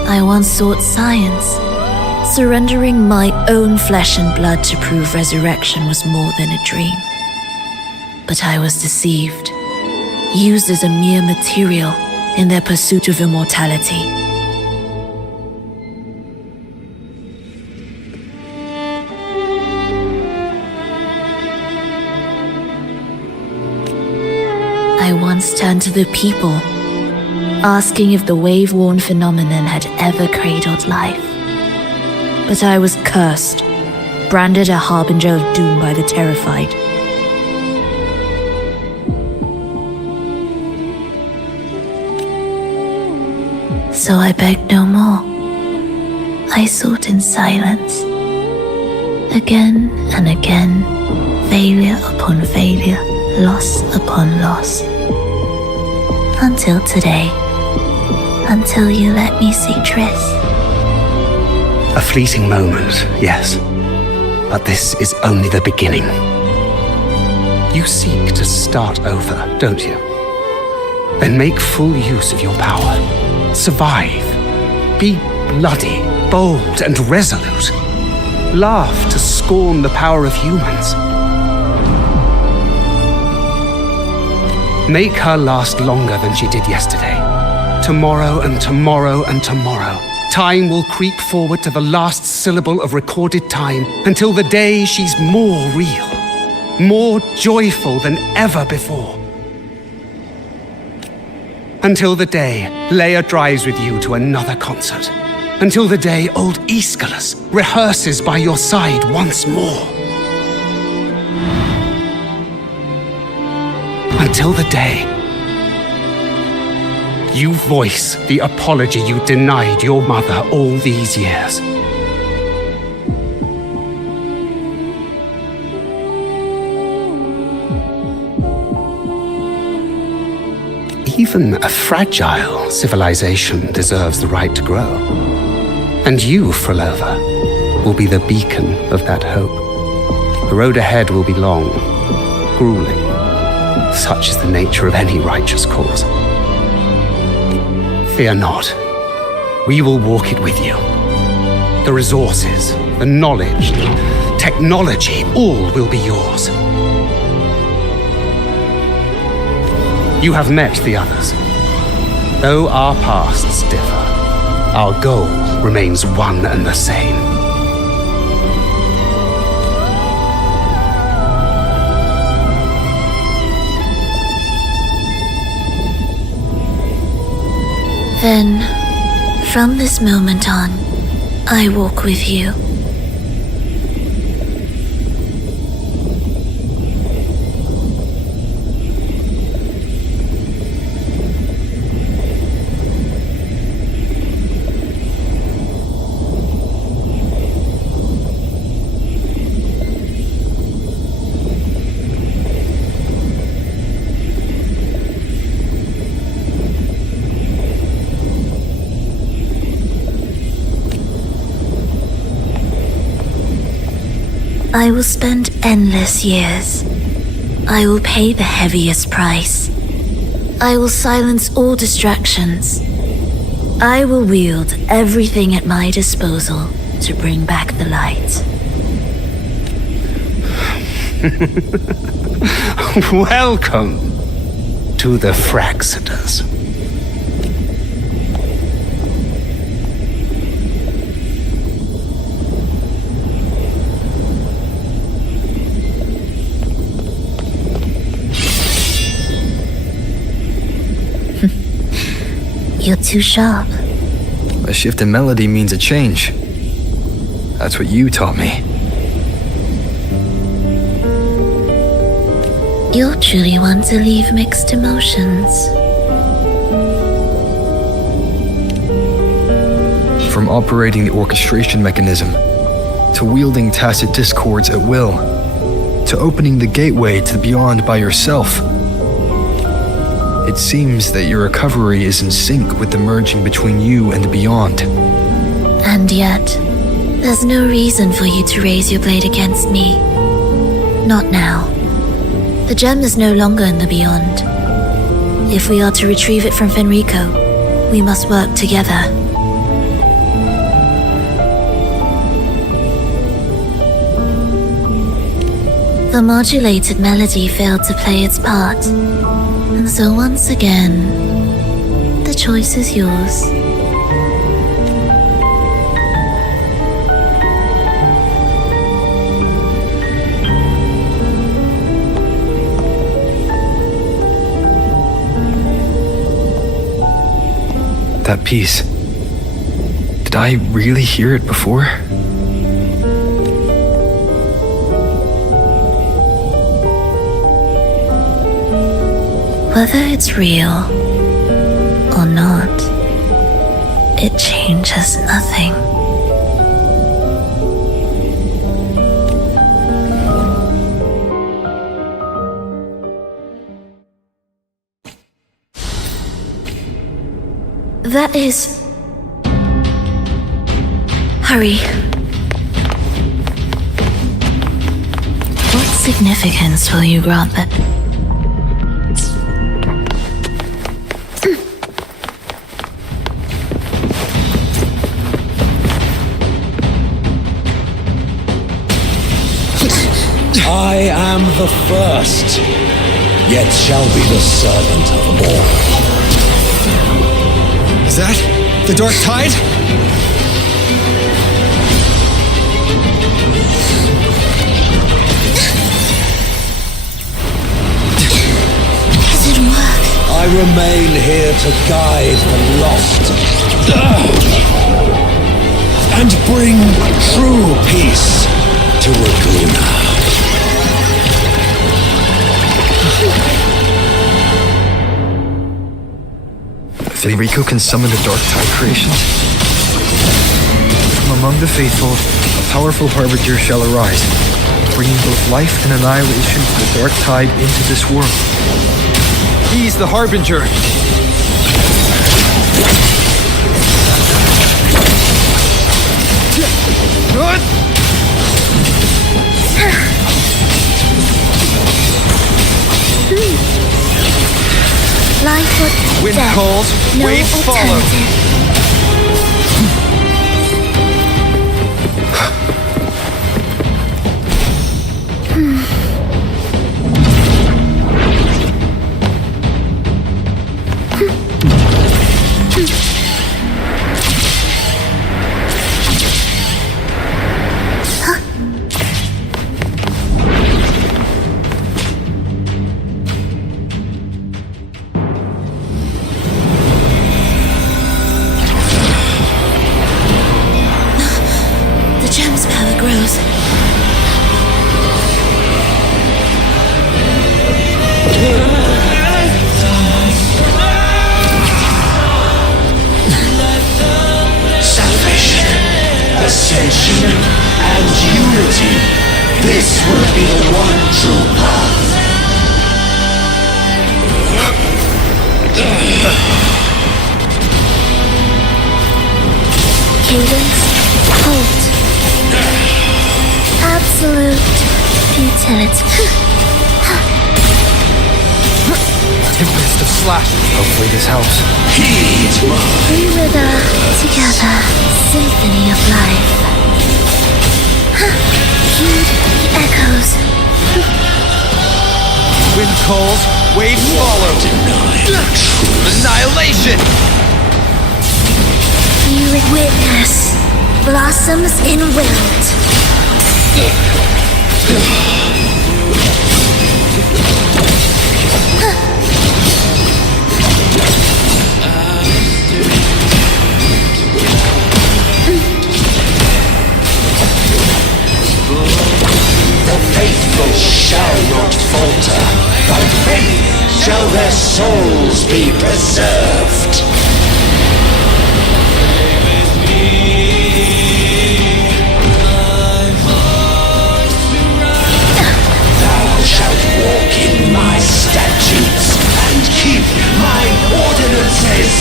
I once sought science, surrendering my own flesh and blood to prove resurrection was more than a dream. But I was deceived, used as a mere material in their pursuit of immortality. I once turned to the people, asking if the wave-worn phenomenon had ever cradled life. But I was cursed, branded a harbinger of doom by the terrified. So I begged no more. I sought in silence. Again and again, failure upon failure, loss upon loss. Until today. Until you let me see Triss. A fleeting moment, yes. But this is only the beginning. You seek to start over, don't you? Then make full use of your power. Survive. Be bloody, bold, and resolute. Laugh to scorn the power of humans. Make her last longer than she did yesterday. Tomorrow and tomorrow and tomorrow. Time will creep forward to the last syllable of recorded time until the day she's more real, more joyful than ever before. Until the day Leia drives with you to another concert. Until the day old Aeschylus rehearses by your side once more. Until the day you voice the apology you denied your mother all these years. Even a fragile civilization deserves the right to grow. And you, Frolova, will be the beacon of that hope. The road ahead will be long, grueling. Such is the nature of any righteous cause. Fear not. We will walk it with you. The resources, the knowledge, the technology, all will be yours. You have met the others. Though our pasts differ, our goal remains one and the same. Then, from this moment on, I walk with you. I will spend endless years. I will pay the heaviest price. I will silence all distractions. I will wield everything at my disposal to bring back the light. Welcome to the Fraxiters. You're too sharp. A shift in melody means a change. That's what you taught me. You're truly one to leave mixed emotions. From operating the orchestration mechanism, to wielding tacit discords at will, to opening the gateway to the beyond by yourself. It seems that your recovery is in sync with the merging between you and the beyond. And yet, there's no reason for you to raise your blade against me. Not now. The gem is no longer in the beyond. If we are to retrieve it from Fenrico, we must work together. The modulated melody failed to play its part. And so once again, the choice is yours. that piece. Did I really hear it before? Whether it's real or not, it changes nothing. That is... Hurry. What significance will you grant that? I am the first, yet shall be the servant of all. Is that the Dark Tide? It didn't work. I remain here to guide the lost and bring true peace to Laguna. Federico can summon the Dark Tide creations. From among the faithful, a powerful harbinger shall arise, bringing both life and annihilation to the Dark Tide into this world. He's the harbinger. Life or Wind death. calls, No waves follow. alternative. The gem's power grows. Salvation, ascension, and unity. This will be the one true path. Cadence, halt. Absolute futility. Tempest of Slash. Hopefully this helps. We wither together, symphony of life. Heed the echoes. Wind calls, waves follow. Annihilation! You witness blossoms in wilt. The faithful shall not falter. By faith shall their souls be preserved. Thou shalt walk in my statutes and keep my ordinances.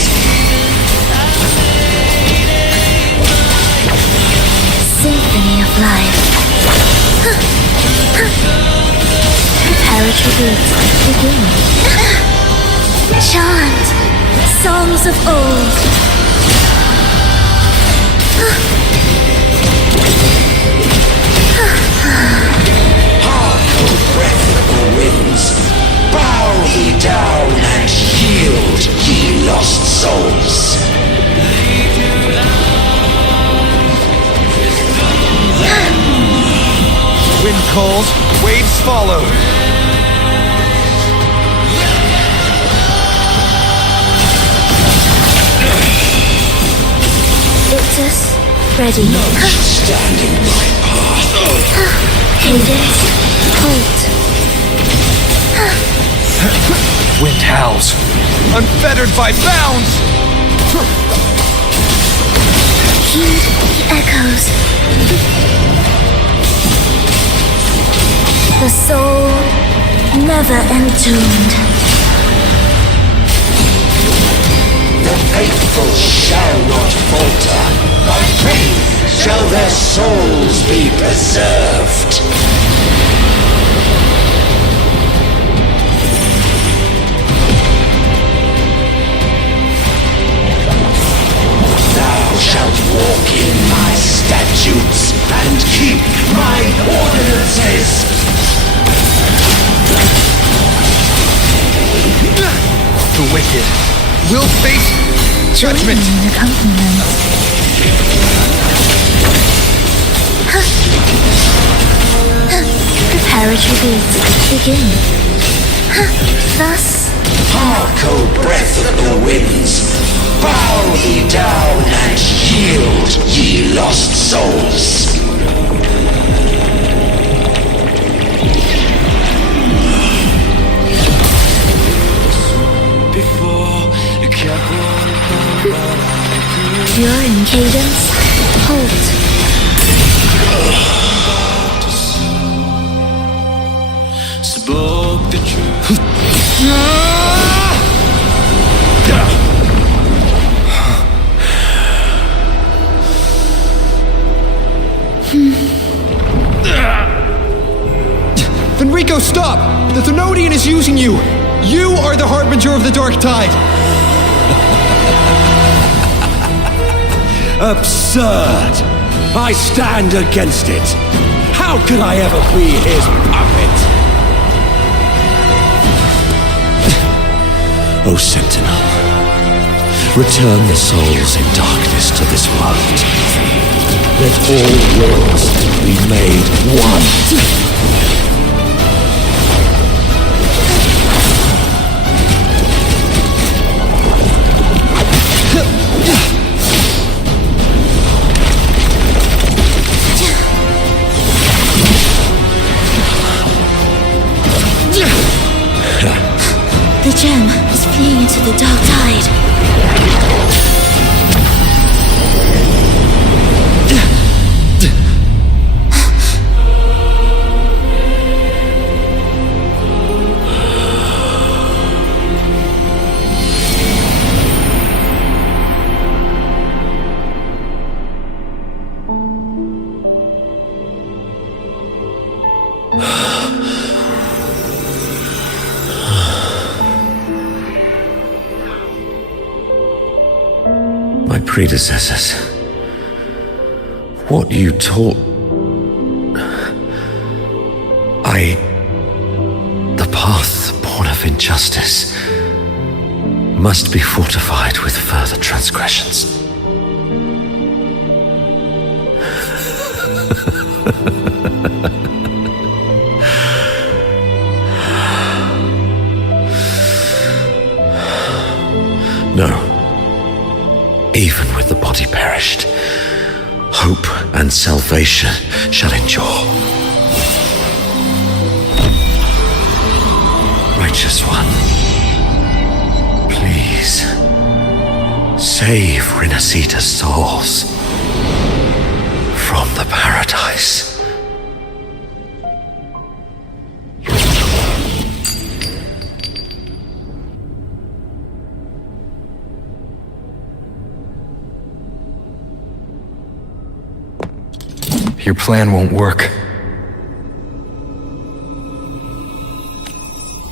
Symphony of life. Preparatory rites begin. Chant songs of old. Hark, O breath of the winds, bow ye down and yield, ye lost souls. Wind calls, waves follow. Invictus, ready. Standing my path. Cadence, halt. Wind howls, unfettered by bounds! Heed the echoes. The soul never entombed. The faithful shall not falter. By faith shall their souls be preserved. Thou shalt walk in my statutes and keep my ordinances. The wicked will face judgment. Join in accompaniment. Preparatory beats begin. Thus, hark, O breath of the winds, bow thee down and yield, ye lost souls. you're in cadence, halt. Spoke the truth. Enrico, stop! The Thenodian is using you! You are the harbinger of the dark tide! Absurd! I stand against it! How could I ever be his puppet? O Sentinel, return the souls in darkness to this world. Let all worlds be made one. The gem is fleeing into the dark tide. My predecessors, what you taught, the path born of injustice must be fortified with further transgressions. No. Even with the body perished, hope and salvation shall endure. Righteous One, please save Renacita's souls from the paradise. Your plan won't work.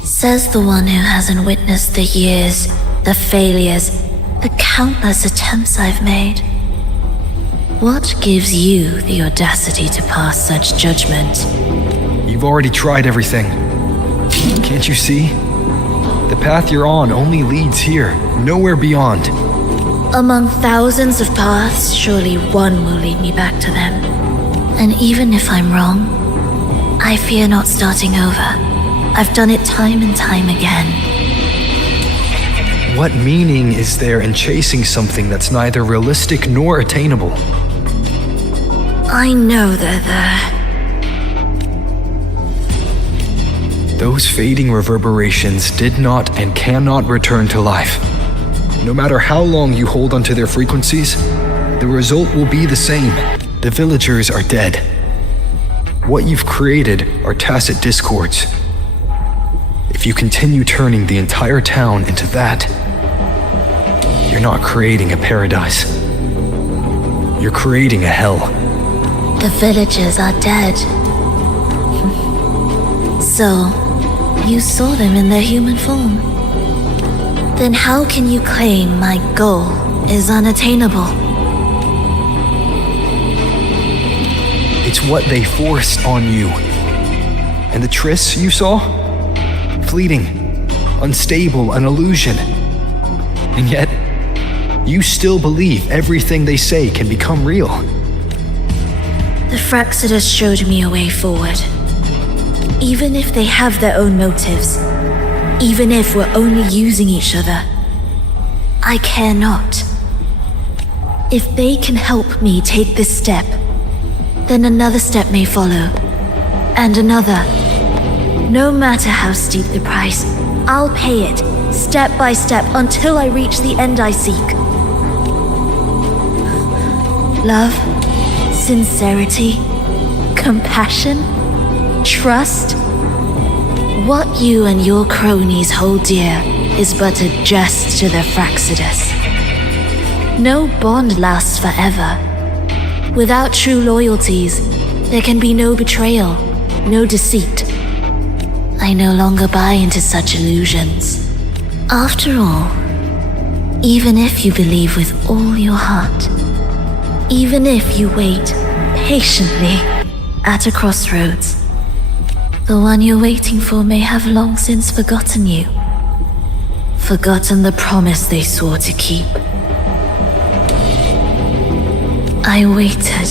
Says the one who hasn't witnessed the years, the failures, the countless attempts I've made. What gives you the audacity to pass such judgment? You've already tried everything. Can't you see? The path you're on only leads here, nowhere beyond. Among thousands of paths, surely one will lead me back to them. And even if I'm wrong, I fear not starting over. I've done it time and time again. What meaning is there in chasing something that's neither realistic nor attainable? I know they're there. Those fading reverberations did not and cannot return to life. No matter how long you hold onto their frequencies, the result will be the same. The villagers are dead. What you've created are tacit discords. If you continue turning the entire town into that, you're not creating a paradise. You're creating a hell. The villagers are dead. So, you saw them in their human form. Then how can you claim my goal is unattainable? It's what they forced on you. And the trysts you saw? Fleeting, unstable, an illusion. And yet, you still believe everything they say can become real. The Fraxidus showed me a way forward. Even if they have their own motives, even if we're only using each other, I care not. If they can help me take this step, then another step may follow, and another. No matter how steep the price, I'll pay it, step by step, until I reach the end I seek. Love, sincerity, compassion, trust. What you and your cronies hold dear is but a jest to the Fraxidus. No bond lasts forever. Without true loyalties, there can be no betrayal, no deceit. I no longer buy into such illusions. After all, even if you believe with all your heart, even if you wait patiently at a crossroads, the one you're waiting for may have long since forgotten you. Forgotten the promise they swore to keep. I waited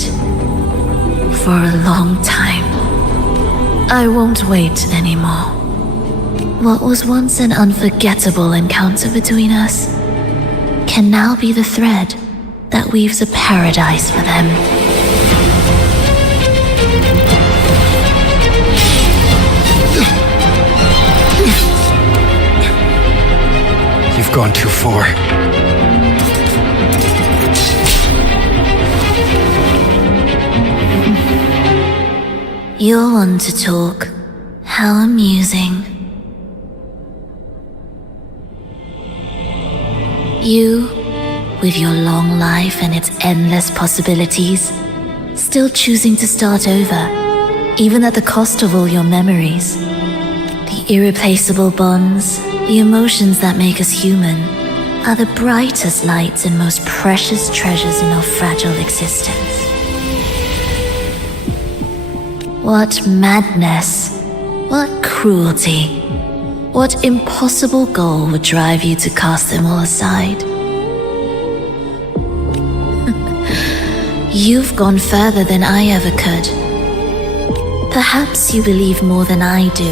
for a long time. I won't wait anymore. What was once an unforgettable encounter between us can now be the thread that weaves a paradise for them. You've gone too far. You're one to talk. How amusing. You, with your long life and its endless possibilities, still choosing to start over, even at the cost of all your memories. The irreplaceable bonds, the emotions that make us human, are the brightest lights and most precious treasures in our fragile existence. What madness, what cruelty, what impossible goal would drive you to cast them all aside? You've gone further than I ever could. Perhaps you believe more than I do,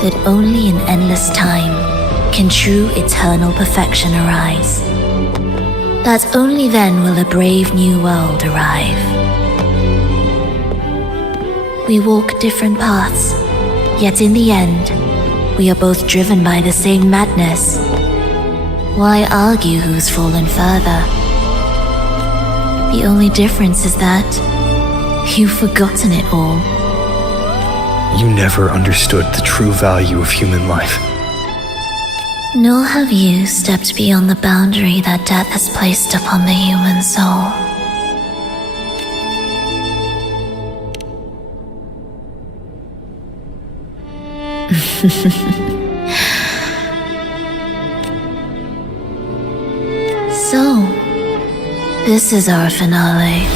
that only in endless time can true eternal perfection arise. That only then will a brave new world arrive. We walk different paths, yet in the end, we are both driven by the same madness. Why argue who's fallen further? The only difference is that you've forgotten it all. You never understood the true value of human life. Nor have you stepped beyond the boundary that death has placed upon the human soul. So, this is our finale.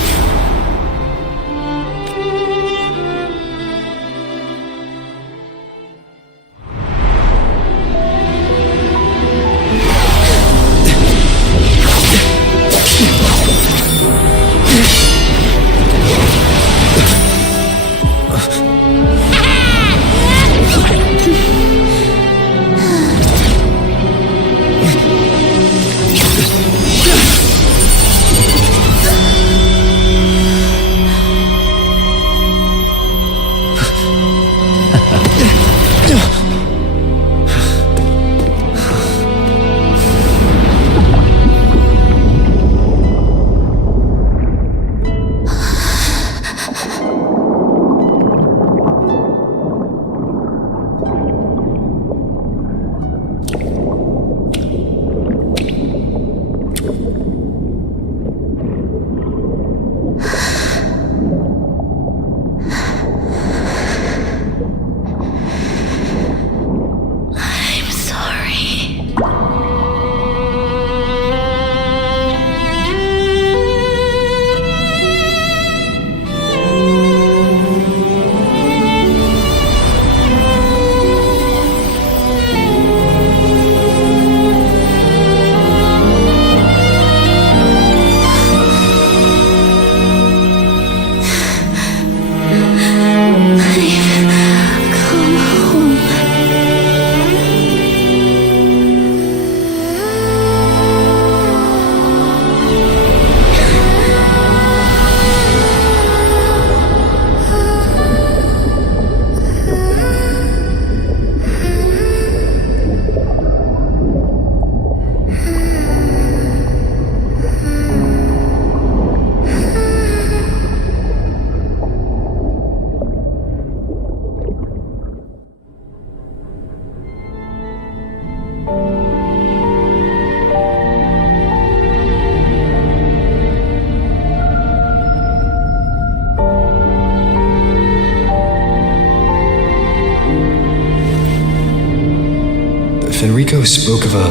Enrico spoke of a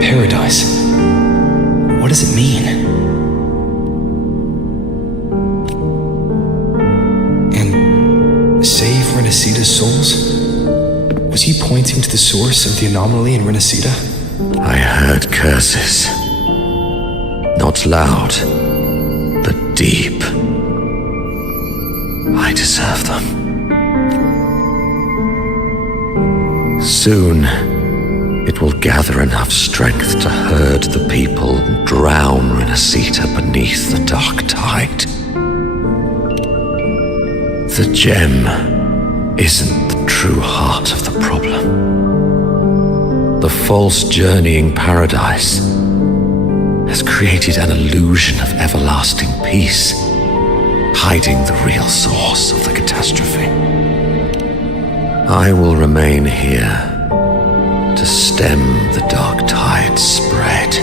paradise, what does it mean? And save Renacita's souls? Was he pointing to the source of the anomaly in Renacita? I heard curses. Not loud, but deep. I deserve them. Soon, it will gather enough strength to herd the people and drown Renacita beneath the dark tide. The gem isn't the true heart of the problem. The false journeying paradise has created an illusion of everlasting peace, hiding the real source of the catastrophe. I will remain here to stem the dark tide's spread.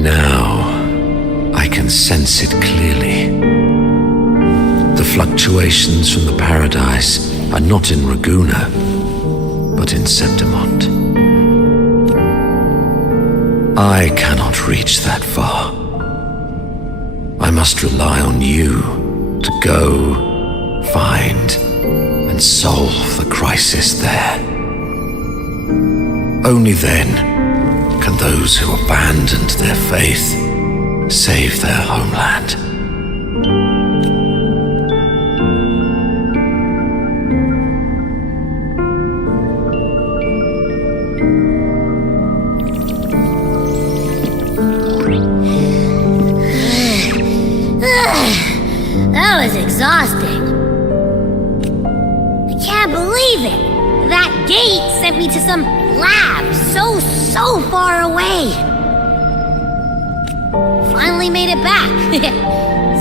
Now I can sense it clearly. The fluctuations from the paradise are not in Raguna, but in Septimont. I cannot reach that far. I must rely on you to go, find, and solve the crisis there. Only then can those who abandoned their faith save their homeland. That was exhausting. I can't believe it. That gate sent me to some lab so far away. Finally made it back.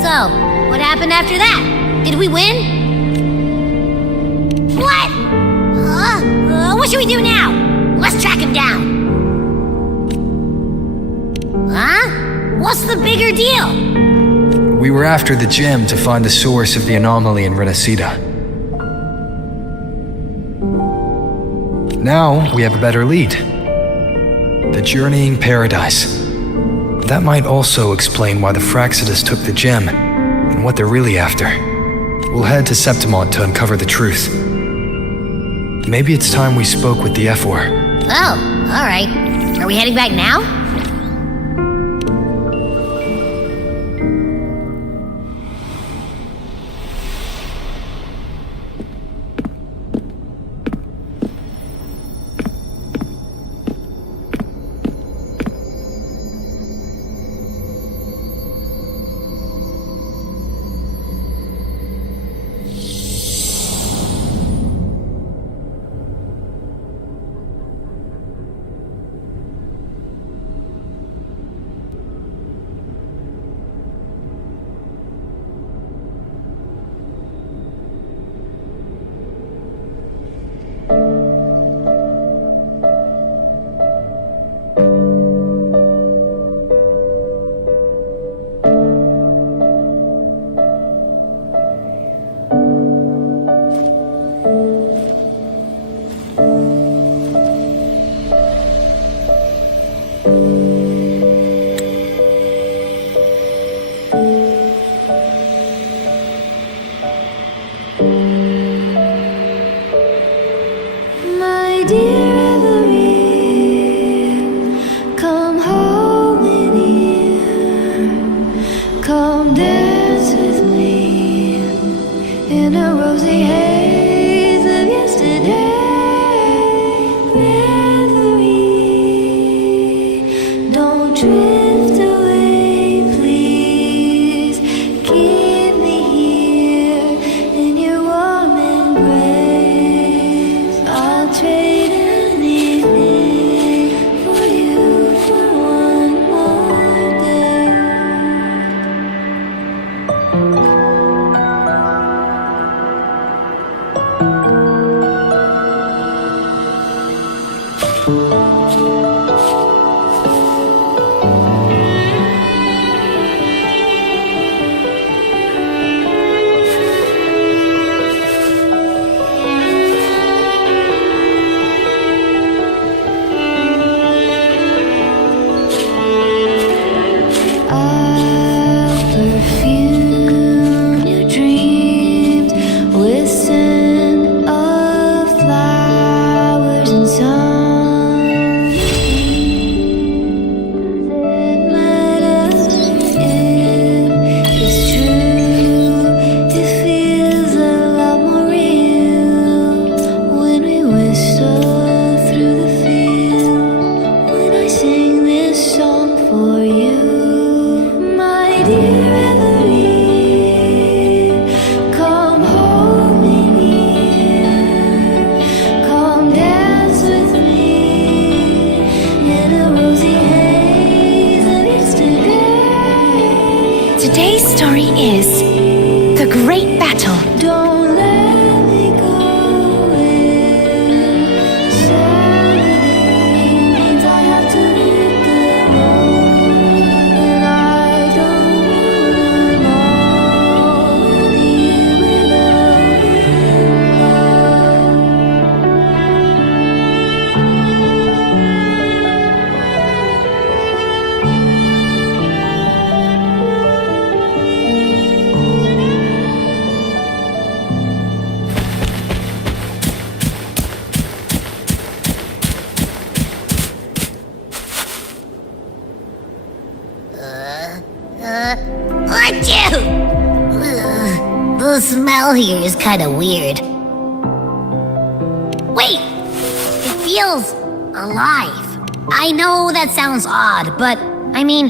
So, what happened after that? Did we win? What? What should we do now? Let's track him down. Huh? What's the bigger deal? We were after the gem to find the source of the anomaly in Renacita. Now we have a better lead. The journeying paradise. That might also explain why the Fraxidus took the gem and what they're really after. We'll head to Septimont to uncover the truth. Maybe it's time we spoke with the F4. Oh, alright. Are we heading back now? Achoo! Ugh, the smell here is kind of weird. Wait! It feels alive. I know that sounds odd, but I mean,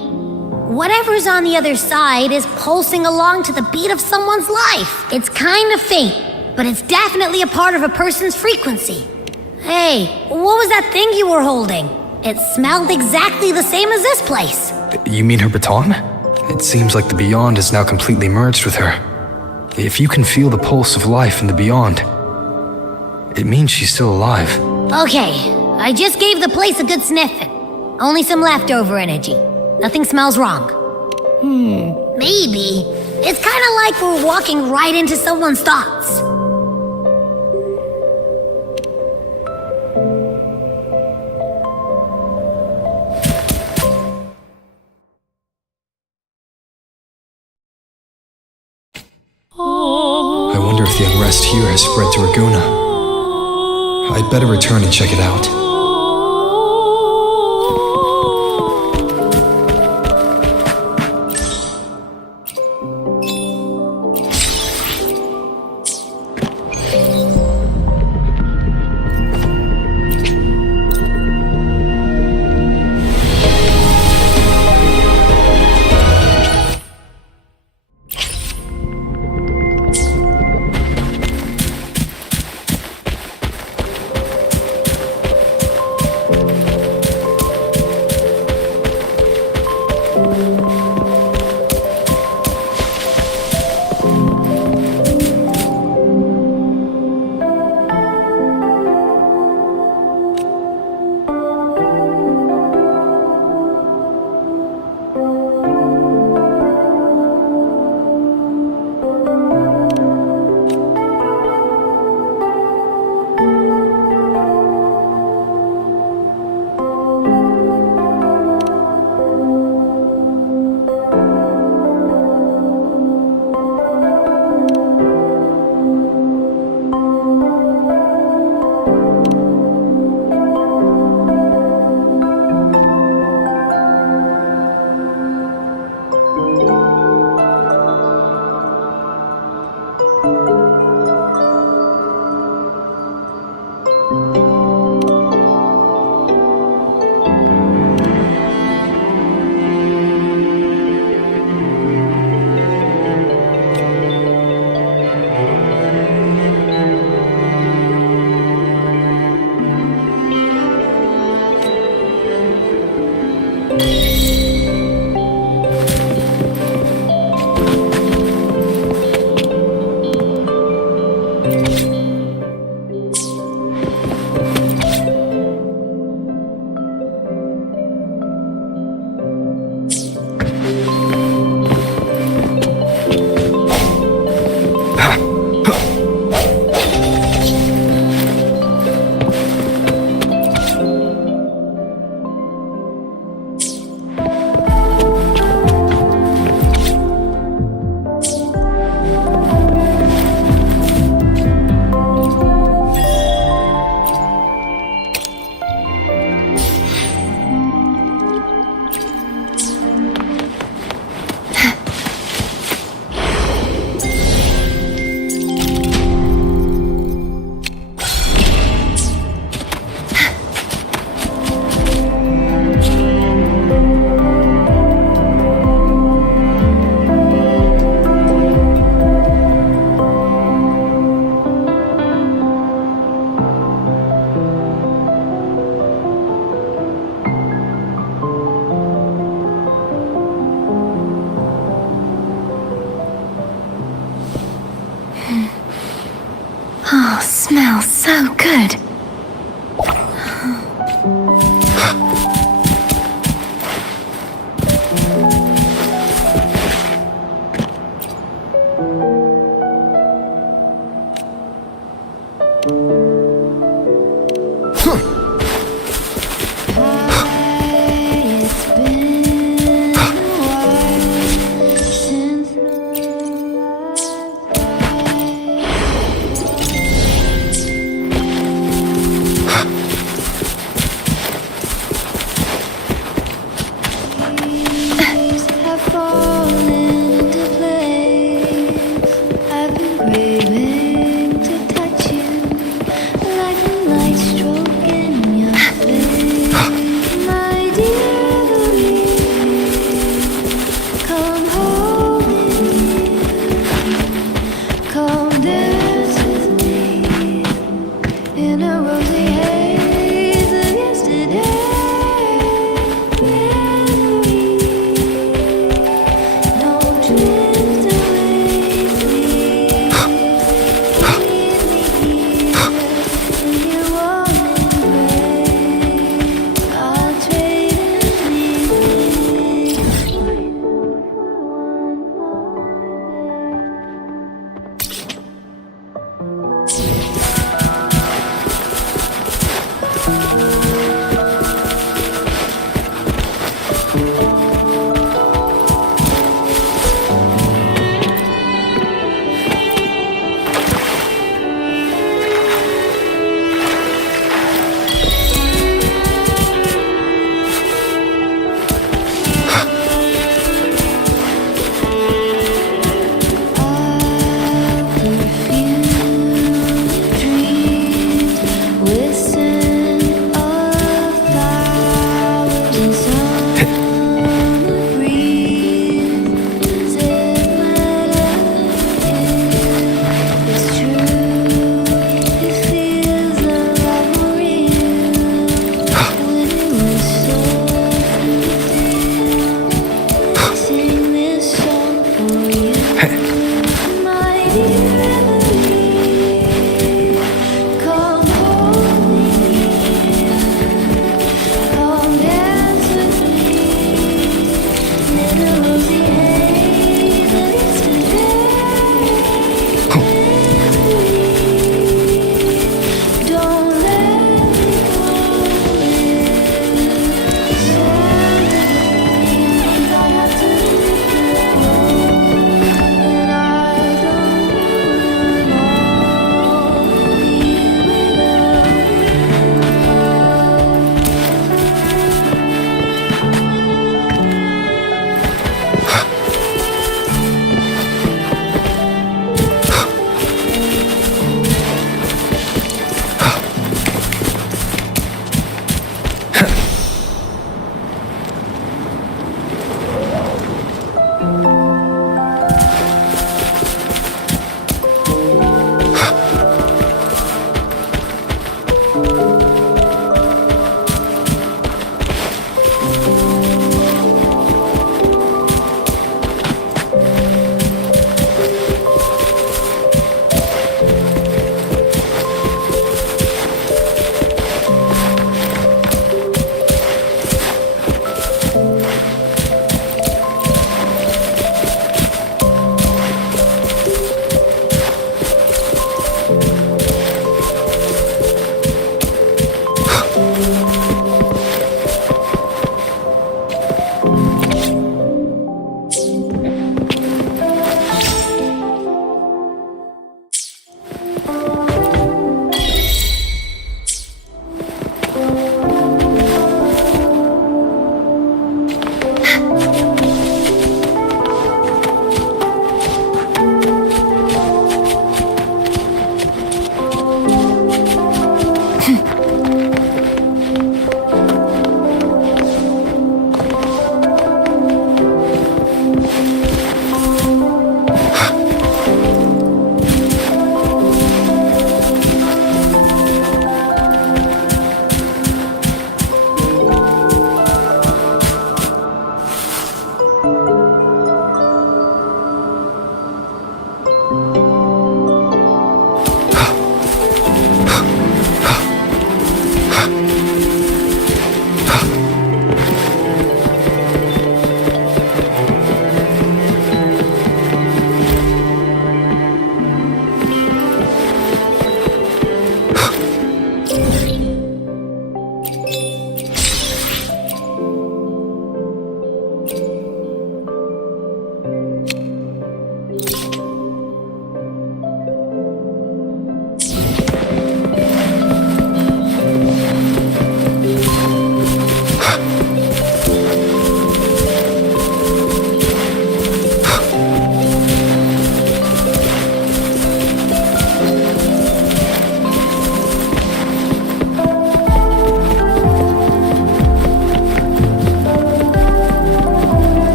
whatever's on the other side is pulsing along to the beat of someone's life. It's kind of faint, but it's definitely a part of a person's frequency. Hey, what was that thing you were holding? It smelled exactly the same as this place. You mean her baton? It seems like the beyond is now completely merged with her. If you can feel the pulse of life in the beyond, it means she's still alive. Okay, I just gave the place a good sniffing. Only some leftover energy. Nothing smells wrong. Maybe. It's kind of like we're walking right into someone's thoughts. I wonder if the unrest here has spread to Raguna. I'd better return and check it out. Oh, smells so good.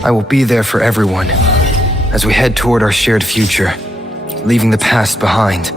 I will be there for everyone as we head toward our shared future, leaving the past behind.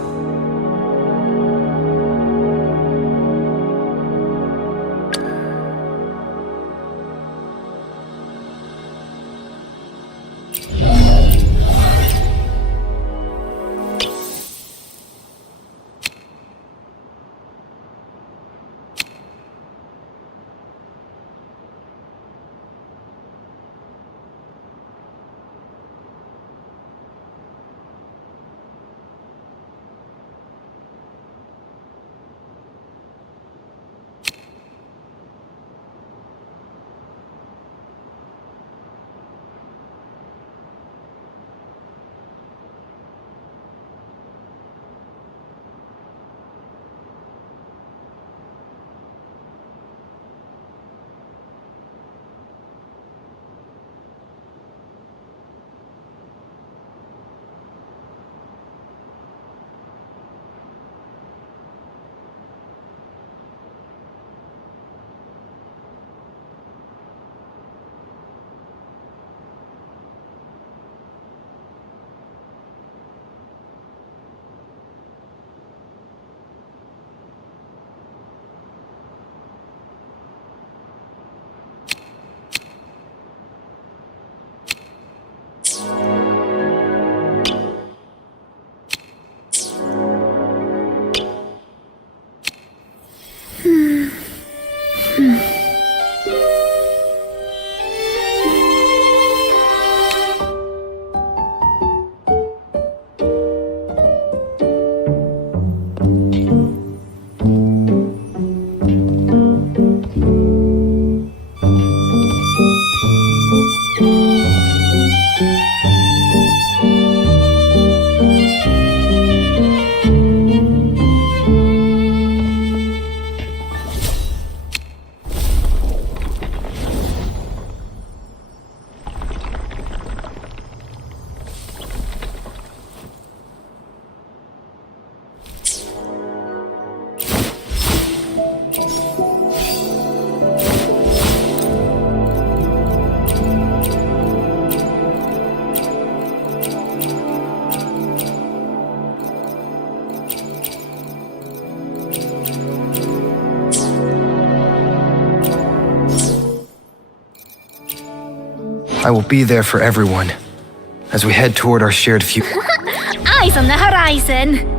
I will be there for everyone as we head toward our shared future. Eyes on the horizon!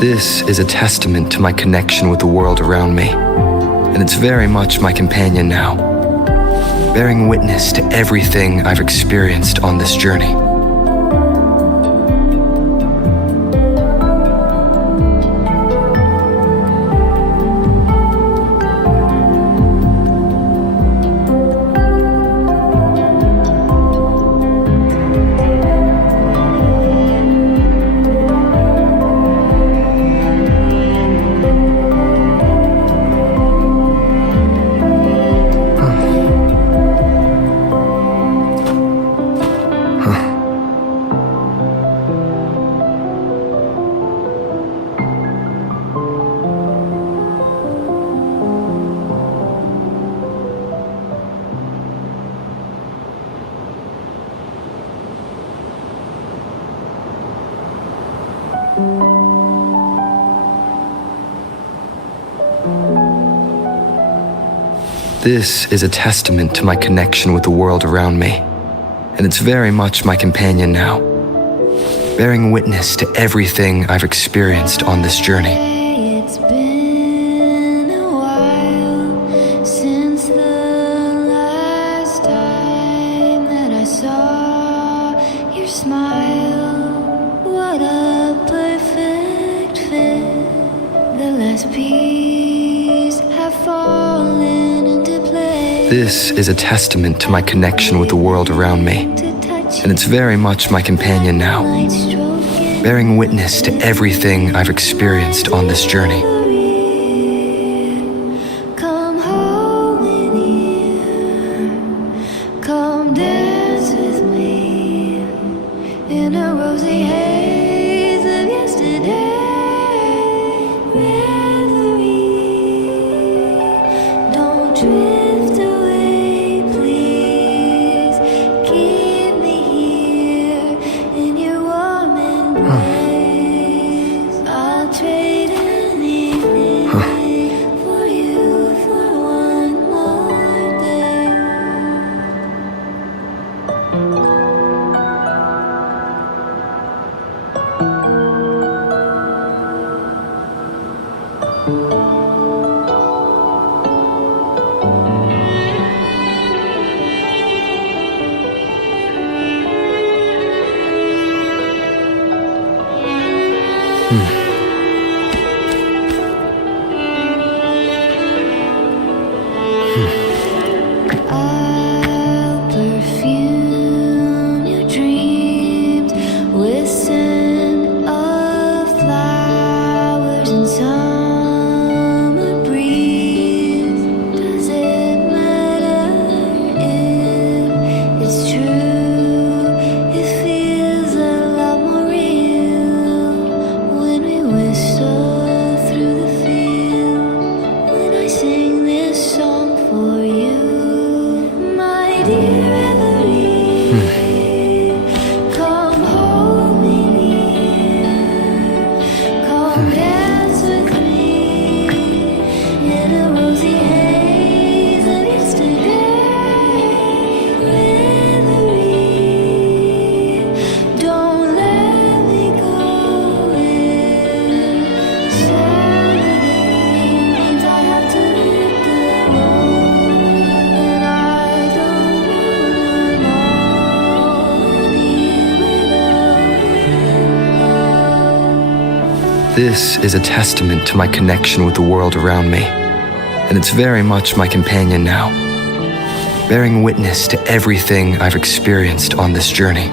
This is a testament to my connection with the world around me, and it's very much my companion now, bearing witness to everything I've experienced on this journey. This is a testament to my connection with the world around me, and it's very much my companion now, bearing witness to everything I've experienced on this journey. It's been a while since the last time that I saw your smile. What a perfect fit. The last piece have fallen into place. This is a testament to my connection with the world around me, and it's very much my companion now, bearing witness to everything I've experienced on this journey. Come hold me near, come dance with me in a rosy haze of yesterday. Reverie, don't drift away, please. Keep me here in your warm embrace. I'll trade anything for you for one more day. I'll perfume your dreams with scent of flowers and summer breeze. Does it matter if it's true? It feels a lot more real when we whistle through the fields. When I sing this song for you, my dear Reverie, come hold me near, come dance with me in a rosy haze of yesterday. Reverie, don't let me go. Insanity means I have to live the road, and I don't wanna know any. This is a testament to my connection with the world around me, and it's very much my companion now, bearing witness to everything I've experienced on this journey.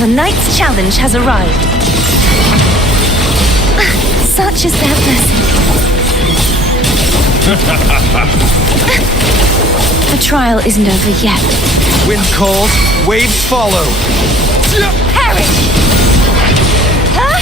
The knight's challenge has arrived. Such is their blessing. The trial isn't over yet. Wind calls, waves follow. Perish! Huh?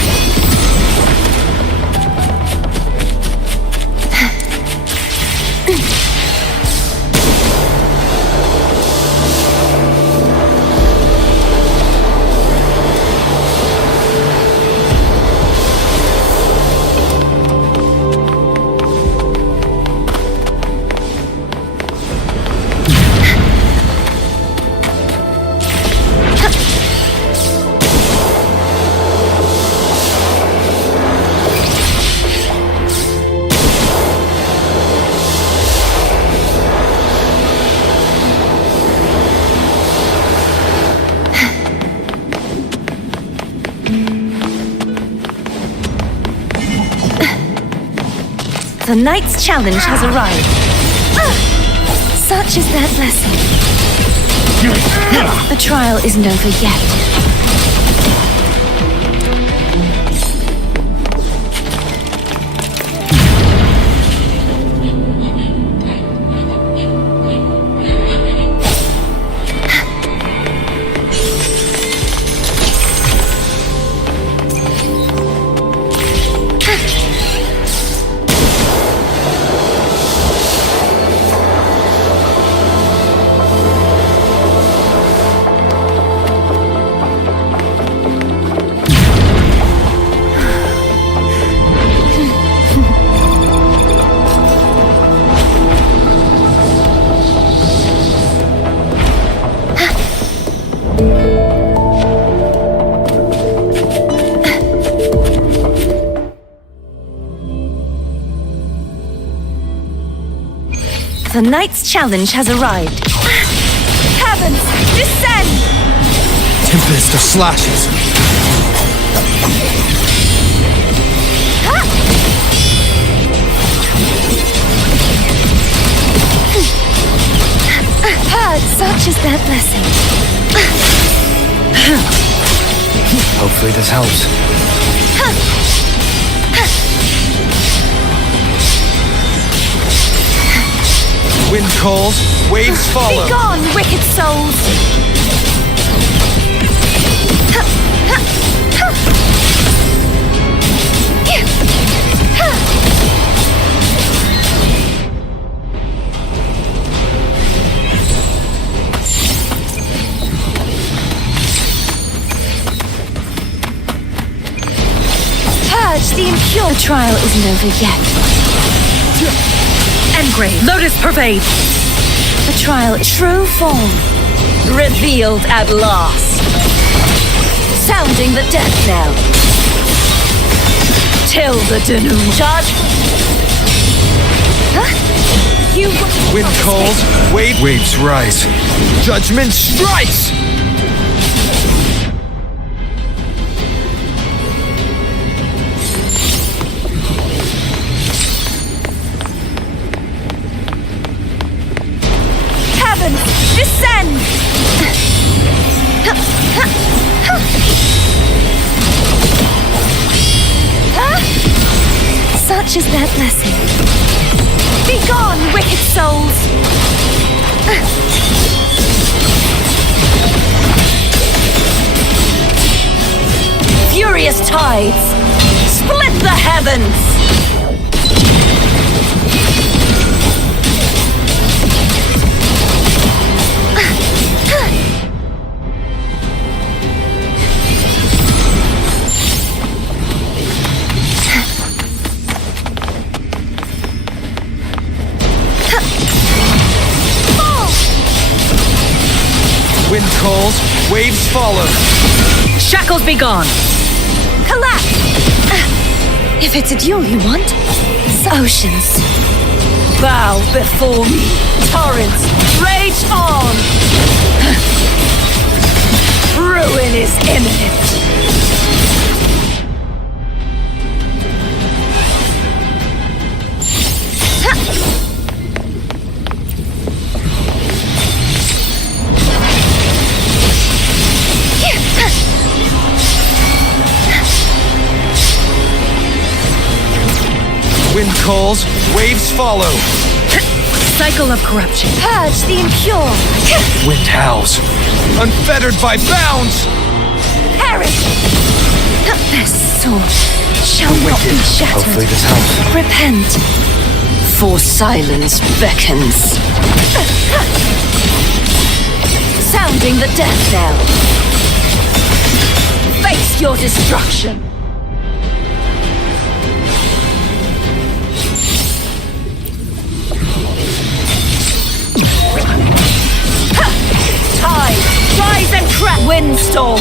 The knight's challenge has arrived. Such is their blessing. The trial isn't over yet. The knight's challenge has arrived. Heavens, descend! Tempest of slashes. Heard, such is their blessing. Hopefully this helps. Wind calls, waves follow. Be gone, wicked souls! Purge the impure. The trial isn't over yet. Engrave. Lotus pervade. The trial, true form. Revealed at last. Sounding the death knell. Till the doom. Charge. Huh? You. Wind calls, waves rise. Judgment strikes! Descend! Such is their blessing. Be gone, wicked souls! Furious tides! Split the heavens! Wind calls, waves follow. Shackles be gone! Collapse! If it's a duel you want, oceans. Bow before me, torrents, rage on! Ruin is imminent! Wind calls, waves follow. Cycle of corruption. Purge the impure. Wind howls, unfettered by bounds. Perish. Their sword shall not be shattered. Hopefully this helps. Repent. For silence beckons. Sounding the death knell. Face your destruction. Tide, rise and crack. Windstorm.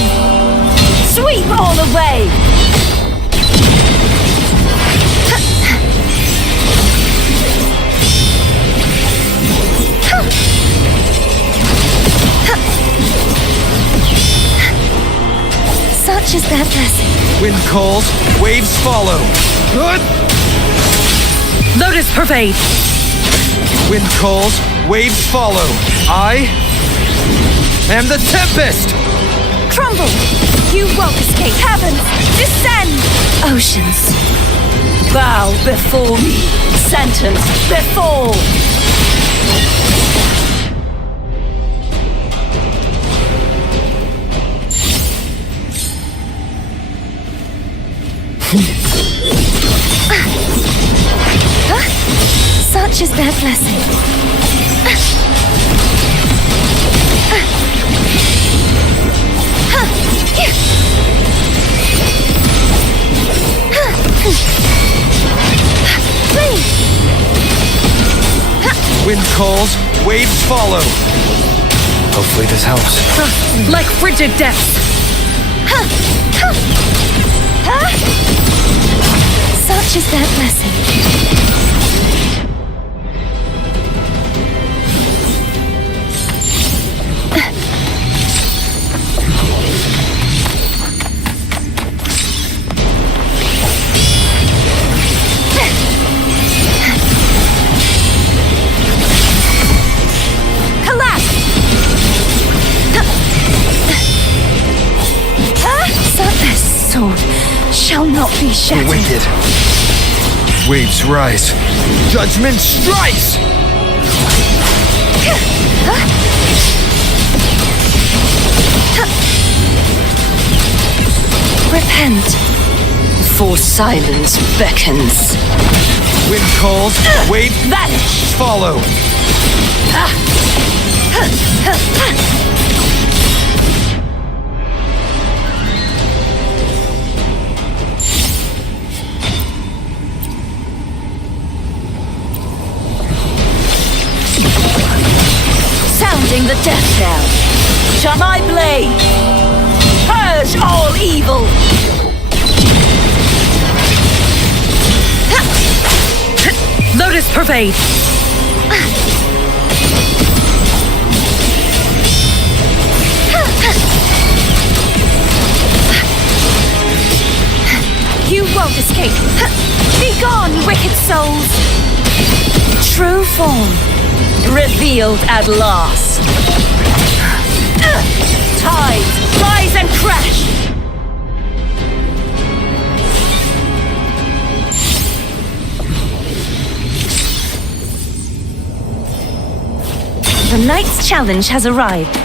Sweep all away. Such is their blessing. Wind calls, waves follow. Lotus pervade. Wind calls, waves follow. I am the Tempest! Crumble! You won't escape. Heavens, descend! Oceans, bow before me. Sentence before. Such is their blessing. Wind calls, waves follow. Hopefully this helps. Like frigid depths. Such is their blessing. Shall not be shattered. Wicked. Waves rise. Judgment strikes! Repent. For silence beckons. Wind calls, wave, vanish, follow. Sounding the death knell. Shall my blade purge all evil? Lotus pervade. You won't escape. Be gone, wicked souls. True form revealed at last. Tides, rise and crash. The knight's challenge has arrived.